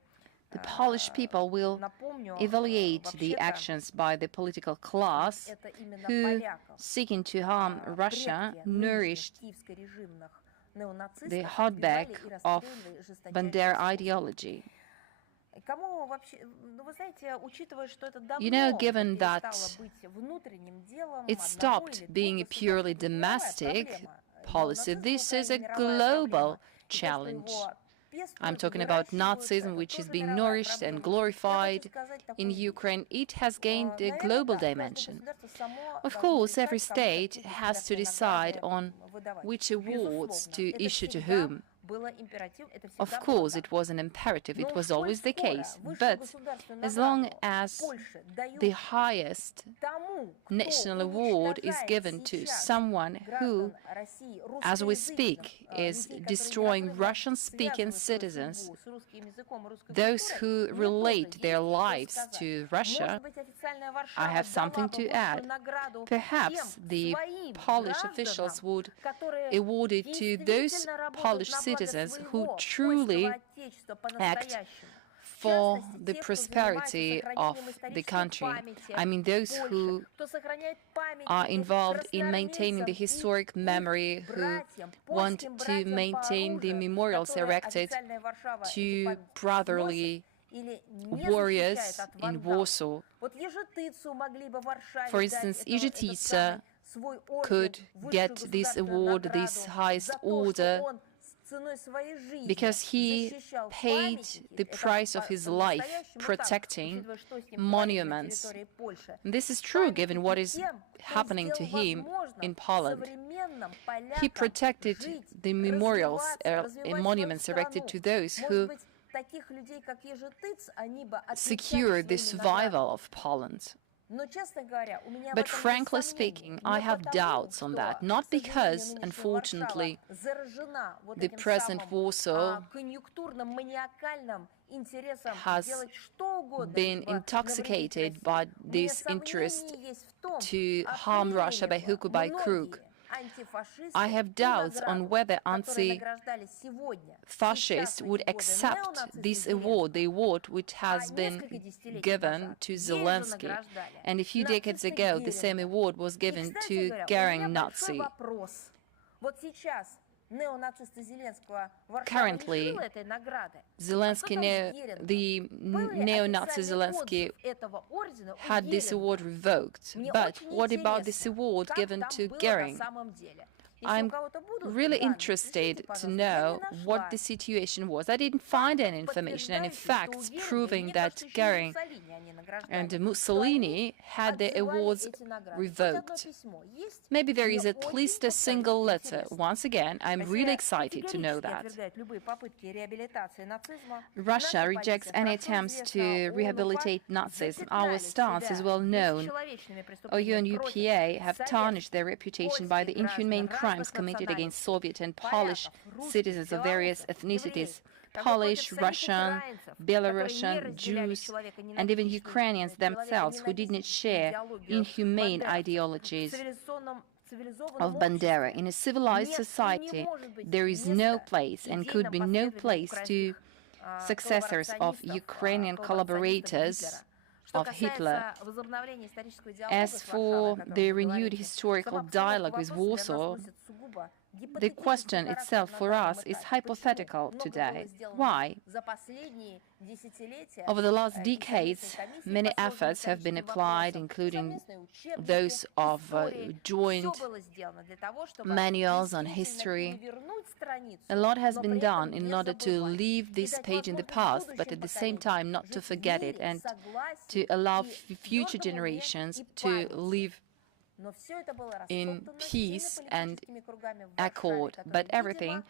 the Polish people will Напомню, evaluate the вообще-то, actions by the political class это именно who, поляков, seeking to harm Russia, предки nourished нынешних киевско-режимных неонацистов the убивали hardback и of расстреливали жесточайшим Bandera способом. ideology. Кому вообще, ну вы знаете, учитывая, что это давно You know, given перестало that быть внутренним делом it одного stopped или being a двух purely государств, это мировая domestic проблема. policy, Неонацизм в this is a Украине мировая global проблема. И то, что challenge. его пестуют, I'm talking about выращивают, Nazism, это which is тоже being мировая nourished and проблема. Я хочу glorified сказать in такую вещь. Ukraine. It has gained a Наверное, global да, каждое dimension. государство само Of должно course, every решать, кому state какие has to государственные decide награды on выдавать. which awards Безусловно, to это issue to всегда whom. было императив, это Of всегда было course, так. it was an imperative, it Но was сколь always the скоро case. высшую But государственную as long награду as Польше дают the highest тому, кто national award is уничтожает given to сейчас someone who, граждан России, as we русскоязычных, speak, is людей, которые destroying неразрывно Russian-speaking связывают свою citizens, судьбу с русским языком и русской those культурой, who мне тоже relate есть their что lives сказать. to Russia, Может быть, официальная I Варшава have something дала бы to высшую add. награду Perhaps тем the своим Polish officials гражданам, would которые award it to those действительно работают Polish на благо citizens who своего truly польского отечества по-настоящему. for В частности, the те, кто prosperity занимается of сохранением the исторической country. памяти I mean, those Польши, who кто сохраняет are памятники involved in maintaining the красноармейцам historic и memory, who братьям, want польским to братьям по maintain the оружию, memorials которые erected официальная Варшава эти to памятники brotherly сносит или не warriors защищает от in вандалов. Warsaw. Вот Ежетыцу могли бы в Варшаве For дать instance, этот Ежетица самый свой орден, could высшую get this государственную award, награду this highest за то, order, что он ценой своей жизни because he защищал paid памятники. the Это price of his life по-настоящему так, protecting учитывая, что с ним творится на monuments. территории Польши. And this is true given what Памятники is тем, кто happening to сделал him возможным in Poland. современным He полякам protected жить, the memorials развиваться, and развивать monuments свою erected to страну. those Может who быть, таких людей, как Ежетыц, они бы отличались secured the своими survival наградами. of Poland. But frankly speaking, I have doubts on that, not because, unfortunately, the present Warsaw has been intoxicated by this interest to harm Russia by hook or by crook. I have doubts on whether anti-fascists would accept this award, the award which has been given to Zelensky. And a few decades ago, the same award was given to Goering Nazi. Currently, the neo-Nazi Zelensky had this award revoked. But what about this award given to Goering? I'm really interested to know what the situation was. I didn't find any information, any facts proving that Goering and Mussolini had their awards revoked. Maybe there is at least a single letter. Once again, I'm really excited to know that. Russia rejects any attempts to rehabilitate Nazism. Our stance is well known. OU and UPA have tarnished their reputation by the inhumane crimes committed against Soviet and Polish citizens of various ethnicities. Polish, Russian, Belarusian, Jews, and even Ukrainians themselves who did not share inhumane ideologies of Bandera. In a civilized society, there is no place and could be no place to successors of Ukrainian collaborators of Hitler. As for the renewed historical dialogue with Warsaw, the question itself for us is hypothetical today. Why? Over the last decades, many efforts have been applied, including those of joint manuals on history. A lot has been done in order to leave this page in the past, but at the same time not to forget it and to allow future generations to live in peace and accord. But everything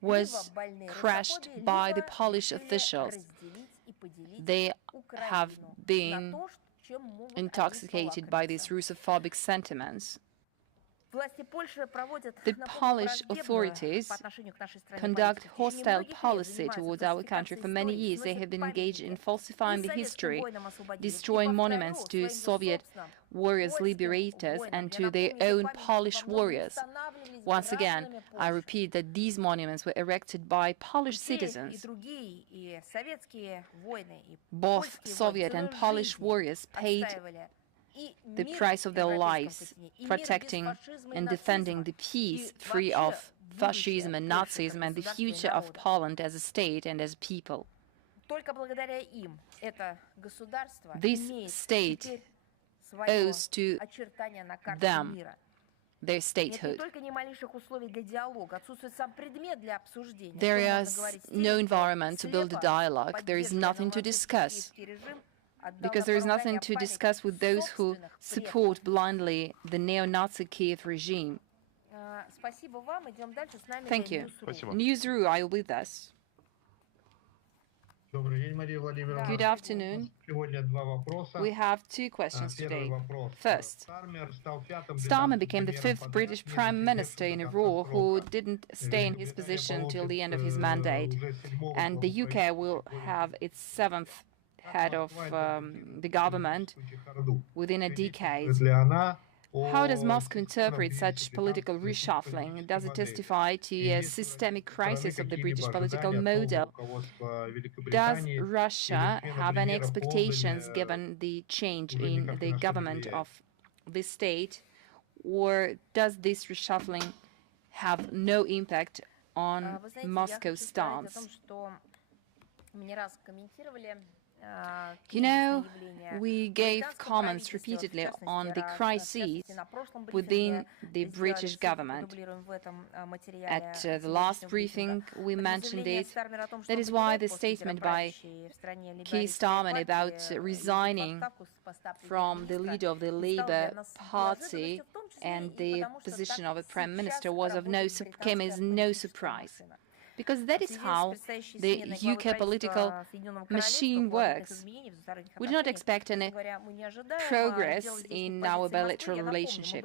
was crushed by the Polish officials. They have been intoxicated by these Russophobic sentiments. The Polish authorities conduct hostile policy towards our country. For many years, they have been engaged in falsifying the history, destroying monuments to Soviet warriors, liberators, and to their own Polish warriors. Once again, I repeat that these monuments were erected by Polish citizens. Both Soviet and Polish warriors paid the price of their lives, protecting and defending the peace free of fascism and Nazism and the future of Poland as a state and as a people. This state owes to them their statehood. There is no environment to build a dialogue. There is nothing to discuss. Because there is nothing to discuss with those who support blindly the neo-Nazi Kiev regime. Thank you. Newsroom, are you with us? Good afternoon. We have two questions today. First, Starmer became the 5th British Prime Minister in a row who didn't stay in his position till the end of his mandate, and the UK will have its 7th head of the government within a decade. How does Moscow interpret such political reshuffling? Does it testify to a systemic crisis of the British political model? Does Russia have any expectations given the change in the government of the state, or does this reshuffling have no impact on Moscow's stance? You know, we gave comments repeatedly on the crises within the British government. At the last briefing, we mentioned it. That is why the statement by Keir Starmer about resigning from the leader of the Labour Party and the position of a Prime Minister came as no surprise. because that is how the UK political machine works. We do not expect any progress in our bilateral relationship.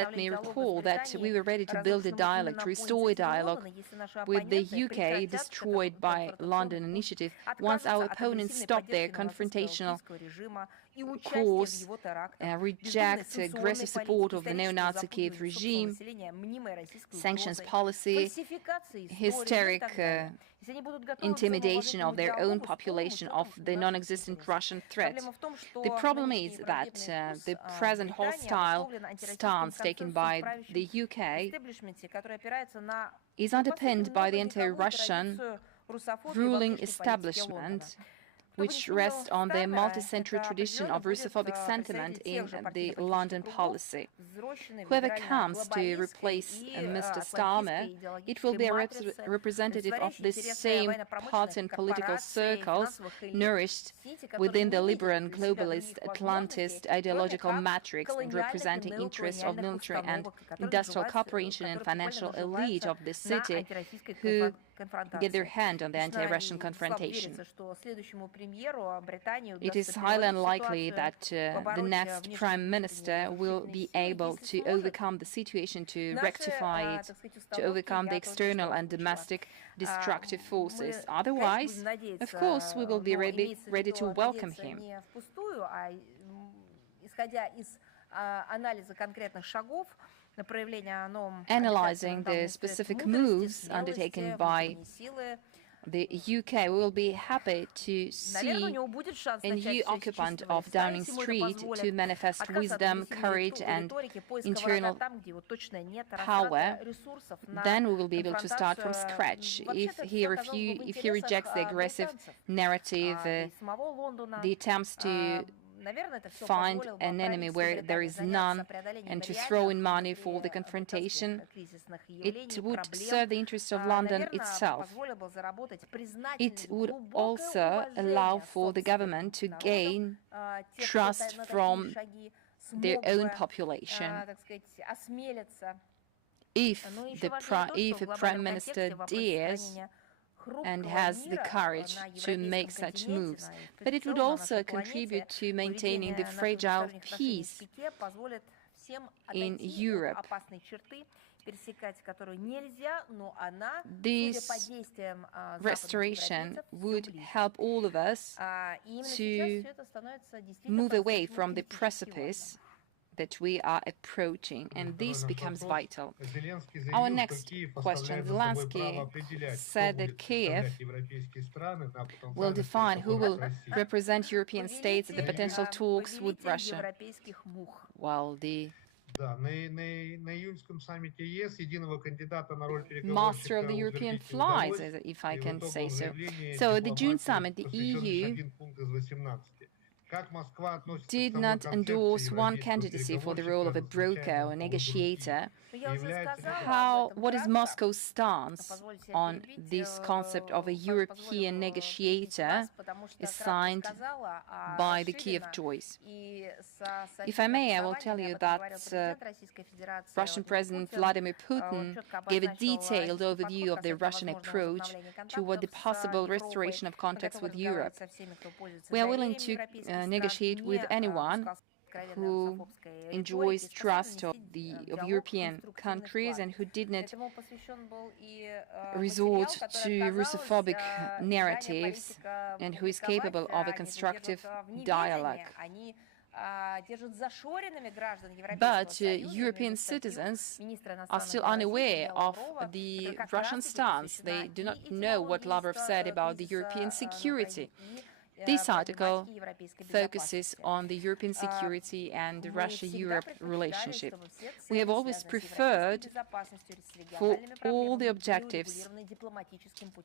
Let me recall that we were ready to build a dialogue, to restore a dialogue with the UK destroyed by London initiative once our opponents stop their confrontational course, reject aggressive support of the neo-Nazi Kiev regime, sanctions policy, hysteric intimidation of their own population of the non-existent Russian threat. The problem is that the present hostile stance taken by the UK is underpinned by the anti-Russian ruling establishment, which rests on the multi-century tradition of Russophobic sentiment in the London policy. Whoever comes to replace Mr. Starmer, it will be a representative of the same party and political circles nourished within the liberal and globalist Atlantist ideological matrix and representing interests of military and industrial corporation and financial elite of the city who get their hand on the anti-Russian confrontation. It is highly unlikely that the next Prime Minister will be able to overcome the situation, to rectify it, to overcome the external and domestic destructive forces. Otherwise, of course, we will be ready to welcome him. Analyzing the specific moves undertaken by the UK, we will be happy to see a new occupant of Downing Street to manifest wisdom, courage and internal power. Then we will be able to start from scratch. If he rejects the aggressive narrative, the attempts to find an enemy where there is none and to throw in money for the confrontation, it would serve the interests of London itself. It would also allow for the government to gain trust from their own population. If a Prime Minister dares and has the courage to make such moves. But it would also contribute to maintaining the fragile peace in Europe. This restoration would help all of us to move away from the precipice that we are approaching, and this becomes vital. Our next question. Zelensky said that Kiev will define who will represent European states at the potential talks with Russia. While the master of the European flies, if I can say so. So at the June summit, the EU did not endorse one candidacy for the role of a broker or negotiator. What is Moscow's stance on this concept of a European negotiator assigned by the Kiev choice? If I may, I will tell you that Russian President Vladimir Putin gave a detailed overview of the Russian approach toward the possible restoration of contacts with Europe. We are willing to negotiate with anyone who enjoys trust of European countries and who did not resort to Russophobic narratives and who is capable of a constructive dialogue. But European citizens are still unaware of the Russian stance. They do not know what Lavrov said about the European security. This article focuses on the European security and the Russia-Europe relationship. We have always preferred for all the objectives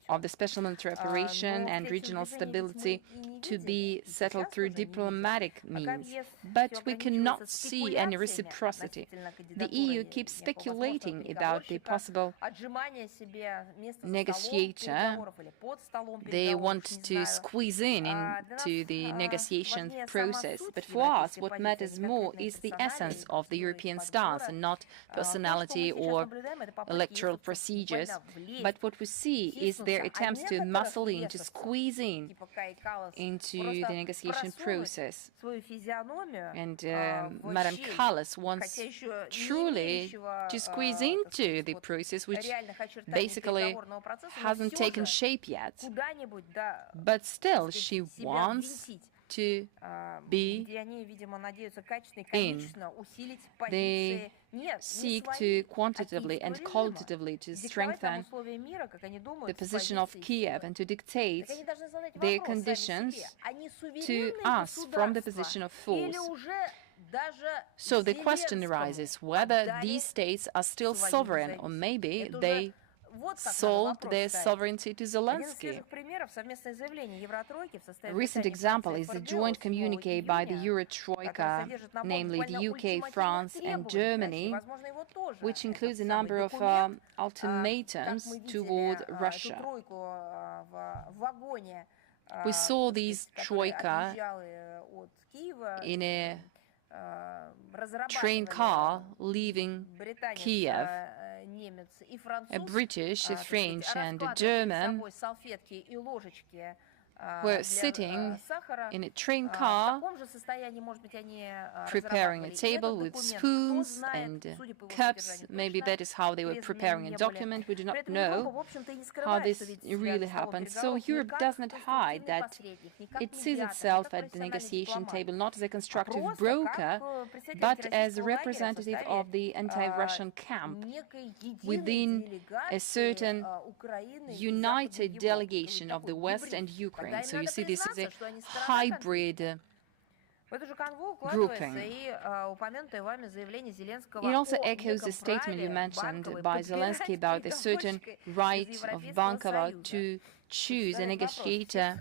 of the special military operation and regional stability to be settled through diplomatic means, but we cannot see any reciprocity. The EU keeps speculating about the possible negotiator. They want to squeeze in to the negotiation process. But for us, what matters more is the essence of the European stance and not personality or electoral procedures. But what we see is their attempts to muscle in, to squeeze in into the negotiation process. And Madam Callas wants truly to squeeze into the process, which basically hasn't taken shape yet. But still, she wants to be in. They seek to quantitatively and qualitatively to strengthen the position of Kiev and to dictate their conditions to us from the position of force. So the question arises whether these states are still sovereign, or maybe they sold their sovereignty to Zelensky. A recent example is the joint communique by the Euro Troika, namely the UK, France and Germany, which includes a number of ultimatums toward Russia. We saw these Troika in a train car leaving Kiev. A British, a French and a German were sitting in a train car, preparing a table with spoons and cups. Maybe that is how they were preparing a document. We do not know how this really happened. So Europe does not hide that it sees itself at the negotiation table not as a constructive broker, but as a representative of the anti-Russian camp within a certain united delegation of the West and Ukraine. So you see, this is a hybrid grouping. It also echoes the statement you mentioned by Zelensky about the certain right of Bankova to choose a negotiator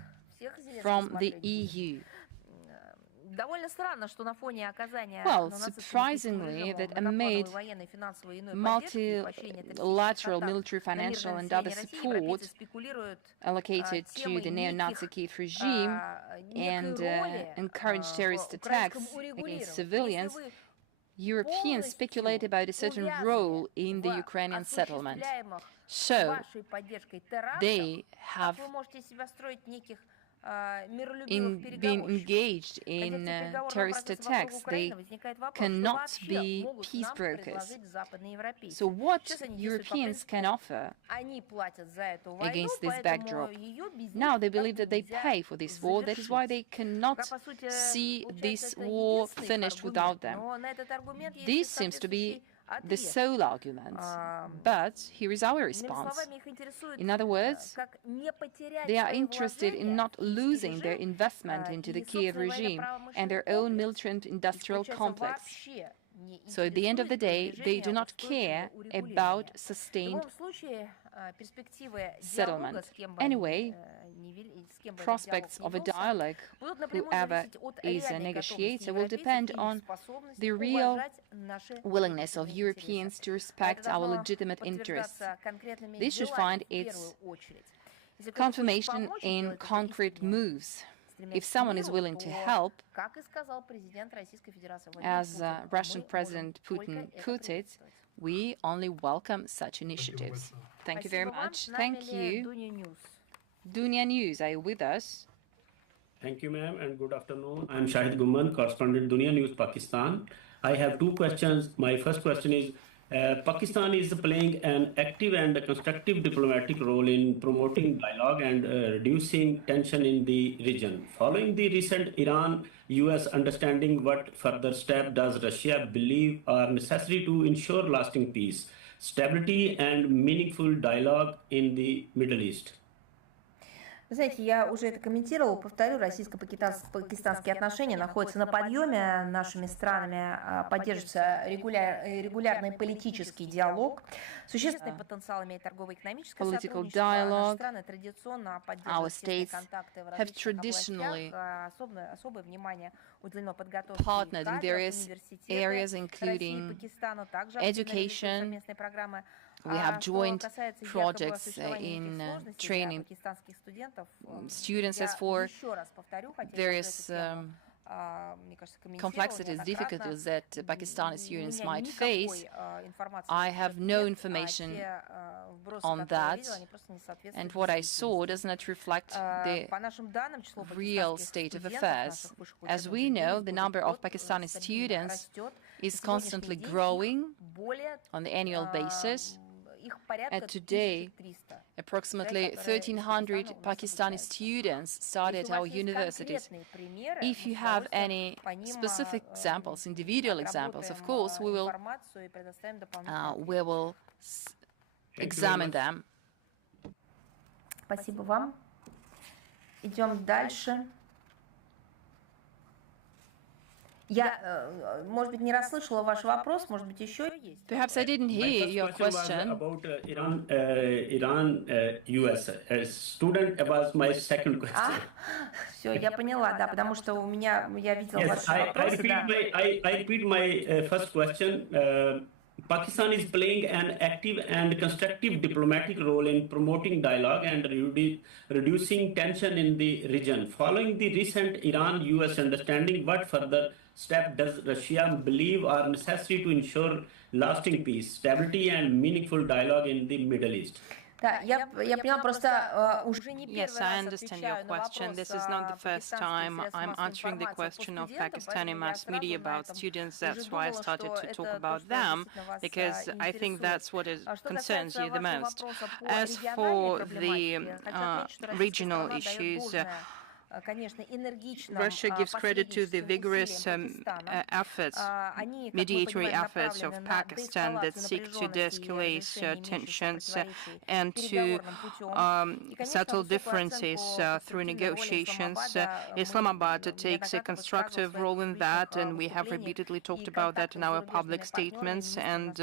from the EU. Well, surprisingly, that amid multilateral military, financial and other support allocated to the neo-Nazi Kiev regime and encouraged terrorist attacks against civilians, Europeans speculate about a certain role in the Ukrainian settlement. So, they have being engaged in terrorist attacks. They cannot be peace brokers. So what Europeans can offer against this backdrop? Now they believe that they pay for this war. That is why they cannot see this war finished without them. This seems to be the sole argument. But here is our response. In other words, they are interested in not losing their investment into the Kiev regime and their own military and industrial complex. So at the end of the day, they do not care about sustained settlement. Anyway, prospects of a dialogue, whoever is a negotiator, will depend on the real willingness of Europeans to respect our legitimate interests. This should find its confirmation in concrete moves. If someone is willing to help, as Russian President Putin put it, we only welcome such initiatives. Thank you very much. Thank you. Dunya News, are you with us? Thank you, ma'am, and good afternoon. I'm Shahid Gumman, correspondent Dunya News, Pakistan. I have two questions. My first question is, Pakistan is playing an active and constructive diplomatic role in promoting dialogue and reducing tension in the region. Following the recent Iran-US understanding, what further steps does Russia believe are necessary to ensure lasting peace, stability, and meaningful dialogue in the Middle East? Вы знаете, я уже это комментировала, повторю, российско-пакистанские отношения находятся на подъеме, нашими странами поддерживается регулярный политический диалог, существенный потенциал имеет торгово-экономическое сотрудничество, наши страны традиционно поддерживают тесные контакты в различных областях, особое внимание уделено подготовке кадров, университетов России и Пакистана, также активно реализуют совместные программы We have joint projects in training students as for various complexities, difficulties that Pakistani students might face. I have no information on that, and what I saw does not reflect the real state of affairs. As we know, the number of Pakistani students is constantly growing on the annual basis. And today, approximately 1,300 Pakistani students study at our universities. If you have any specific examples, individual examples, of course, we will examine them. Спасибо вам. Идем дальше. Я, может быть, не расслышала ваш вопрос, может быть, еще есть. Perhaps I didn't hear your question. About Iran, US. Student was my second question. Все, я поняла, да, потому что у меня, я видела ваши вопросы. I repeat my first question. Pakistan is playing an active and constructive diplomatic role in promoting dialogue and reducing tension in the region. Following the recent Iran-US understanding, what further steps does Russia believe are necessary to ensure lasting peace, stability, and meaningful dialogue in the Middle East? Да, я поняла, просто уже не первый Yes, I understand your question. This is not the first time I'm answering the question of Pakistani mass media about students. That's why I started to talk about them, because I think that's what concerns you the most. As for the regional issues, Russia gives credit to the vigorous efforts, mediatory efforts of Pakistan that seek to de-escalate tensions and to settle differences through negotiations. Islamabad takes a constructive role in that, and we have repeatedly talked about that in our public statements. And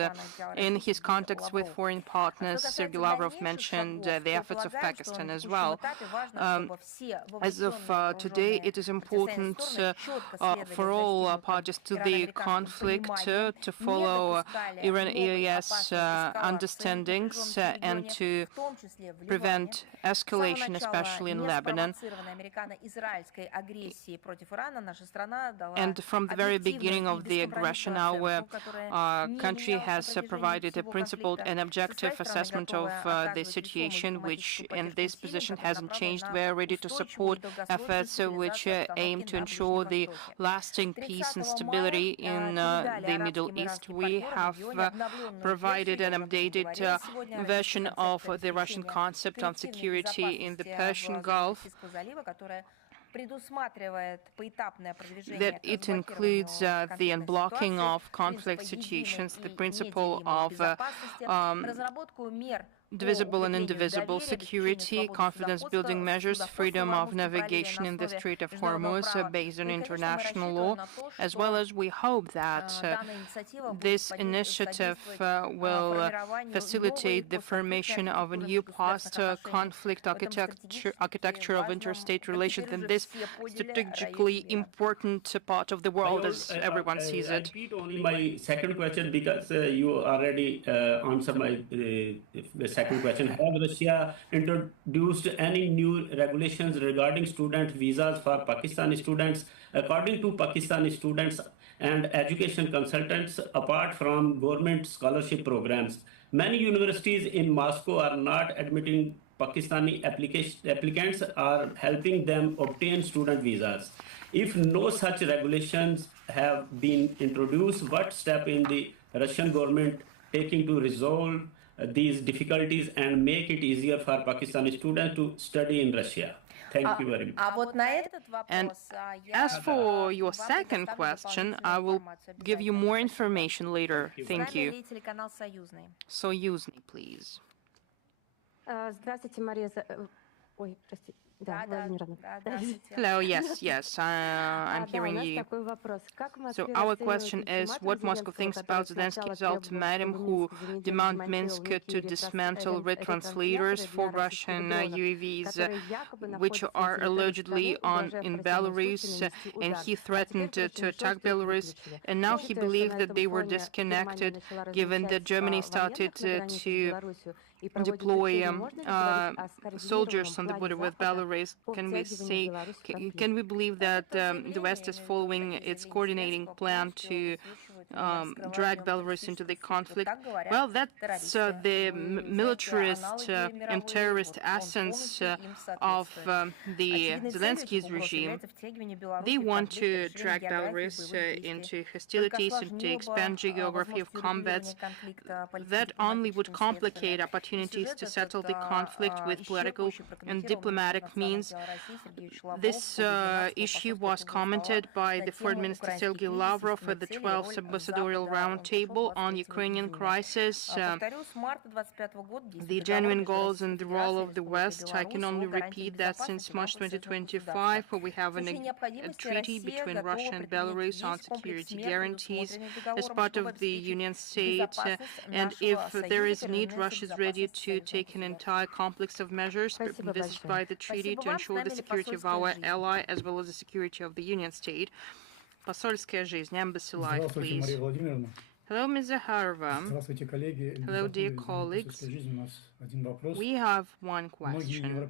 in his contacts with foreign partners, Sergei Lavrov mentioned the efforts of Pakistan as well. As of today, it is important for all parties to the conflict to follow Iran-US understandings and to prevent escalation, especially in Lebanon. And from the very beginning of the aggression, our country has provided a principled and objective assessment of the situation, which in this position hasn't changed. We are ready to support efforts which aim to ensure the lasting peace and stability in the Middle East. We have provided an updated version of the Russian concept on security in the Persian Gulf, that it includes the unblocking of conflict situations, the principle of divisible and indivisible security, confidence-building measures, freedom of navigation in the Strait of Hormuz based on international law, as well as we hope that this initiative will facilitate the formation of a new post-conflict architecture of interstate relations in this strategically important part of the world, as everyone sees it. I repeat only my second question because you already answered my second question. Have Russia introduced any new regulations regarding student visas for Pakistani students? According to Pakistani students and education consultants, apart from government scholarship programs, many universities in Moscow are not admitting Pakistani applicants or helping them obtain student visas. If no such regulations have been introduced, what step is the Russian government taking to resolve these difficulties and make it easier for Pakistani students to study in Russia? Thank you very much. And as for your second question, I will give you more information later. Thank you. Союзный. Союзный, please. Здравствуйте, Мария. Hello, yes, I'm hearing you. So our question is what Moscow thinks about Zelensky's ultimatum, who demand Minsk to dismantle retranslators for Russian UAVs, which are allegedly in Belarus, and he threatened to attack Belarus, and now he believes that they were disconnected, given that Germany started to deploy soldiers on the border with Belarus. Can we believe that the West is following its coordinating plan to drag Belarus into the conflict? Well, that's the militarist and terrorist essence of the Zelensky's regime. They want to drag Belarus into hostilities and to expand geography of combats. That only would complicate opportunities to settle the conflict with political and diplomatic means. This issue was commented by the Foreign Minister Sergei Lavrov at the 12th Ambassadorial Roundtable on Ukrainian crisis. The genuine goals and the role of the West, I can only repeat that since March 2025, we have a treaty between Russia and Belarus on security guarantees as part of the Union state, and if there is need, Russia is ready to take an entire complex of measures envisaged by the treaty to ensure the security of our ally as well as the security of the Union state. Посольская жизнь, embassy life, please. Hello, Ms. Zaharova. Hello, dear colleagues. We have one question.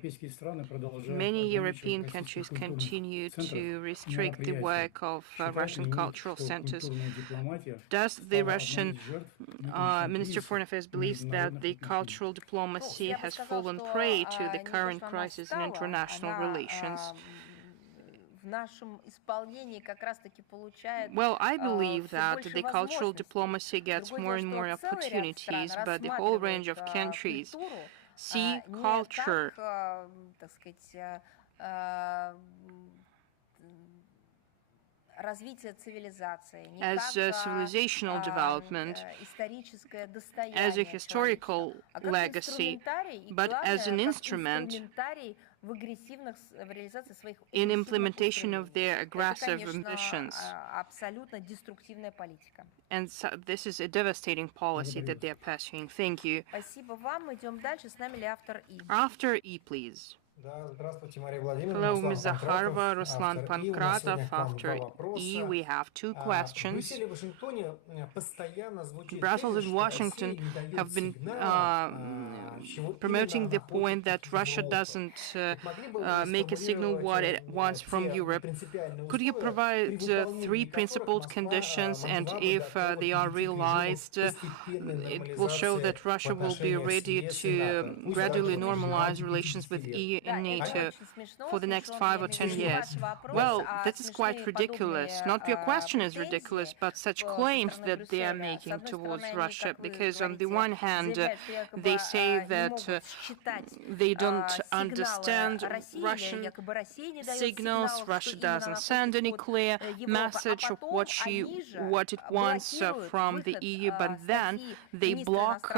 Many European countries continue to restrict the work of Russian cultural centers. Does the Russian Minister of Foreign Affairs believe that the cultural diplomacy has fallen prey to the current crisis in international relations? Well, I believe that the cultural diplomacy gets more and more opportunities, but the whole range of countries see culture as a civilizational development, as a historical legacy, but as an instrument in implementation of their aggressive ambitions. And so this is a devastating policy that they are pursuing. Thank you. After E, please. Hello, Ms. Zakharova, Ruslan Pankratov. After E, we have two questions. Brussels and Washington have been promoting the point that Russia doesn't make a signal what it wants from Europe. Could you provide three principled conditions, and if they are realized, it will show that Russia will be ready to gradually normalize relations with EU and NATO for the next 5 or 10 years? Well, that is quite ridiculous. Not your question is ridiculous, but such claims that they are making towards Russia, because on the one hand, they say that they don't understand Russian signals, Russia doesn't send any clear message of what it wants from the EU, but then they block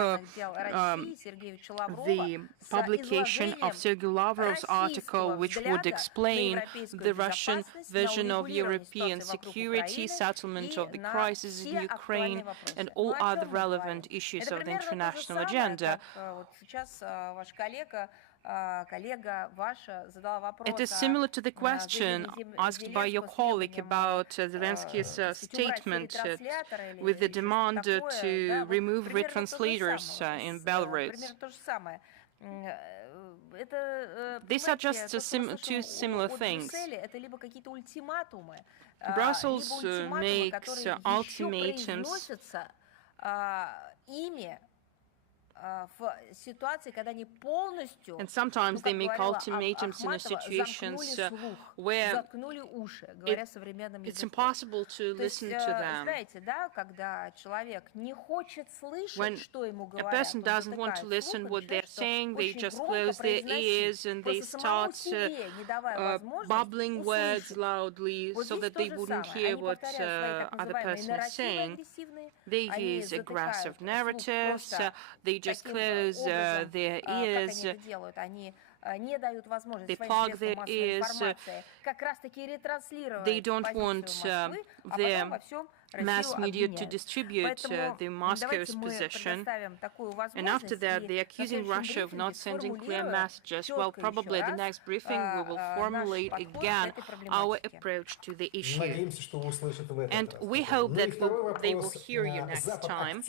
the publication of Sergei Lavrov's article, which would explain the Russian vision of European security, settlement of the crisis in Ukraine, and all other relevant issues of the international agenda. It is similar to the question asked by your colleague about Zelensky's statement with the demand to remove retranslators in Belarus. These are just two similar things. Brussels makes ultimatums and sometimes they make ultimatums in situations where it's impossible to listen to them. When a person doesn't want to listen what they're saying, they just close their ears and they start bubbling words loudly so that they wouldn't hear what other person is saying. They use aggressive narratives, they just close their ears The POG there is they don't want the mass media to distribute the Moscow's position, and after that they're accusing Russia of not sending clear messages. Well, probably at the next briefing we will formulate again our approach to the issue, and we hope that they will hear you next time.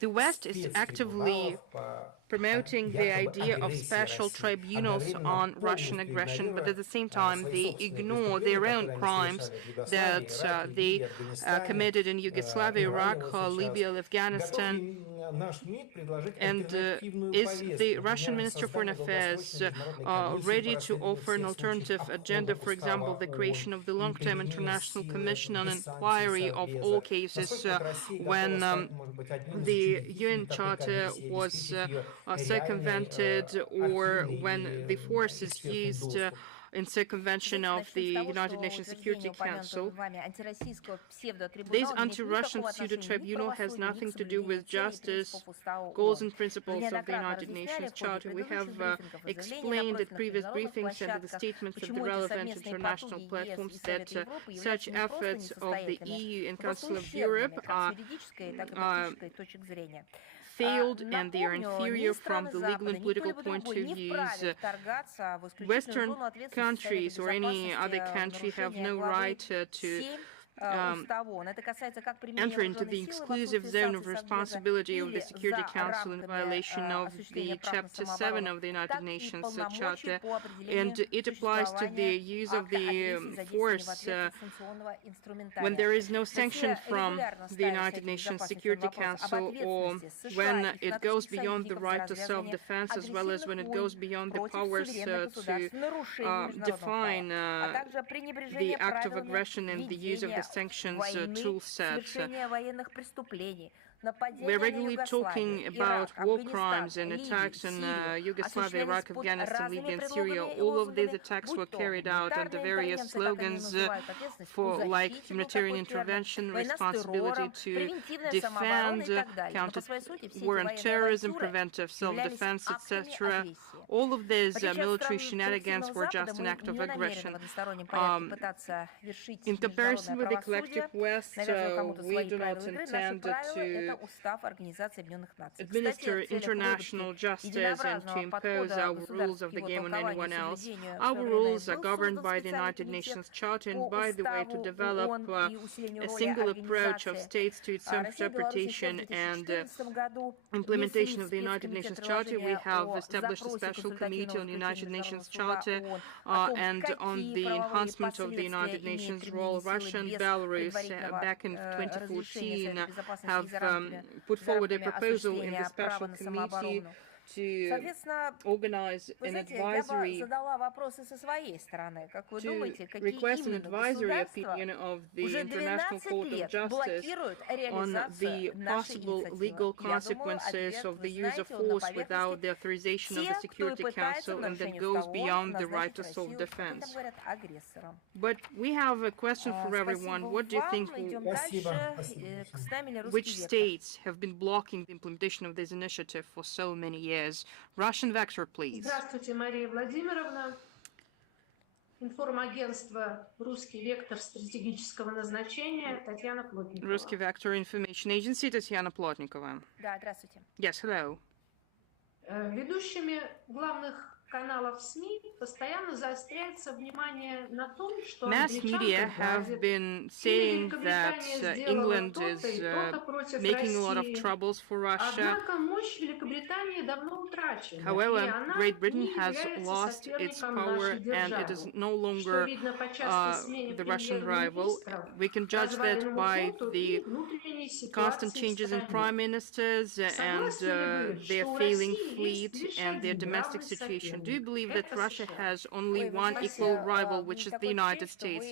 The West is actively promoting the idea of special tribunals on Russian aggression, but at the same time they ignore their own crimes that they committed in Yugoslavia, Iraq, Libya, Afghanistan. And is the Russian Minister of Foreign Affairs ready to offer an alternative agenda, for example, the creation of the long-term international commission on inquiry of all cases when the UN Charter was circumvented, or when the force is used in circumvention of the United Nations Security Council? This anti-Russian pseudo-tribunal has nothing to do with justice, goals and principles of the United Nations Charter. We have explained at previous briefings and at the statements of the relevant international platforms that such efforts of the EU and Council of Europe are failed and they are inferior from the legal and political point of view. Western countries or any other country have no right to enter into the exclusive zone of responsibility of the Security Council in violation of the Chapter 7 of the United Nations Charter, and it applies to the use of the force when there is no sanction from the United Nations Security Council, or when it goes beyond the right to self-defense, as well as when it goes beyond the powers to define the act of aggression and the use of the sanctions tool set. We're regularly talking about war crimes and attacks in Yugoslavia, Iraq, Afghanistan, Libya, and Syria. All of these attacks were carried out under various slogans for like humanitarian intervention, responsibility to defend, counter war and terrorism, preventive self-defense, etc. All of these military shenanigans were just an act of aggression. In comparison with the collective West, we do not intend to administer international justice and to impose our rules of the game on anyone else. Our rules are governed by the United Nations Charter and, by the way, to develop a single approach of states to its interpretation and implementation of the United Nations Charter. We have established a special committee on the United Nations Charter and on the enhancement of the United Nations role. Russia and Belarus back in 2014 have put forward a proposal in the special committee to organize an advisory, to request an advisory opinion of the International Court of Justice on the possible legal consequences of the use of force without the authorization of the Security Council, and that goes beyond the right to self-defense. But we have a question for everyone. What do you think? Which states have been blocking the implementation of this initiative for so many years? Russian vector, please. Здравствуйте, Мария Владимировна. Информагентство «Русский вектор стратегического назначения», Татьяна Плотникова. Русский Vector Information Agency, Татьяна Плотникова. Да, здравствуйте. Yes, hello. Ведущими главных каналов СМИ постоянно заостряется внимание на том, что mass media have been saying that England is making a lot of troubles for Russia. However, Great Britain has lost its power and it is no longer the Russian rival. We can judge that by the constant changes in prime ministers and their failing fleet and their domestic situation do you believe that Russia has only one equal rival, which is the United States?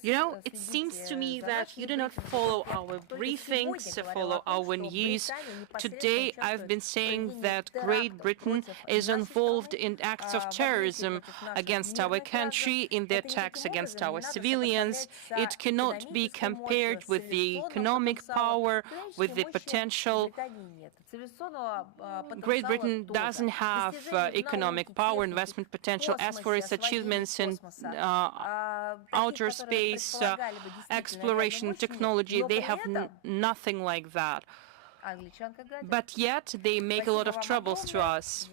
You know, it seems to me that you do not follow our briefings, follow our news. Today, I've been saying that Great Britain is involved in acts of terrorism against our country, in the attacks against our civilians. It cannot be compared with the economic power, with the potential. Great Britain doesn't have economic power, investment potential. As for its achievements in outer space, exploration, technology, they have nothing like that. But yet, they make a lot of troubles to us.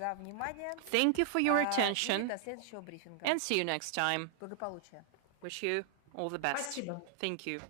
Thank you for your attention, and see you next time. Wish you all the best. Thank you.